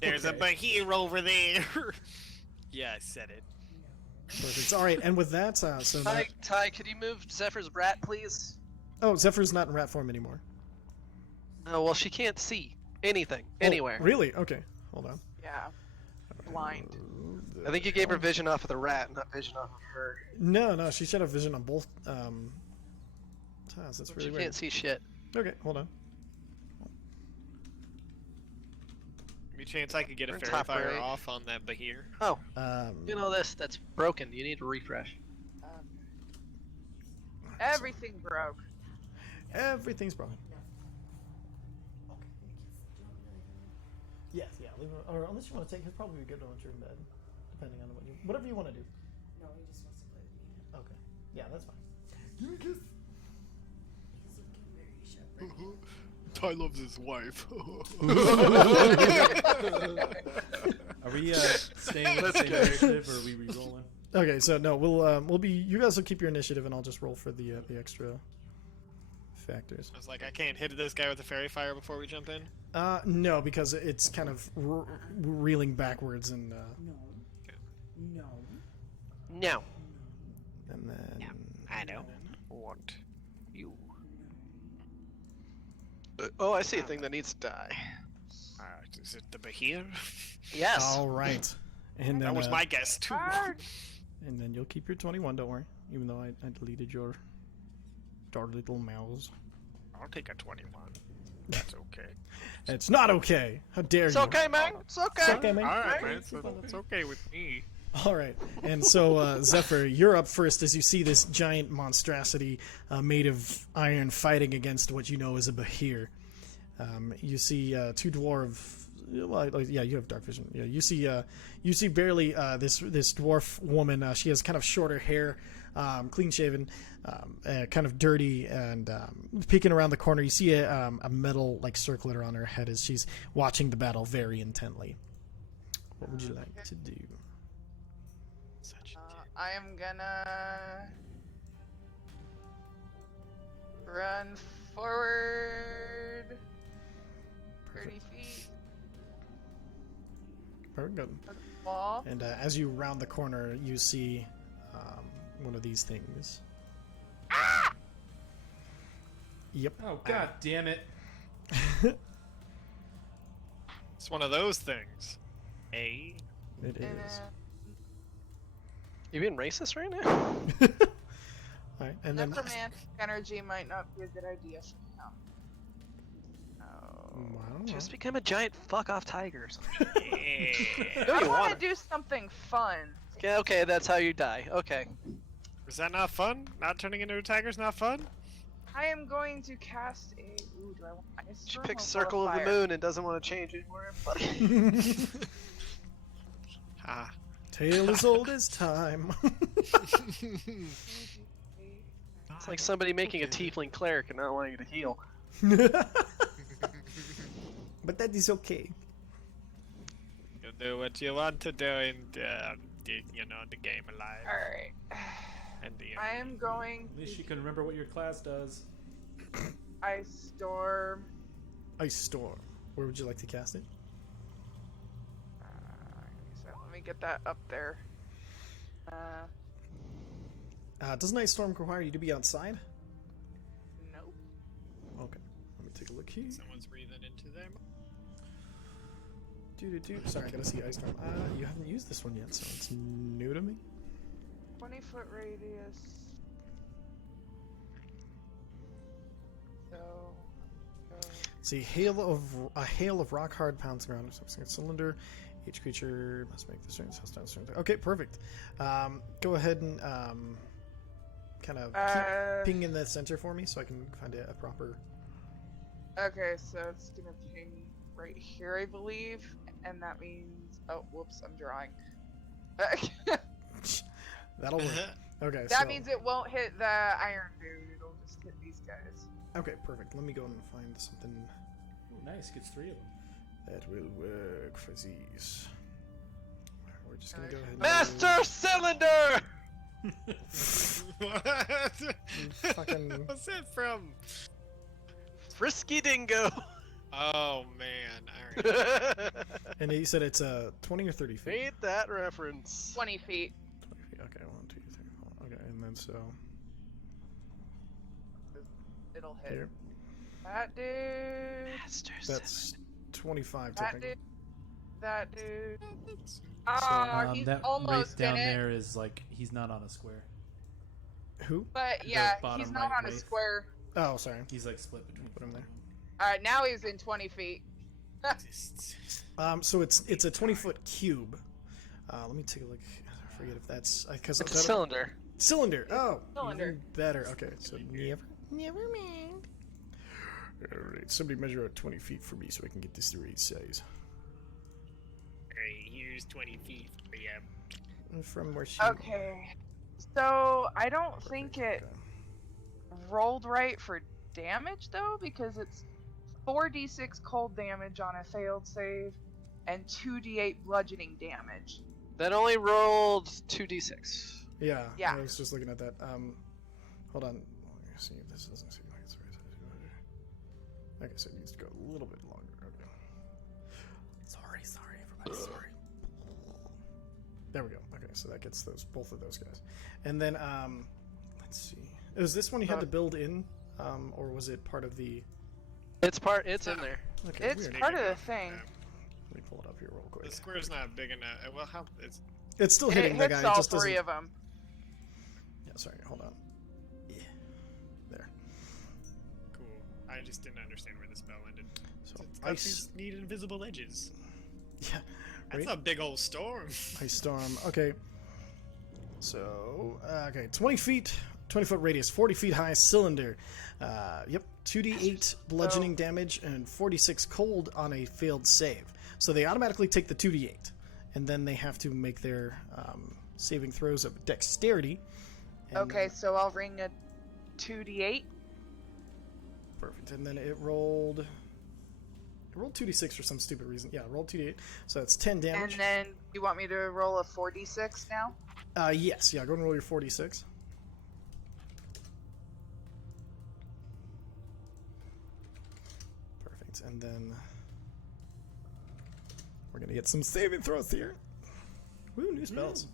There's a Bahir over there. Yeah, I said it. Perfect. All right, and with that, so now, Ty, could you move Zephyr's rat, please? oh, Zephyr's not in rat form anymore. Oh, well, she can't see anything, Oh, anywhere. Really? Okay. Hold on. Yeah. Blind. I think you gave her vision off of the rat, not vision off of her. No, she should have vision on both. Taz, that's really She weird. can't see shit. Okay, hold on. Any chance I could get a We're fairy top fire right. off on that Bahir? Oh, Um, you know this, that's broken. You need to refresh. Everything broke. everything's broken. Yes, yeah. Leave it, or unless you want to take, it's probably good once you're in bed, depending on whatever you want to do. No, he just wants to play with me. Okay. Yeah, that's fine. Give me a kiss. He's looking very sharp right now. Ty loves his wife. Are we staying with the same initiative, or are we re-rolling? Okay, so no, we'll be. You guys will keep your initiative, and I'll just roll for the extra factors. I was like, I can't hit this guy with a fairy fire before we jump in. No, because it's kind of reeling backwards, and No. No. No. and then I know. What? You. Oh, I see a thing that needs to die. Is it the Bahir? Yes. all right, and then That was my guess too. Arg! and then you'll keep your 21. Don't worry, even though I deleted your dark little mouse. I'll take a 21. That's okay. It's not okay. How dare It's you? okay, man. It's okay. It's okay, man. All right, Right? man. It's okay with me. All right, and so Zephyr, you're up first as you see this giant monstrosity made of iron fighting against what you know is a Bahir. You see two dwarf. Well, yeah, you have dark vision. Yeah, you see barely this dwarf woman. She has kind of shorter hair, clean shaven, kind of dirty, and peeking around the corner. You see a metal like circlet around her head as she's watching the battle very intently. What would you like to do? I am gonna run forward 30 feet Very good. of the wall. And as you round the corner, you see one of these things. Yep. Oh god damn it! It's one of those things. Hey. It And, is. You being racist right now? All right, and then necromantic energy might not be a good idea for now. No. I don't know. Just become a giant fuck off tiger or something. Yeah. No, I you want want to do something fun. Okay, okay, that's how you die. Okay. Is that not fun? Not turning into a tiger's not fun? I am going to cast a. Ooh, do I want ice She storm picks or Circle of the fire? Moon and doesn't want to change anymore. Buddy. Ah. Tale as old as time. It's like somebody making a tiefling cleric and not wanting you to heal. But that is okay. You do what you want to do in the game alive. Alright. And the I am going At least you can remember what your class does. ice storm. Ice storm. Where would you like to cast it? So let me get that up there. Doesn't ice storm require you to be outside? Nope. Okay. Let me take a look here. Someone's breathing into them. Sorry, I gotta see ice storm. You haven't used this one yet, so it's new to me. 20-foot radius. So. See, a hail of rock hard pounds ground or something. Cylinder. Each creature must make the strength. Okay, perfect. Go ahead and kind of keep ping in the center for me so I can find a proper. Okay, so it's gonna ping right here, I believe, and that means. Oh, whoops! I'm drawing. That'll work. Okay, That so, means it won't hit the iron dude. It'll just hit these guys. Okay, perfect. Let me go and find something Ooh, nice, gets 3 of them. that will work for these. We're just gonna go ahead. And Master Cylinder! What? Fucking- What's it from? Frisky Dingo! Oh man, alright. And you said it's 20 or 30 feet. Made that reference. 20 feet. feet. Okay, 1, 2, 3, 4. Okay, and then so It'll hit. here. That dude. Masters. That's 25 That technically. dude. That dude. So, He's that almost wraith down in it. there is like he's not on a square. Who? But yeah, bottom he's not right on a wraith. square. Oh, sorry. He's like split between. Put him there. Alright, now he's in 20 feet. So it's a 20-foot cube. Let me take a look. I forget if that's because It's a cylinder. cylinder. Oh, Cylinder. even better. Okay, so never mind. All right, somebody measure out 20 feet for me so I can get this the right size. Hey, here's 20 feet for you. And from where she. Okay. So I don't think it Okay. rolled right for damage though, because it's 4d6 cold damage on a failed save and 2d8 bludgeoning damage. That only rolled 2d6. Yeah. Yeah. I was just looking at that. Hold on. Let me see if this doesn't seem like it's right. Okay, so it needs to go a little bit longer. Okay. Sorry, everybody. Sorry. There we go. Okay, so that gets both of those guys. And then let's see. Was this one you had to build in, or was it part of the? It's in there. Okay, It's weird. part of the thing. Let me pull it up here real quick. The square's not big enough. Well, how it's It's still It hitting the hits guy. all It just three doesn't. of them. Yeah, sorry. Hold on. Yeah. There. cool. I just didn't understand where the spell ended. So It's got ice. these neat invisible edges. Yeah. That's Right. a big old storm. Ice storm. Okay. So, okay, 20 feet, 20-foot radius, 40 feet high cylinder. Yep, 2d8 bludgeoning damage and 46 cold on a failed save. So they automatically take the 2d8, and then they have to make their saving throws of dexterity. And Okay, so I'll ring a 2d8. perfect. And then it rolled 2d6 for some stupid reason. Yeah, it rolled 2d8. So that's 10 And damage. then you want me to roll a 4d6 now? Yes, yeah, go and roll your 46. Perfect, and then we're gonna get some saving throws here. Woo, new spells.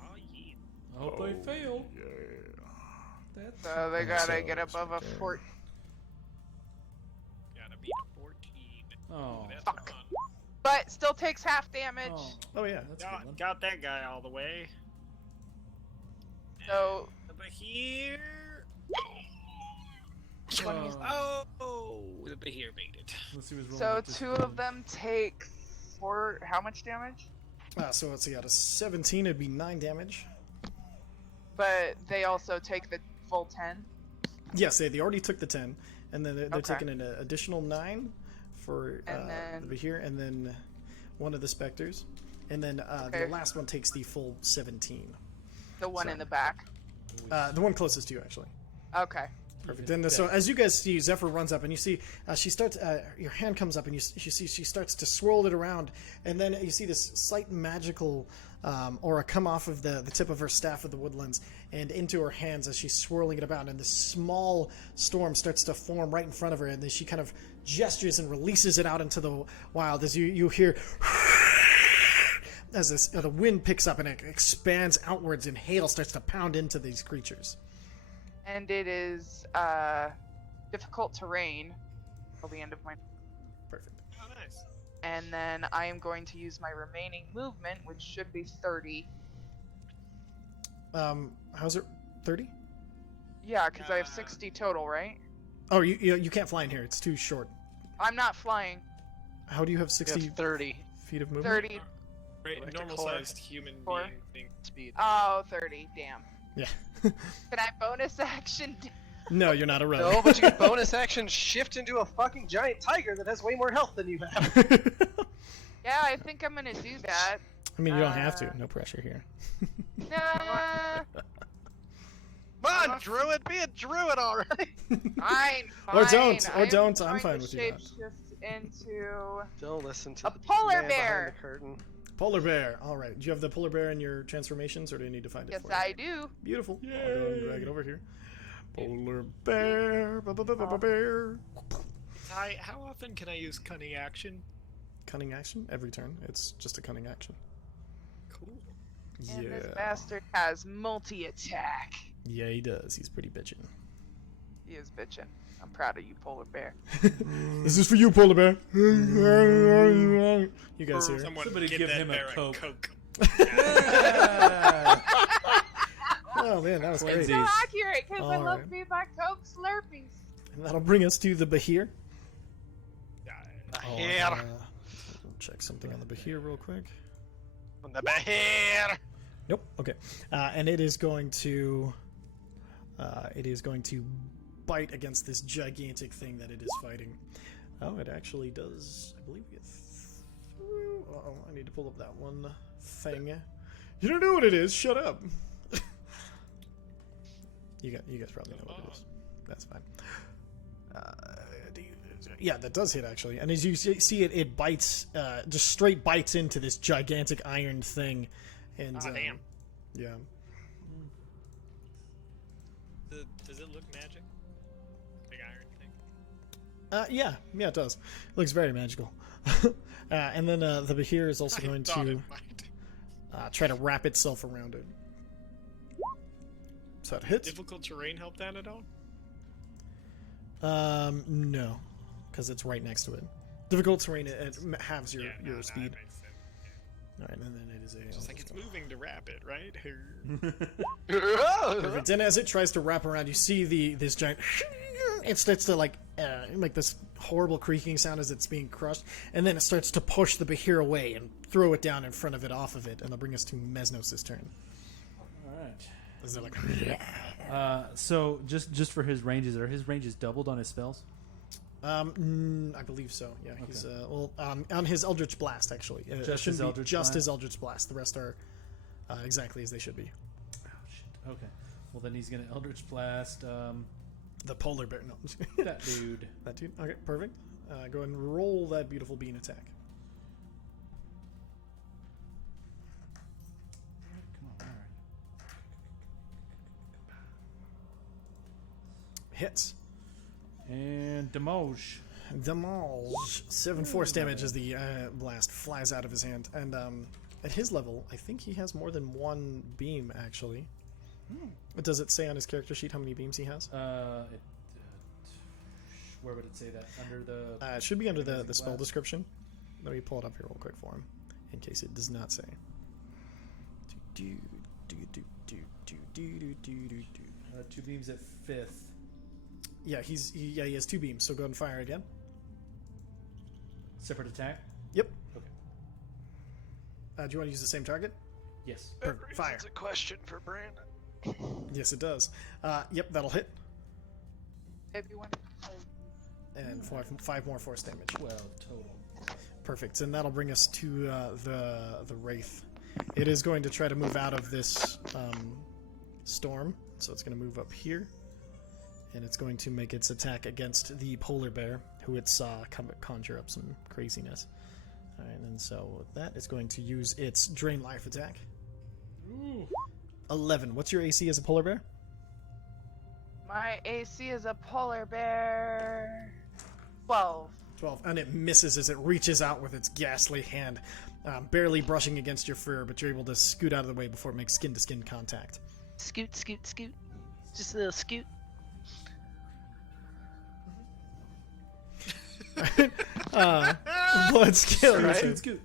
Oh yeah. I hope they fail. Yeah. That's So they And gotta so get above a okay. 14. Gotta be a 14. oh. That's Fuck. fun. But still takes half damage. Oh, Oh yeah. that's a good one. Got that guy all the way. So But here. Oh. Oh, the Bahir made it. Let's see what's wrong so with this two one. of them take how much damage? So let's see, out of 17, it'd be 9 damage. But they also take the full 10. Yes, they already took the 10, and then they're Okay. taking an additional 9 for And then- the here, and then one of the specters, and then Okay. the last one takes the full 17. The one So- in the back. The one closest to you, actually. Okay. Perfect. And so as you guys see, Zephyr runs up, and you see she starts. Your hand comes up, and you see she starts to swirl it around, and then you see this slight magical aura come off of the tip of her staff of the woodlands and into her hands as she's swirling it about, and this small storm starts to form right in front of her, and then she kind of gestures and releases it out into the wild as you hear. As the wind picks up and it expands outwards, and hail starts to pound into these creatures. And it is difficult terrain till the end of my. Perfect. Oh, nice. And then I am going to use my remaining movement, which should be 30. How's it? 30? Yeah, because I have 60 total, right? Oh, you can't fly in here. It's too short. I'm not flying. How do you have You 60 have 30 feet of movement? 30. Right, Like a normal-sized human Four. being thing. speed. Oh, 30. Damn. Yeah. Can I bonus action? No, you're not a runner. No, but you can bonus action shift into a fucking giant tiger that has way more health than you have. Yeah, I think I'm gonna do that. I mean, you don't have to. No pressure here. Nah, Come on, druid, be a druid, alright. fine, Or fine. don't, or I'm don't, I'm going fine to with you not. Shapeshift into Don't listen to A the polar man bear. behind the curtain. Polar bear. All right. Do you have the polar bear in your transformations, or do you need to find it yes, for you? I do. Beautiful. I'll go and drag it over here. Polar bear. Bear. Ty, how often can I use cunning action? Cunning action every turn. It's just a cunning action. Cool. And this Yeah. bastard has multi-attack. Yeah, he does. He's pretty bitchin'. He is bitching. I'm proud of you, polar bear. This is for you, polar bear. You guys hear? Someone Somebody give give that him a bear Coke. Oh man, that was Twinsies. crazy. So accurate, because I love Alright. me my Coke Slurpees. And that'll bring us to the Bahir. Here. Check something on the Bahir real quick. On the here. Nope. Okay. And it is going to bite against this gigantic thing that it is fighting. Oh, it actually does. I believe get through. Oh, I need to pull up that one thing. You don't know what it is. Shut up. You guys probably know what it is. That's fine. Yeah, that does hit actually. And as you see it, it bites, just straight bites into this gigantic iron thing. And Damn. yeah. Does it look magic? Big iron thing. Yeah, it does. It looks very magical. And then the Bahir is also going thought to it might. try to wrap itself around it. So that hits. Difficult terrain help that at all? No, because it's right next to it. Difficult terrain, it halves your no, speed. That makes sense. All right, and then it is a. Just like it's moving to wrap it, right? Perfect. And as it tries to wrap around, you see this giant. It starts to make this horrible creaking sound as it's being crushed, and then it starts to push the Bahir away and throw it down in front of it, off of it, and that'll bring us to Mesnos' turn. All right. Is it like? So just for his ranges, are his ranges doubled on his spells? I believe so. Yeah, he's on his Eldritch Blast actually. Just his Eldritch just Blast? his Eldritch Blast. The rest are exactly as they should be. Oh shit. Okay. Well then he's gonna Eldritch Blast The polar bear. No, that dude. that dude. Okay, perfect. Go ahead and roll that beautiful bean attack. Come on, where are you? Hits. And Demoge. Demolge. 7 force damage as the blast flies out of his hand. And at his level, I think he has more than one beam, actually. Does it say on his character sheet how many beams he has? Where would it say that? Under the. It should be under the Amazing spell blast. description. Let me pull it up here real quick for him, in case it does not say. Two beams at 5th. Yeah, he has 2 beams, so go ahead and fire again. Separate attack? Yep. Okay. Do you want to use the same target? Yes. Perfect. Fire. It's a question for Brandon. Yes, it does. Yep, that'll hit. Everyone. And 5 more force damage. 12 total. Perfect. And that'll bring us to the Wraith. It is going to try to move out of this storm, so it's going to move up here. And it's going to make its attack against the polar bear, who it saw conjure up some craziness. Alright, and so with that, it's going to use its Drain Life attack. Ooh. 11. What's your AC as a polar bear? My AC is a polar bear. 12. 12. And it misses as it reaches out with its ghastly hand, barely brushing against your fur, but you're able to scoot out of the way before it makes skin-to-skin contact. Scoot, scoot, scoot. Just a little scoot. Blood skill, right? Scoot.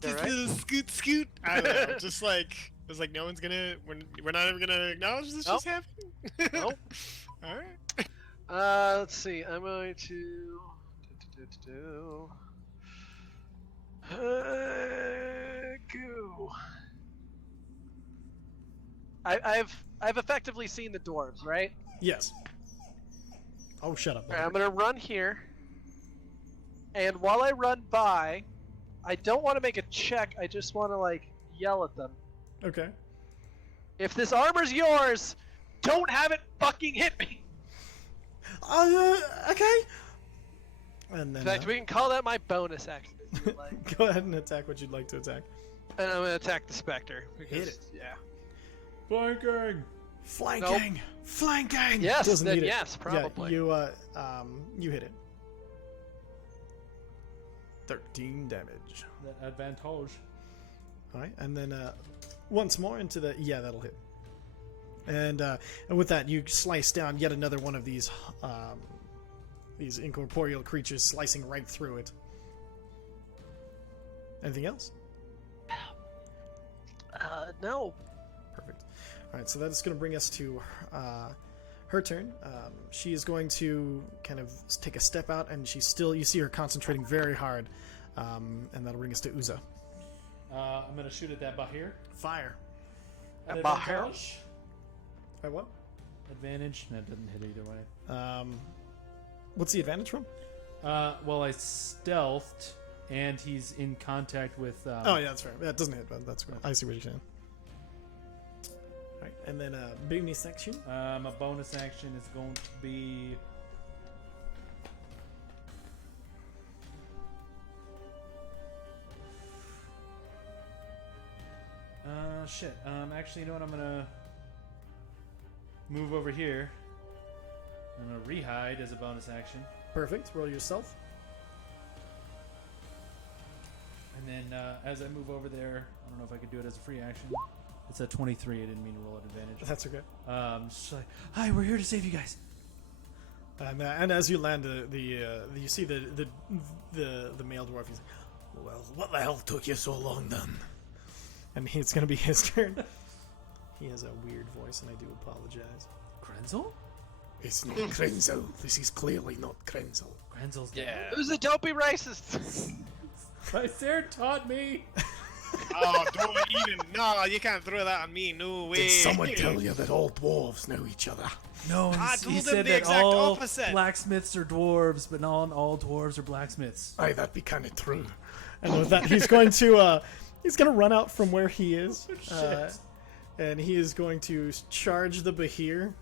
Just Alright. a little scoot scoot. I don't know. Just like it's like no one's gonna. We're not even gonna acknowledge this just happened. Nope. All right. Let's see. I'm going to go. I've effectively seen the dwarves, right? Yes. Oh, shut up. Alright, I'm gonna run here, and while I run by, I don't want to make a check. I just want to like yell at them. Okay. If this armor's yours, don't have it fucking hit me. Okay. And then In fact, we can call that my bonus action if you like. go ahead and attack what you'd like to attack. And I'm gonna attack the specter. Because, Hit it. Yeah. Flanking. Flanking. Flanking. Yes, Doesn't then need it. yes, probably. Yeah, you hit it. 13 damage. That advantage. All right, and then once more into the... Yeah, that'll hit. And with that, you slice down yet another one of these incorporeal creatures, slicing right through it. Anything else? No. Perfect. All right, so that is going to bring us to her turn. She is going to kind of take a step out, and she's still... You see her concentrating very hard, and that'll bring us to Uza. I'm going to shoot at that Bahir. Fire. At Bahir? advantage. By what? Advantage? That doesn't hit either way. What's the advantage from? Well, I stealthed, and he's in contact with... Oh, yeah, that's fair. Yeah, it doesn't hit, but that's... I see what you're saying. All right, and then bonus action. My bonus action is going to be... shit. Actually, you know what? I'm gonna move over here. I'm gonna rehide as a bonus action, Perfect. Roll yourself. and then as I move over there, I don't know if I could do it as a free action. It's a 23. I didn't mean to roll at advantage. That's okay. Just like, hi, we're here to save you guys. And as you land, you see the male dwarf. He's like, well, what the hell took you so long then? And it's going to be his turn. He has a weird voice, and I do apologize. Krenzel? It's not Krenzel. This is clearly not Krenzel. Krenzel's Yeah. Who's a dopey racist? My Sarah taught me. Oh, don't even. No, you can't throw that on me. No way. Did someone tell you that all dwarves know each other? No, I he told them said the that exact all opposite. blacksmiths are dwarves, but not all dwarves are blacksmiths. Aye, that'd be kind of true. And with that, he's going to run out from where he is, Shit. and he is going to charge the Bahir.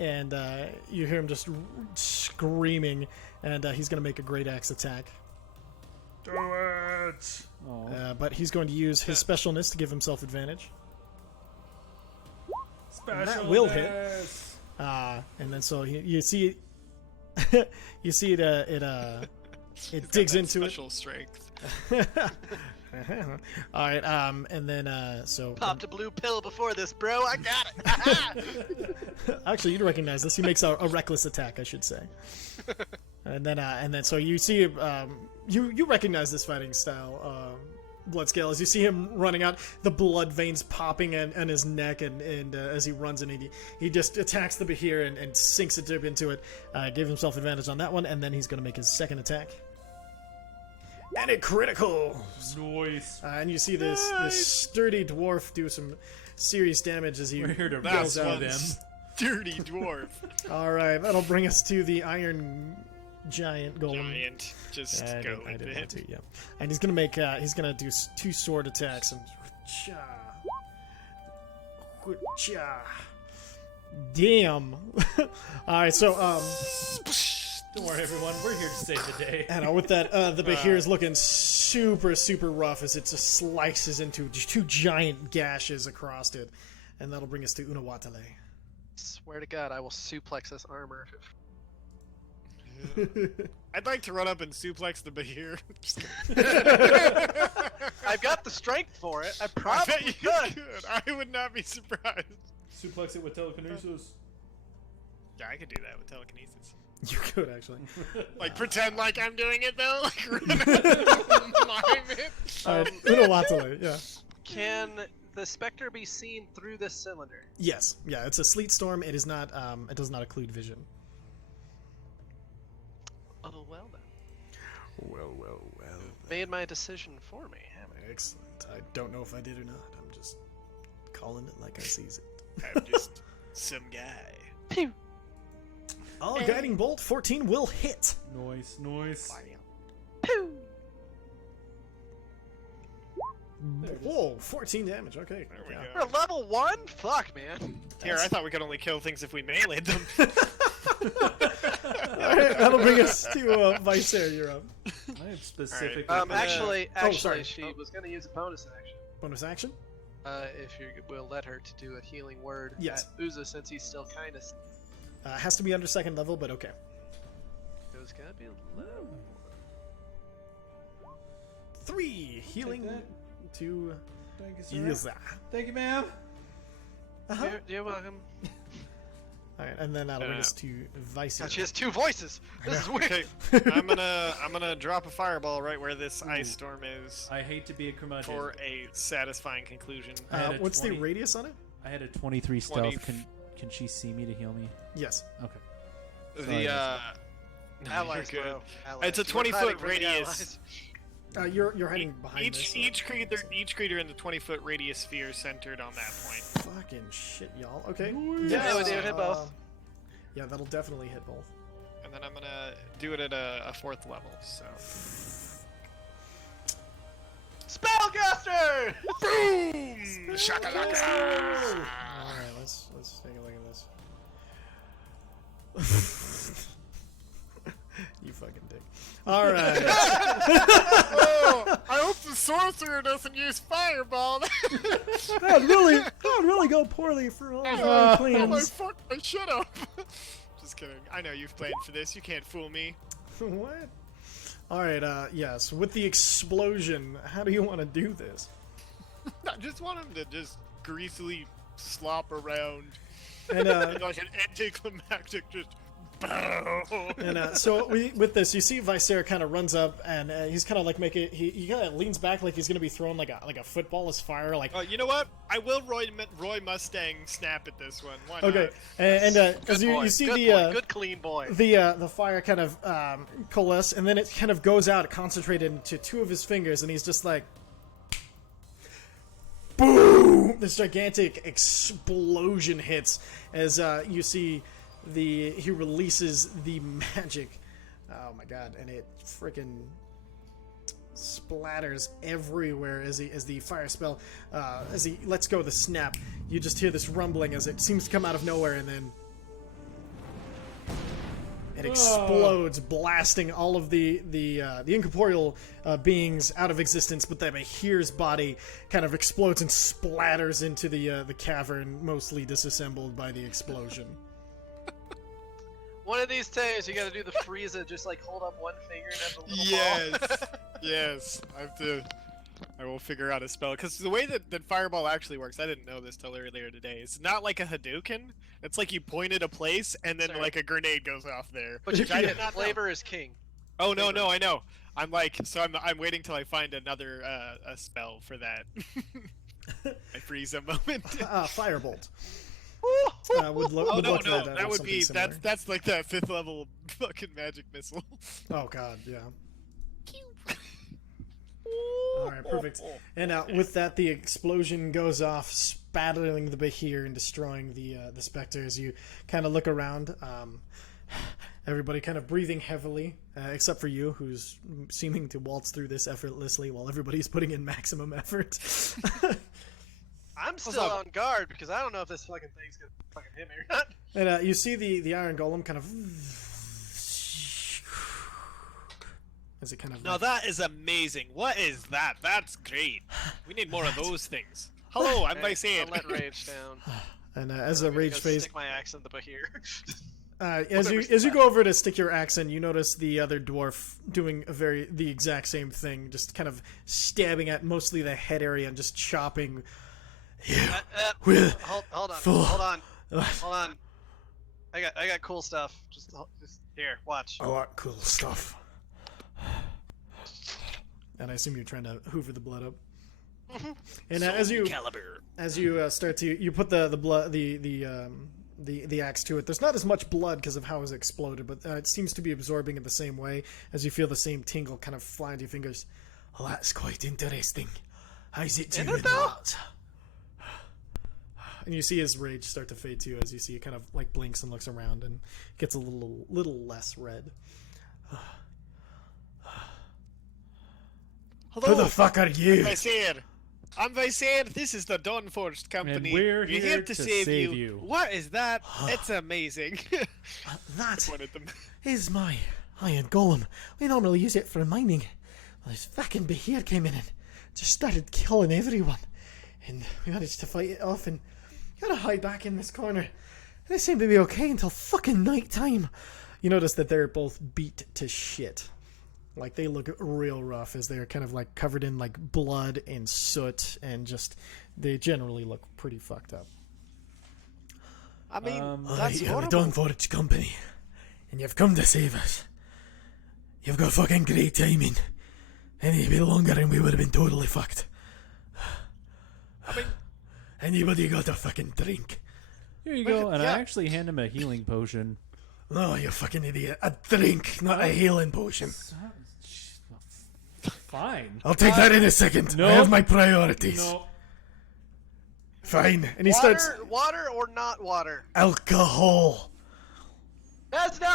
And you hear him just screaming, and he's going to make a great axe attack. Do it! Oh. But he's going to use his specialness to give himself advantage. That will hit. And then so you see, you see it digs into it. Special strength. All right, and then so Popped a blue pill before this, bro. I got it. actually you'd recognize this. He makes a reckless attack, I should say. And then so you see you recognize this fighting style, Bloodscale, as you see him running out, the blood veins popping in his neck, and as he runs in, he just attacks the Bahir and sinks it deep into it, give himself advantage on that one, and then he's going to make his second attack. And a critical! Noise. And you see this sturdy dwarf do some serious damage as he We're here to yells rescue out. them. Dirty dwarf. All right, that'll bring us to the Iron Giant Golem. Giant. Just I go didn't with want it. to, yeah. And he's gonna make he's gonna do two sword attacks and damn. All right, so Don't worry, everyone. We're here to save the day. and with that, the Bahir is looking super rough as it just slices into two giant gashes across it, and that'll bring us to Unawatale. Swear to God, I will suplex this armor. I'd like to run up and suplex the Bahir. Just I've got the strength for it. I I bet probably you could. could. I would not be surprised. Suplex it with telekinesis. Yeah, I could do that with telekinesis. You could actually. Like pretend like I'm doing it though. Like run out and mime it. All right, Unawatale, yeah. Can the specter be seen through this cylinder? Yes, yeah. It's a sleet storm. It is not. It does not occlude vision. Oh well then. Well. Made my decision for me, haven't I? Excellent. I don't know if I did or not. I'm just calling it like I sees it. I'm just some guy. Pew. Guiding bolt 14 will hit. Noise. Pew. Whoa, 14 damage. Okay. There we Yeah. go. We're level 1? Fuck, man. Here, I thought we could only kill things if we meleeed them. All right, that'll bring us to Vicer. You're up. I have specific. Actually, sorry. she was gonna use a bonus action. Bonus action. If you will let her to do a healing word Yes. at Uza, since he's still kind of. Has to be under second level, but okay. It was gonna be low. 3 healing that. to Thank you, sir. Yes. Thank you, ma'am. Uh-huh. You're welcome. All right, and then that'll bring us to Vice. Now she has 2 voices. This is weird. Okay, I'm gonna drop a fireball right where this ice storm is I hate to be a curmudgeon. for a satisfying conclusion. I had a What's 20. the radius on it? I had a 23 20. stealth. Can she see me to heal me? Yes. Okay. The Sorry. no, Allies, you're good. bro. Allies. It's a You were 20-foot hiding from the radius. Allies. You're hiding behind Each this. each creature in the 20-foot radius sphere is centered on that point. Fucking shit, y'all. Okay. Yeah, we did hit both. Yeah, that'll definitely hit both. And then I'm gonna do it at a 4th level. So Spellcaster! boom, shakalaka. All right, let's take a look at this. You fucking dick. All right. Oh, I hope the sorcerer doesn't use fireball. That would really go poorly for all of our Oh my plans. fuck! Shut up. Just kidding. I know you've planned for this. You can't fool me. What? All right. Yes. With the explosion, how do you want to do this? I just want him to just greasily slop around And like an anticlimactic just. Bow. And so with this, you see Visera kind of runs up, and he's kind of like he kind of leans back like he's gonna be throwing like a football as fire. Like You know what? I will Roy Mustang snap at this one. Why okay, not? and as Good you boy. see Good the boy. Good clean boy. the fire kind of coalesce, and then it kind of goes out, concentrated into 2 of his fingers, and he's just like, boom! This gigantic explosion hits as you see he releases the magic. Oh my god! And it freaking splatters everywhere as the fire spell as he lets go of the snap. You just hear this rumbling as it seems to come out of nowhere, and then it explodes, blasting all of the incorporeal beings out of existence. But then Bahir's body kind of explodes and splatters into the cavern, mostly disassembled by the explosion. One of these days, you gotta do the Frieza, just like hold up one finger and have the little ball. Yes. I will figure out a spell because the way that Fireball actually works, I didn't know this till earlier today. It's not like a Hadouken. It's like you point at a place and then Sorry. like a grenade goes off there. But you Yeah. get flavor is king. Oh no, I know. I'm waiting till I find another a spell for that. I freeze a moment. Firebolt. Oh Would no, look no, at that would something be similar. that's like that 5th level fucking magic missile. Oh god, yeah. All right, perfect. And with that, the explosion goes off, spattering the Bahir and destroying the Spectre. As you kind of look around, everybody kind of breathing heavily, except for you, who's seeming to waltz through this effortlessly, while everybody's putting in maximum effort. I'm still on guard because I don't know if this fucking thing's gonna fucking hit me or not. And you see the Iron Golem kind of as it kind of Now that is amazing. What is that? That's great. We need more of those things. Hello, I'm Hey, Vice I'll let rage down. and as I'm a gonna rage go phase. Stick my axe in the Bahir. As you go over to stick your axe in, you notice the other dwarf doing the exact same thing, just kind of stabbing at mostly the head area and just chopping. With hold on, full- hold on. I got cool stuff. Just here, watch. I like cool stuff. And I assume you're trying to hoover the blood up. And as you start to you put the blood the axe to it, there's not as much blood because of how it was exploded, but it seems to be absorbing it the same way as you feel the same tingle kind of fly into your fingers. Oh, that's quite interesting. How's it doing that? And you see his rage start to fade too, as you see it kind of like blinks and looks around and gets a little less red. Hello. Who the fuck are you? I'm Visair. This is the Dawnforged company. And we're here to save save you. you. What is that? It's amazing. That One of them. is my iron golem. We normally use it for mining. Well, this fucking Bahir came in and just started killing everyone. And we managed to fight it off and gotta hide back in this corner. And it seemed to be okay until fucking night time. You notice that they're both beat to shit. Like they look real rough as they're kind of like covered in like blood and soot and just they generally look pretty fucked up. I mean, That's that's you're the horrible. Dawnforged company, and you've come to save us. You've got fucking great timing. Any bit longer and we would have been totally fucked. I mean, Anybody got a fucking drink? Here you go, and yeah. I actually hand him a healing potion. No, you fucking idiot. A drink, not a healing potion. Fine. I'll take that in a second. No. I have my priorities. No. Fine. And he starts water or not water? alcohol. That's no.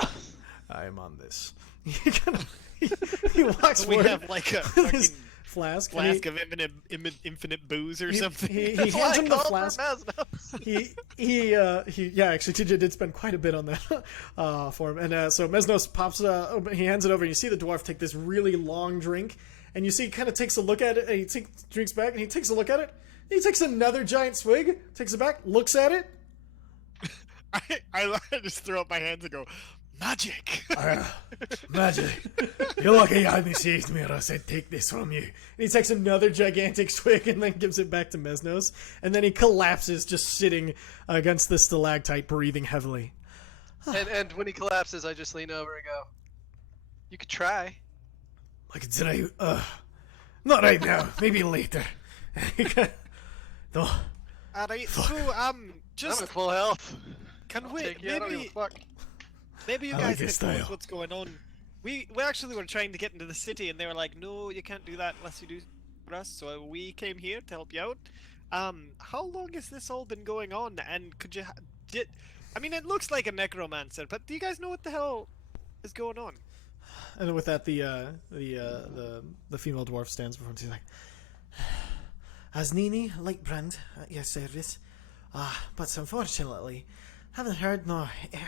I'm on this. he walks We forward have like a his fucking flask. and flask of infinite booze or something. He That's why hands I him the called flask. for Mesnos. Yeah, actually, TJ did spend quite a bit on that for him. And so Mesnos pops, he hands it over, and you see the dwarf take this really long drink, and you see he kind of takes a look at it, and he drinks back, and he takes a look at it, and he takes another giant swig, takes it back, looks at it. I just throw up my hands and go, magic. Magic. You're lucky you hadn't saved me, or I said take this from you. And he takes another gigantic swig and then gives it back to Mesnos, and then he collapses, just sitting against the stalactite, breathing heavily. And when he collapses, I just lean over and go, "You could try." Like, did I? Not right now. Maybe later. No. Alright, so I'm just at full health. can I'll we take you, I don't give a fuck. maybe you I guys like can his tell us style. what's going on. We actually were trying to get into the city, and they were like, "No, you can't do that unless you do for us." So we came here to help you out. How long has this all been going on? And could you I mean, it looks like a necromancer, but do you guys know what the hell is going on? And with that, the female dwarf stands before him. She's like, "As Nini, Lightbrand, at your service. But unfortunately, haven't heard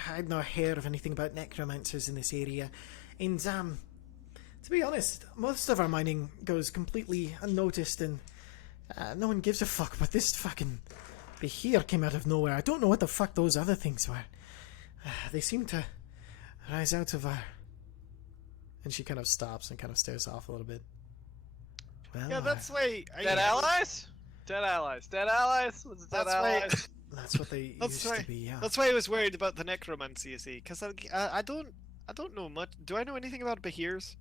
I'd not heard of anything about necromancers in this area. And to be honest, most of our mining goes completely unnoticed, and no one gives a fuck. But this fucking here came out of nowhere. I don't know what the fuck those other things were. They seem to rise out of our." And she kind of stops and kind of stares off a little bit. Well, Yeah, that's why. Dead allies? Dead allies. Dead allies? What's dead That's why- allies? that's what they That's used right. to be. Yeah. That's why I was worried about the necromancy. You see, because I don't know much. Do I know anything about Bahirs?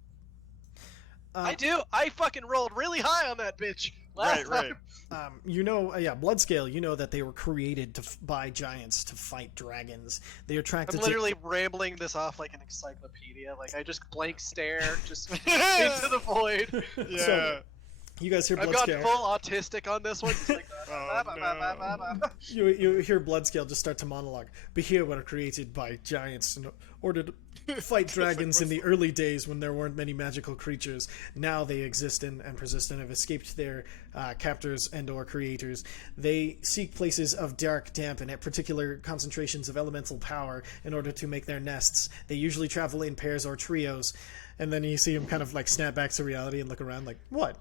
I do. I fucking rolled really high on that bitch. Last Right. time. Bloodscale. You know that they were created by giants to fight dragons. They attracted I'm to literally rambling this off like an encyclopedia. Like I just blank stare, just into the void. Yeah. So, you guys hear I've gone Bloodscale. full autistic on this one. Just like, Oh, You hear Bloodscale just start to monologue. Behir were created by giants in order to fight dragons in the early days when there weren't many magical creatures. Now they exist and persist and have escaped their captors and or creators. They seek places of dark, damp, and at particular concentrations of elemental power in order to make their nests. They usually travel in pairs or trios. And then you see him kind of like snap back to reality and look around like, what?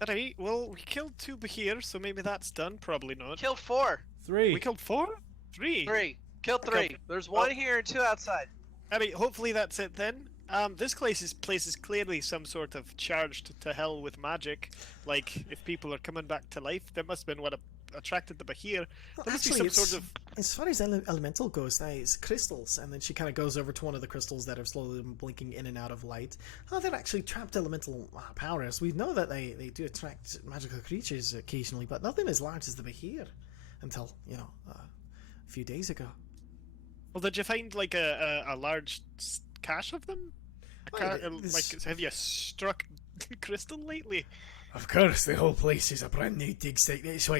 Alright, well, we killed 2 Bahir, so maybe that's done. Probably not. Killed 4. 3. We killed 4? 3? 3. Killed 3. There's 1 here and 2 outside. Alright, hopefully that's it then. This place is clearly some sort of charged to hell with magic. Like, if people are coming back to life, that must have been what attracted the Bahir. There must be some sort of... As far as elemental goes, that is crystals. And then she kind of goes over to one of the crystals that have slowly been blinking in and out of light. Oh, they're actually trapped elemental powers. We know that they do attract magical creatures occasionally, but nothing as large as the Bahir until, a few days ago. Well, did you find, like, a large cache of them? Like, have you struck crystal lately? Of course, the whole place is a brand new dig site. That's why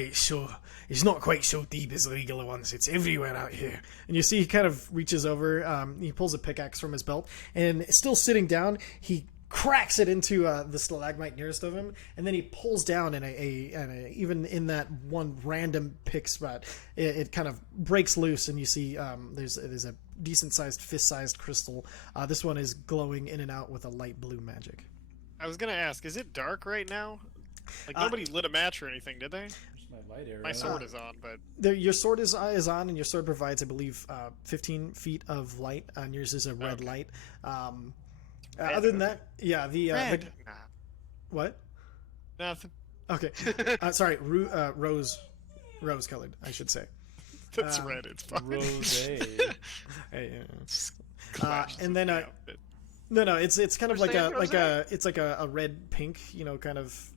it's not quite so deep as the regular ones. It's everywhere out here. And you see he kind of reaches over, he pulls a pickaxe from his belt, and still sitting down, he cracks it into the stalagmite nearest of him, and then he pulls down, and even in that one random pick spot, it kind of breaks loose, and you see there's a decent-sized, fist-sized crystal. This one is glowing in and out with a light blue magic. I was gonna ask, is it dark right now? Like, nobody lit a match or anything, did they? My light arrow. My sword is on, but... Your sword is on, and your sword provides, I believe, 15 feet of light, and yours is a red light. Other than that, yeah, the Red. Nah, what? nothing. Okay, sorry, rose colored, I should say. That's red. It's fine. Rose. Hey, Clashes and with then the outfit. no, it's kind of like Saying it's like a red pink, kind of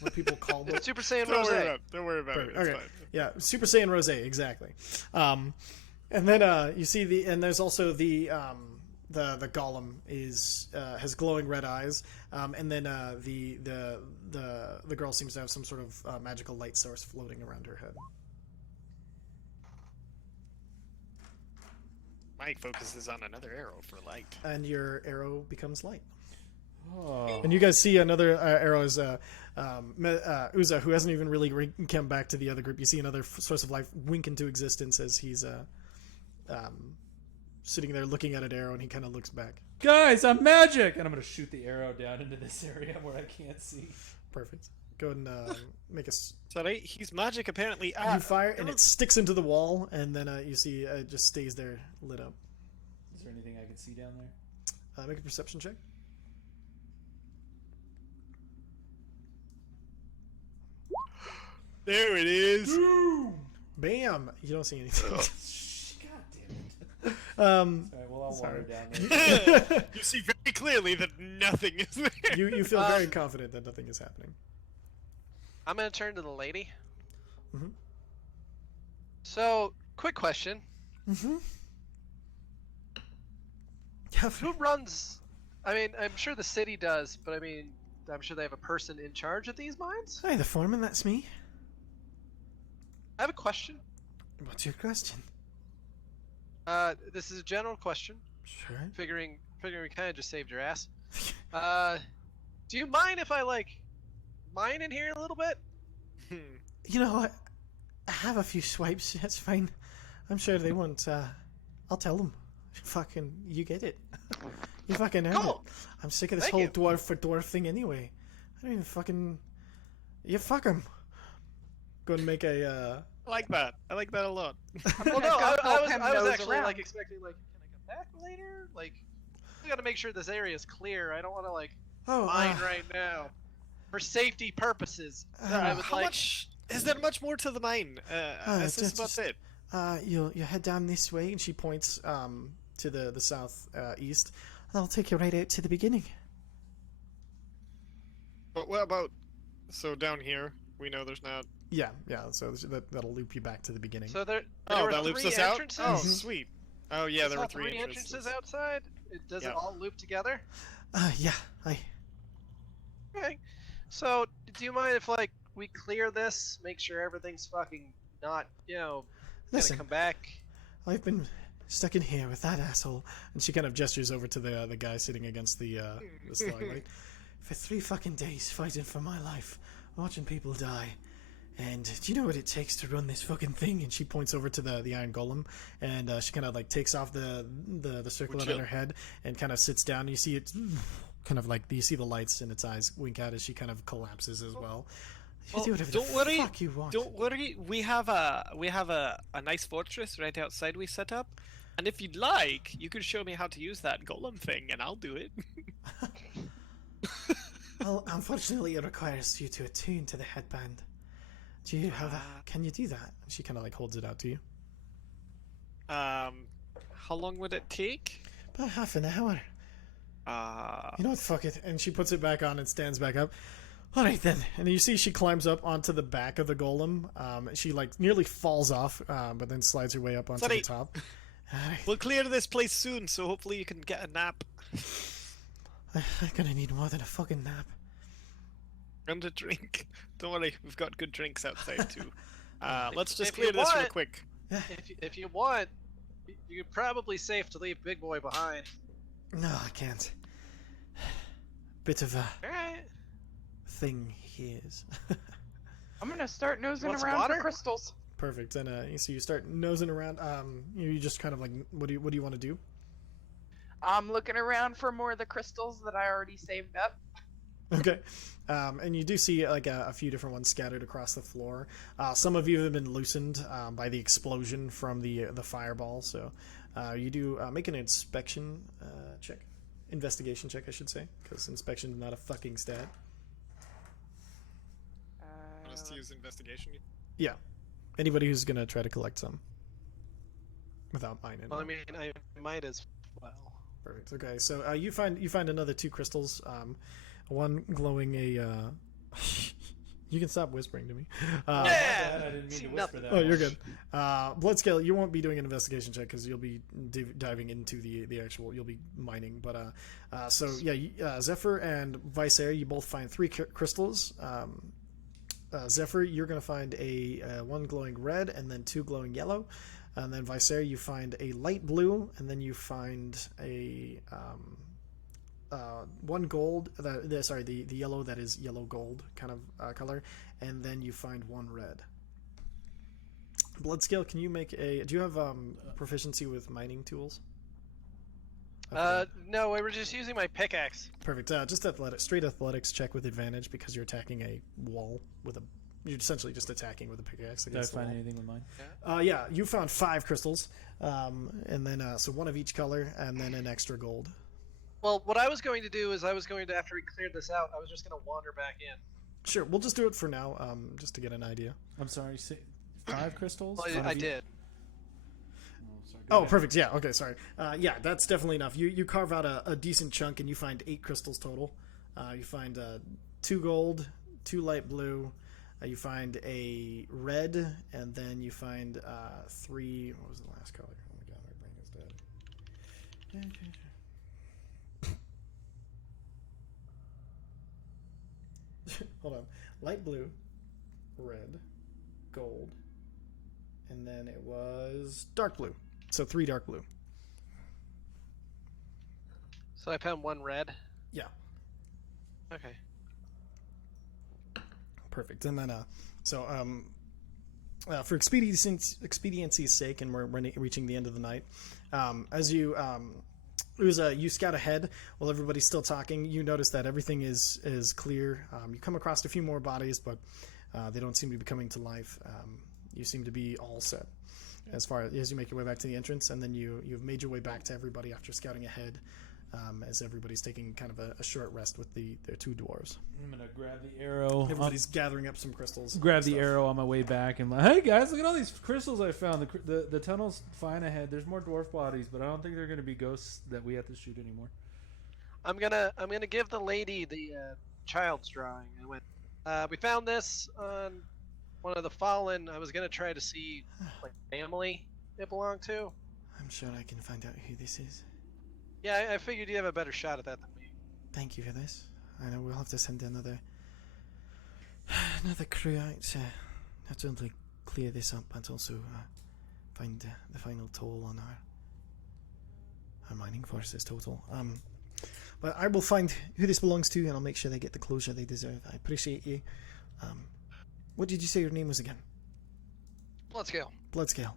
what people call it. It's Super Saiyan Don't worry Rose. about it. Don't worry about it. It's Okay. fine. Yeah, Super Saiyan Rose, exactly. And then you see and there's also the golem has glowing red eyes, and then the girl seems to have some sort of magical light source floating around her head. Mike focuses on another arrow for light. And your arrow becomes light. Oh. And you guys see another arrow is Uza, who hasn't even really come back to the other group. You see another source of life wink into existence as he's sitting there looking at an arrow, and he kind of looks back. Guys, I'm magic! And I'm going to shoot the arrow down into this area where I can't see. Perfect. Go ahead and make a... Sorry, he's magic apparently. You fire, and it sticks into the wall, and then you see it just stays there lit up. Is there anything I can see down there? Make a perception check. There it is. Bam! You don't see anything. God damn it. Sorry, Well, I'll Sorry. water down there. You see very clearly that nothing is there. you feel very confident that nothing is happening. I'm gonna turn to the lady. Mhm. So, quick question: Mm-hmm. Who runs? I mean, I'm sure the city does, but I mean, I'm sure they have a person in charge of these mines. Hi, the foreman. That's me. I have a question. What's your question? This is a general question. Sure. Figuring we kind of just saved your ass. Do you mind if I mine in here a little bit? You know what? I have a few swipes. That's fine. I'm sure they won't. I'll tell them. Fucking, you get it. You fucking earned Cool. it. I'm sick of this Thank whole you. dwarf for dwarf thing anyway. I don't even fucking. You fuck him. Go and make a. I like that. I like that a lot. Well, no, Gotta I help was him I was nose actually around. expecting can I come back later? We gotta make sure this area is clear. I don't want to Oh, mine right now for safety purposes. I would How much? Is there much more to the mine? Is this just- about it? you head down this way, and she points to the south east. That'll take you right out to the beginning. But what about? So down here, we know there's not. Yeah. So that'll loop you back to the beginning. So there Oh, were that loops three us out. entrances. Oh, sweet. Oh yeah, Is there all were three entrances outside. Does Yeah. it all loop together? Yeah. Okay. So, do you mind if we clear this, make sure everything's fucking not, gonna Listen. come back? I've been stuck in here with that asshole. And she kind of gestures over to the guy sitting against the stalagmite. For 3 fucking days fighting for my life, watching people die. And do you know what it takes to run this fucking thing? And she points over to the iron golem, and she kind of takes off the circlet on her head and kind of sits down. And you see it kind of you see the lights in its eyes wink out as she kind of collapses as well. You do whatever don't the worry. fuck you want. Don't worry. We have a nice fortress right outside we set up, and if you'd like, you could show me how to use that golem thing, and I'll do it. Well, unfortunately, it requires you to attune to the headband. Do you have that? Can you do that? And she kind of holds it out to you. How long would it take? About half an hour. You know what? Fuck it. And she puts it back on and stands back up. All right then. And you see she climbs up onto the back of the golem. She nearly falls off, but then slides her way up onto Sorry. the top. We'll clear this place soon, so hopefully you can get a nap I'm gonna need more than a fucking nap. and a drink. Don't worry, we've got good drinks outside too. Let's just If clear you this real want- quick. If you want, you're probably safe to leave Big Boy behind. No, I can't. Bit of a All right. thing he is. I'm gonna start nosing Want some around water? for crystals. Perfect. And so you start nosing around. You just kind of what do you want to do? I'm looking around for more of the crystals that I already saved up. Okay. And you do see a few different ones scattered across the floor. Some of you have been loosened by the explosion from the fireball. So you do make an inspection check. investigation check, I should say, because inspection is not a fucking stat. Want us to use investigation? Yeah. Anybody who's gonna try to collect some. Without mine. Well, I mean, I might as well. Perfect. Okay, so you find another 2 crystals. One glowing a. You can stop whispering to me. I didn't mean to whisper that. Oh, you're good. Bloodscale, you won't be doing an investigation check because you'll be diving into the actual. You'll be mining, but so yeah, Zephyr and Visair, you both find 3 crystals. Zephyr, you're gonna find a 1 glowing red and then 2 glowing yellow, and then Visair, you find a light blue, and then you find a 1 gold. The yellow that is yellow gold kind of color, and then you find 1 red. Bloodscale, can you make a? Do you have proficiency with mining tools? No, we were just using my pickaxe. Perfect. Just straight athletics check with advantage because you're attacking a wall with a. You're essentially just attacking with a pickaxe. Did I Against the find wall. anything with mine? Yeah, you found 5 crystals, and then so 1 of each color, and then an extra gold. Well, what I was going to do is after we cleared this out, I was just going to wander back in. Sure, we'll just do it for now, just to get an idea. I'm sorry. 5 crystals? Well, Five I each? did. Oh, sorry, go Oh, ahead. perfect. Yeah. Okay. Sorry. Yeah, that's definitely enough. You carve out a decent chunk, and you find 8 crystals total. You find 2 gold, 2 light blue. You find a red, and then you find 3. What was the last color? Oh my god, my brain is dead. Hold on. Light blue, red, gold, and then it was dark blue. So 3 dark blue. So I found 1 red. Yeah. Okay. Perfect. And then, for expediency's sake, and we're reaching the end of the night, as you you scout ahead while everybody's still talking. You notice that everything is clear. You come across a few more bodies, but they don't seem to be coming to life. You seem to be all set as far as you make your way back to the entrance, and then you've made your way back to everybody after scouting ahead. As everybody's taking kind of a short rest with their 2 dwarves. I'm gonna grab the arrow. Everybody's gathering up some crystals. Grab the stuff. arrow on my way back and like, hey guys, look at all these crystals I found. The tunnel's fine ahead. There's more dwarf bodies, but I don't think they're gonna be ghosts that we have to shoot anymore. I'm gonna give the lady the child's drawing. I went. We found this on one of the fallen. I was gonna try to see like family it belonged to. I'm sure I can find out who this is. Yeah, I figured you'd have a better shot at that than me. Thank you for this. I know we'll have to send another crew out to not only clear this up, but also find the final toll on our mining forces total. But I will find who this belongs to, and I'll make sure they get the closure they deserve. I appreciate you. What did you say your name was again? Bloodscale. Bloodscale.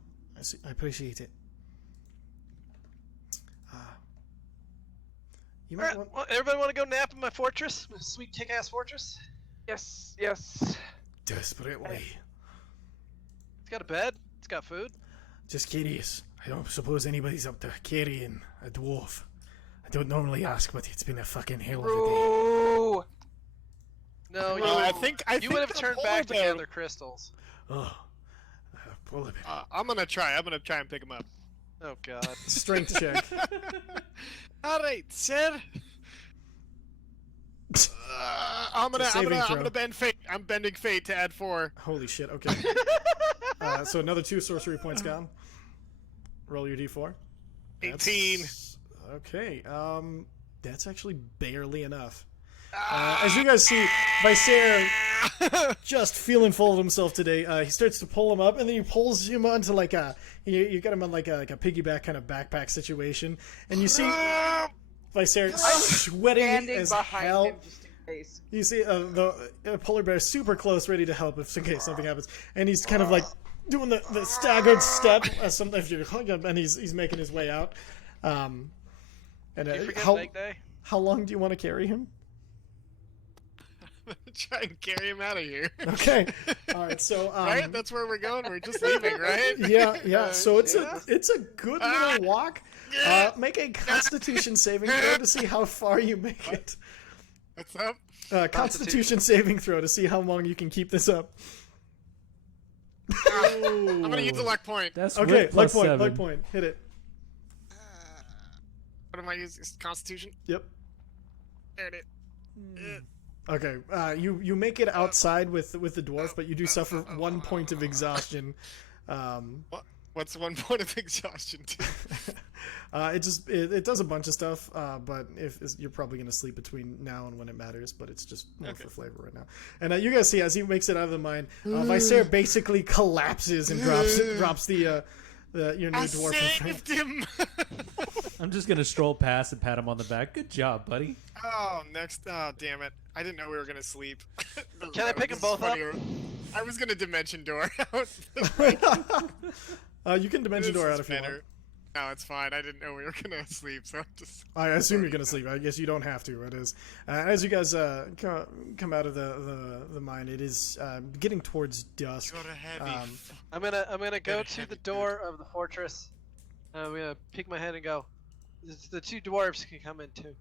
I appreciate it. You might want... Well, everybody want to go nap in my fortress? My sweet kick-ass fortress? Yes, yes. Desperately. It's got a bed. It's got food. Just curious. I don't suppose anybody's up to carrying a dwarf. I don't normally ask, but it's been a fucking hell of a day. Ooh. No, you, I think you would have the turned polar back bear- together crystals. Oh, polar bear. I'm gonna try. I'm gonna try and pick him up. Oh god. Strength check. All right, sir. I'm gonna bend fate. I'm bending fate to add 4. Holy shit. Okay. So another 2 sorcery points gone. Roll your d4. 18. Okay. That's actually barely enough. As you guys see, Visair just feeling full of himself today. He starts to pull him up, and then he pulls him onto like a you got him on like a piggyback kind of backpack situation, and you see Visair sweating Standing as behind hell. him just in case. You see the polar bear super close, ready to help if in case something happens, and he's kind of like doing the staggered step. Sometimes you hug him, and he's making his way out. And You forget how Leg Day? how long do you want to carry him? Try and carry him out of here. Okay. All right. So Right? That's where we're going. We're just leaving, right? yeah. So it's yeah. a good little walk. Make a Constitution saving throw to see how far you make it. What's up? Constitution saving throw to see how long you can keep this up. I'm gonna use a luck point. That's Okay, wit plus luck point, 7. luck point. Hit it. What am I using? Constitution? Yep. There it is. Okay. You make it outside with the dwarf, but you do suffer 1 point of exhaustion. What's 1 point of exhaustion to? It does a bunch of stuff, but you're probably gonna sleep between now and when it matters, but it's just more for flavor right now. And you guys see as he makes it out of the mine, Vicer basically collapses and drops the your new dwarf. Saved him. I'm just gonna stroll past and pat him on the back. Good job, buddy. Oh, next. Oh, damn it! I didn't know we were gonna sleep. Can I pick them both up? I was gonna dimension door out. You can dimension door out if you want. No, it's fine. I didn't know we were gonna sleep, so I'm just. I assume you're gonna sleep. I guess you don't have to. It is as you guys come out of the mine. It is getting towards dusk. Go to heavy. I'm gonna go to the door of the fortress. I'm gonna peek my head and go. The two dwarves can come in too.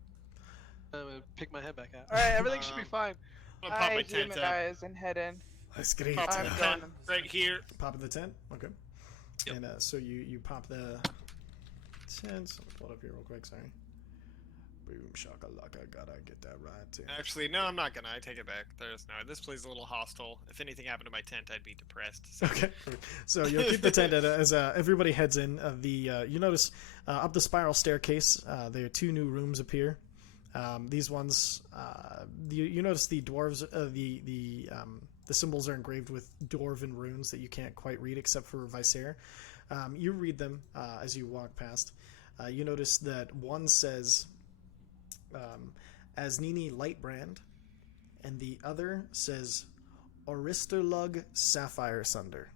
I'm gonna pick my head back out. All right, everything should be fine. I'm gonna pop I my tent up. humanize and head in. That's great. Pop I'm the done. tent right here. Pop in the tent. Okay. Yep. And so you pop the tent. So pull it up here real quick. Sorry. Boom shakalaka. Gotta get that right. Too. Actually, no, I'm not gonna. I take it back. This place is a little hostile. If anything happened to my tent, I'd be depressed. So. Okay. So you'll keep the tent as everybody heads in. You notice up the spiral staircase, there are 2 new rooms appear. These ones, you notice the dwarves. The symbols are engraved with dwarven runes that you can't quite read except for Vicer. You read them as you walk past. You notice that one says Asnini Lightbrand, and the other says Oristerlug Sapphire Sunder.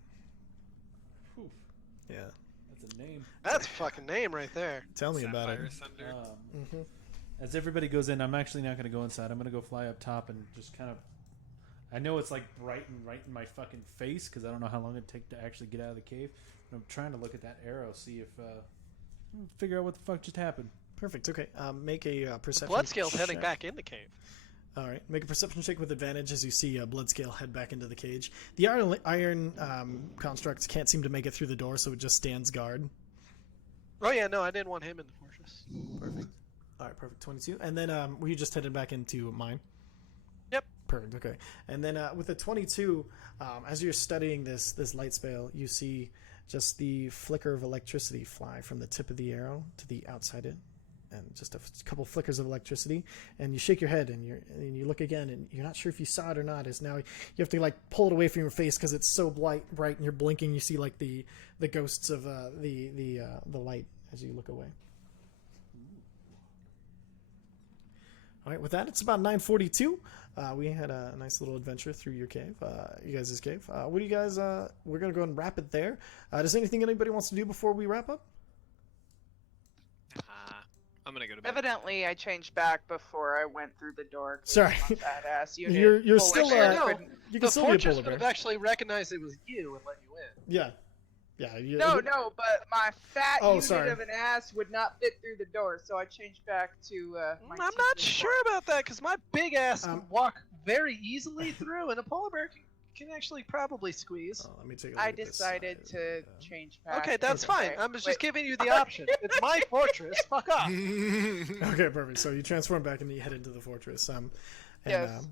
Whew. Yeah. That's a name. That's a fucking name right there. Tell me about it. Sapphire Sunder. Mhm. As everybody goes in, I'm actually not going to go inside. I'm going to go fly up top and just kind of. I know it's like bright and right in my fucking face because I don't know how long it'd take to actually get out of the cave. But I'm trying to look at that arrow, see if figure out what the fuck just happened. Perfect. Okay. Make a perception. Bloodscale's heading check. back in the cave. All right. Make a perception check with advantage as you see Bloodscale head back into the cage. The iron construct can't seem to make it through the door, so it just stands guard. Oh yeah, no, I didn't want him in the fortress. Perfect. All right. Perfect. 22. And then were you just headed back into mine? Yep. Perfect. Okay. And then with the 22, as you're studying this light spell, you see just the flicker of electricity fly from the tip of the arrow to the outside it, and just a couple flickers of electricity. And you shake your head, and you look again, and you're not sure if you saw it or not. As now you have to like pull it away from your face because it's so bright, and you're blinking. You see like the ghosts of the light as you look away. All right, with that, it's about 9:42. We had a nice little adventure through your cave, you guys' cave. What do you guys? We're gonna go and wrap it there. Does anything anybody wants to do before we wrap up? I'm gonna go to bed. Evidently, I changed back before I went through the door. 'Cause Sorry. I'm a badass unit. You're Full still of shit, no. couldn't- you can The still be a fortress polar would have bear. actually recognized it was you and let you in. Yeah. You, No, but my fat Oh, unit sorry. of an ass would not fit through the door, so I changed back to my I'm two not feet sure about that because my big ass Um, can walk very easily through, and a polar bear can actually probably squeeze. Oh, let me take a look I at this decided side. to change back. Okay, that's Okay. fine. I was just Wait. giving you the option. It's my fortress. Fuck off. Okay, perfect. So you transform back and you head into the fortress. Yes.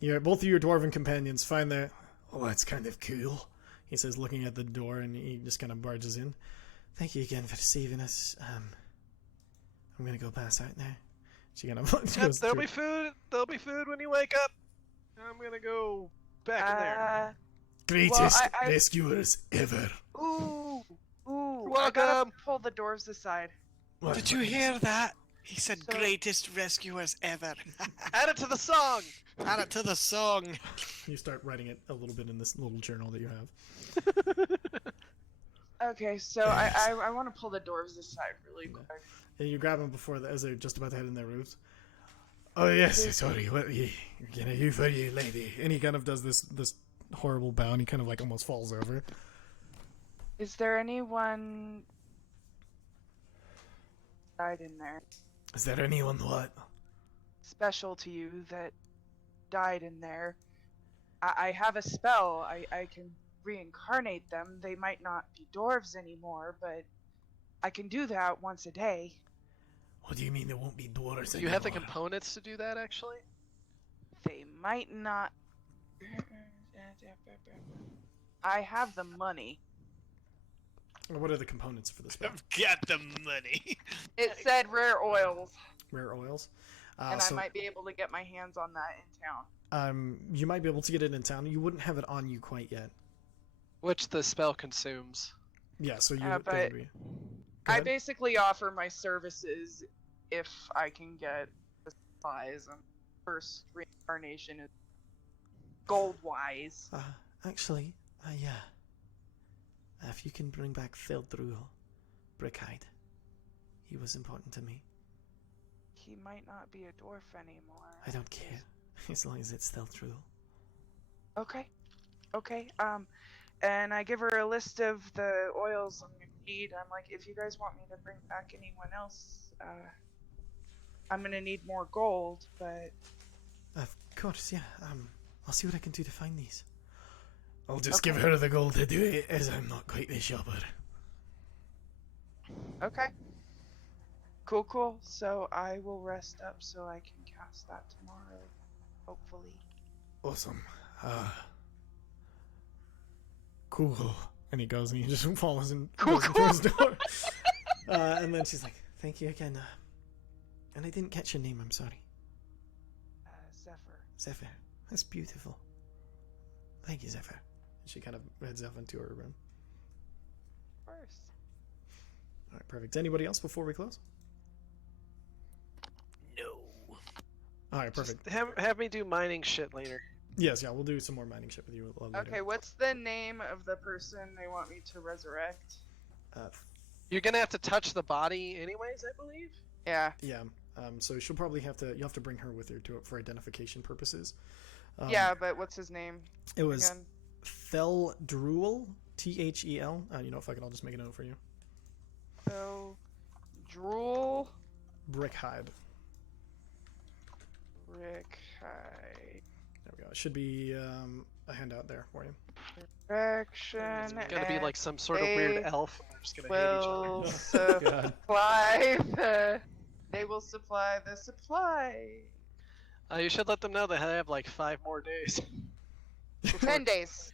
Both of your dwarven companions find their. Oh, that's kind of cool. He says, looking at the door, and he just kind of barges in. Thank you again for saving us. I'm gonna go pass out now. She kind of Yep, goes there'll through. be food. There'll be food when you wake up. I'm gonna go back in there. Greatest Well, I- rescuers ever. Ooh, I Welcome. gotta pull the dwarves aside. What? Did you hear that? He said So- greatest rescuers ever. Add it to the song. Add it to the song. You start writing it a little bit in this little journal that you have. Okay, so I want to pull the dwarves aside really quick. And you grab them before as they're just about to head in their roofs. Oh yes, sorry. What can I do for you, lady? And he kind of does this horrible bow, and he kind of like almost falls over. Is there anyone died in there Is there anyone what? special to you that died in there? I have a spell. I can reincarnate them. They might not be dwarves anymore, but I can do that once a day. What do you mean there won't be dwarves Do you have the components to do that, actually? They might not. I have the money. What are the components for the spell? I've got the money. It said rare oils, Rare oils. and So, I might be able to get my hands on that in town. you might be able to get it in town. You wouldn't have it on you quite yet. Which the spell consumes. Yeah, so you. But that would be... Go I ahead. basically offer my services if I can get the supplies. And first reincarnation is gold-wise. Actually, yeah. If you can bring back Theldrul, Brickhide. He was important to me. He might not be a dwarf anymore. I don't care, as long as it's Theldrul. Okay. And I give her a list of the oils I'm gonna need. I'm like, if you guys want me to bring back anyone else, I'm gonna need more gold, but Of course, yeah. I'll see what I can do to find these. I'll just give her the gold to do it, as I'm not quite the shopper. okay. Cool. So I will rest up so I can cast that tomorrow, hopefully. Awesome. Cool. And he goes and he just follows in goes into his door. And then she's like, "Thank you again. And I didn't catch your name. I'm sorry." Zephyr. Zephyr. That's beautiful. Thank you, Zephyr. And she kind of heads off into her room. First. All right, perfect. Anybody else before we close? No. All right, perfect. Just have me do mining shit later. Yes, yeah, we'll do some more mining shit with you later. Okay, what's the name of the person they want me to resurrect? You're gonna have to touch the body anyways, I believe? Yeah. Yeah. So she'll probably have to. You have to bring her with you for identification purposes. Yeah, but what's his name? It was again? Theldrul, Thel. You know, if I can, I'll just make a note for you. So, Drool, Brickhide. Rickhide, There we go. It should be a handout there for you. direction. It's gonna be like some sort of weird elf. We're just gonna hate each other. Will God. supply the. They will supply the supply. You should let them know that they have like 5 more days. 10 days.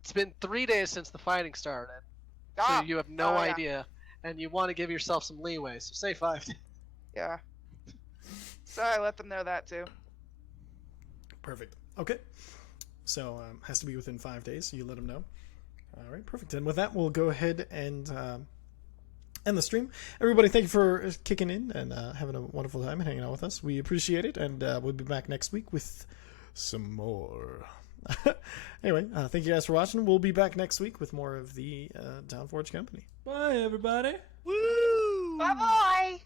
It's been 3 days since the fighting started, Ah, so you have no oh, yeah. idea, and you want to give yourself some leeway. So say 5 days. Yeah. So I let them know that too. Perfect. Okay. So has to be within 5 days. So you let them know. All right. Perfect. And with that, we'll go ahead and end the stream. Everybody, thank you for kicking in and having a wonderful time and hanging out with us. We appreciate it, and we'll be back next week with some more. Anyway, thank you guys for watching. We'll be back next week with more of the Dawnforged Company. Bye, everybody. Woo! Bye bye.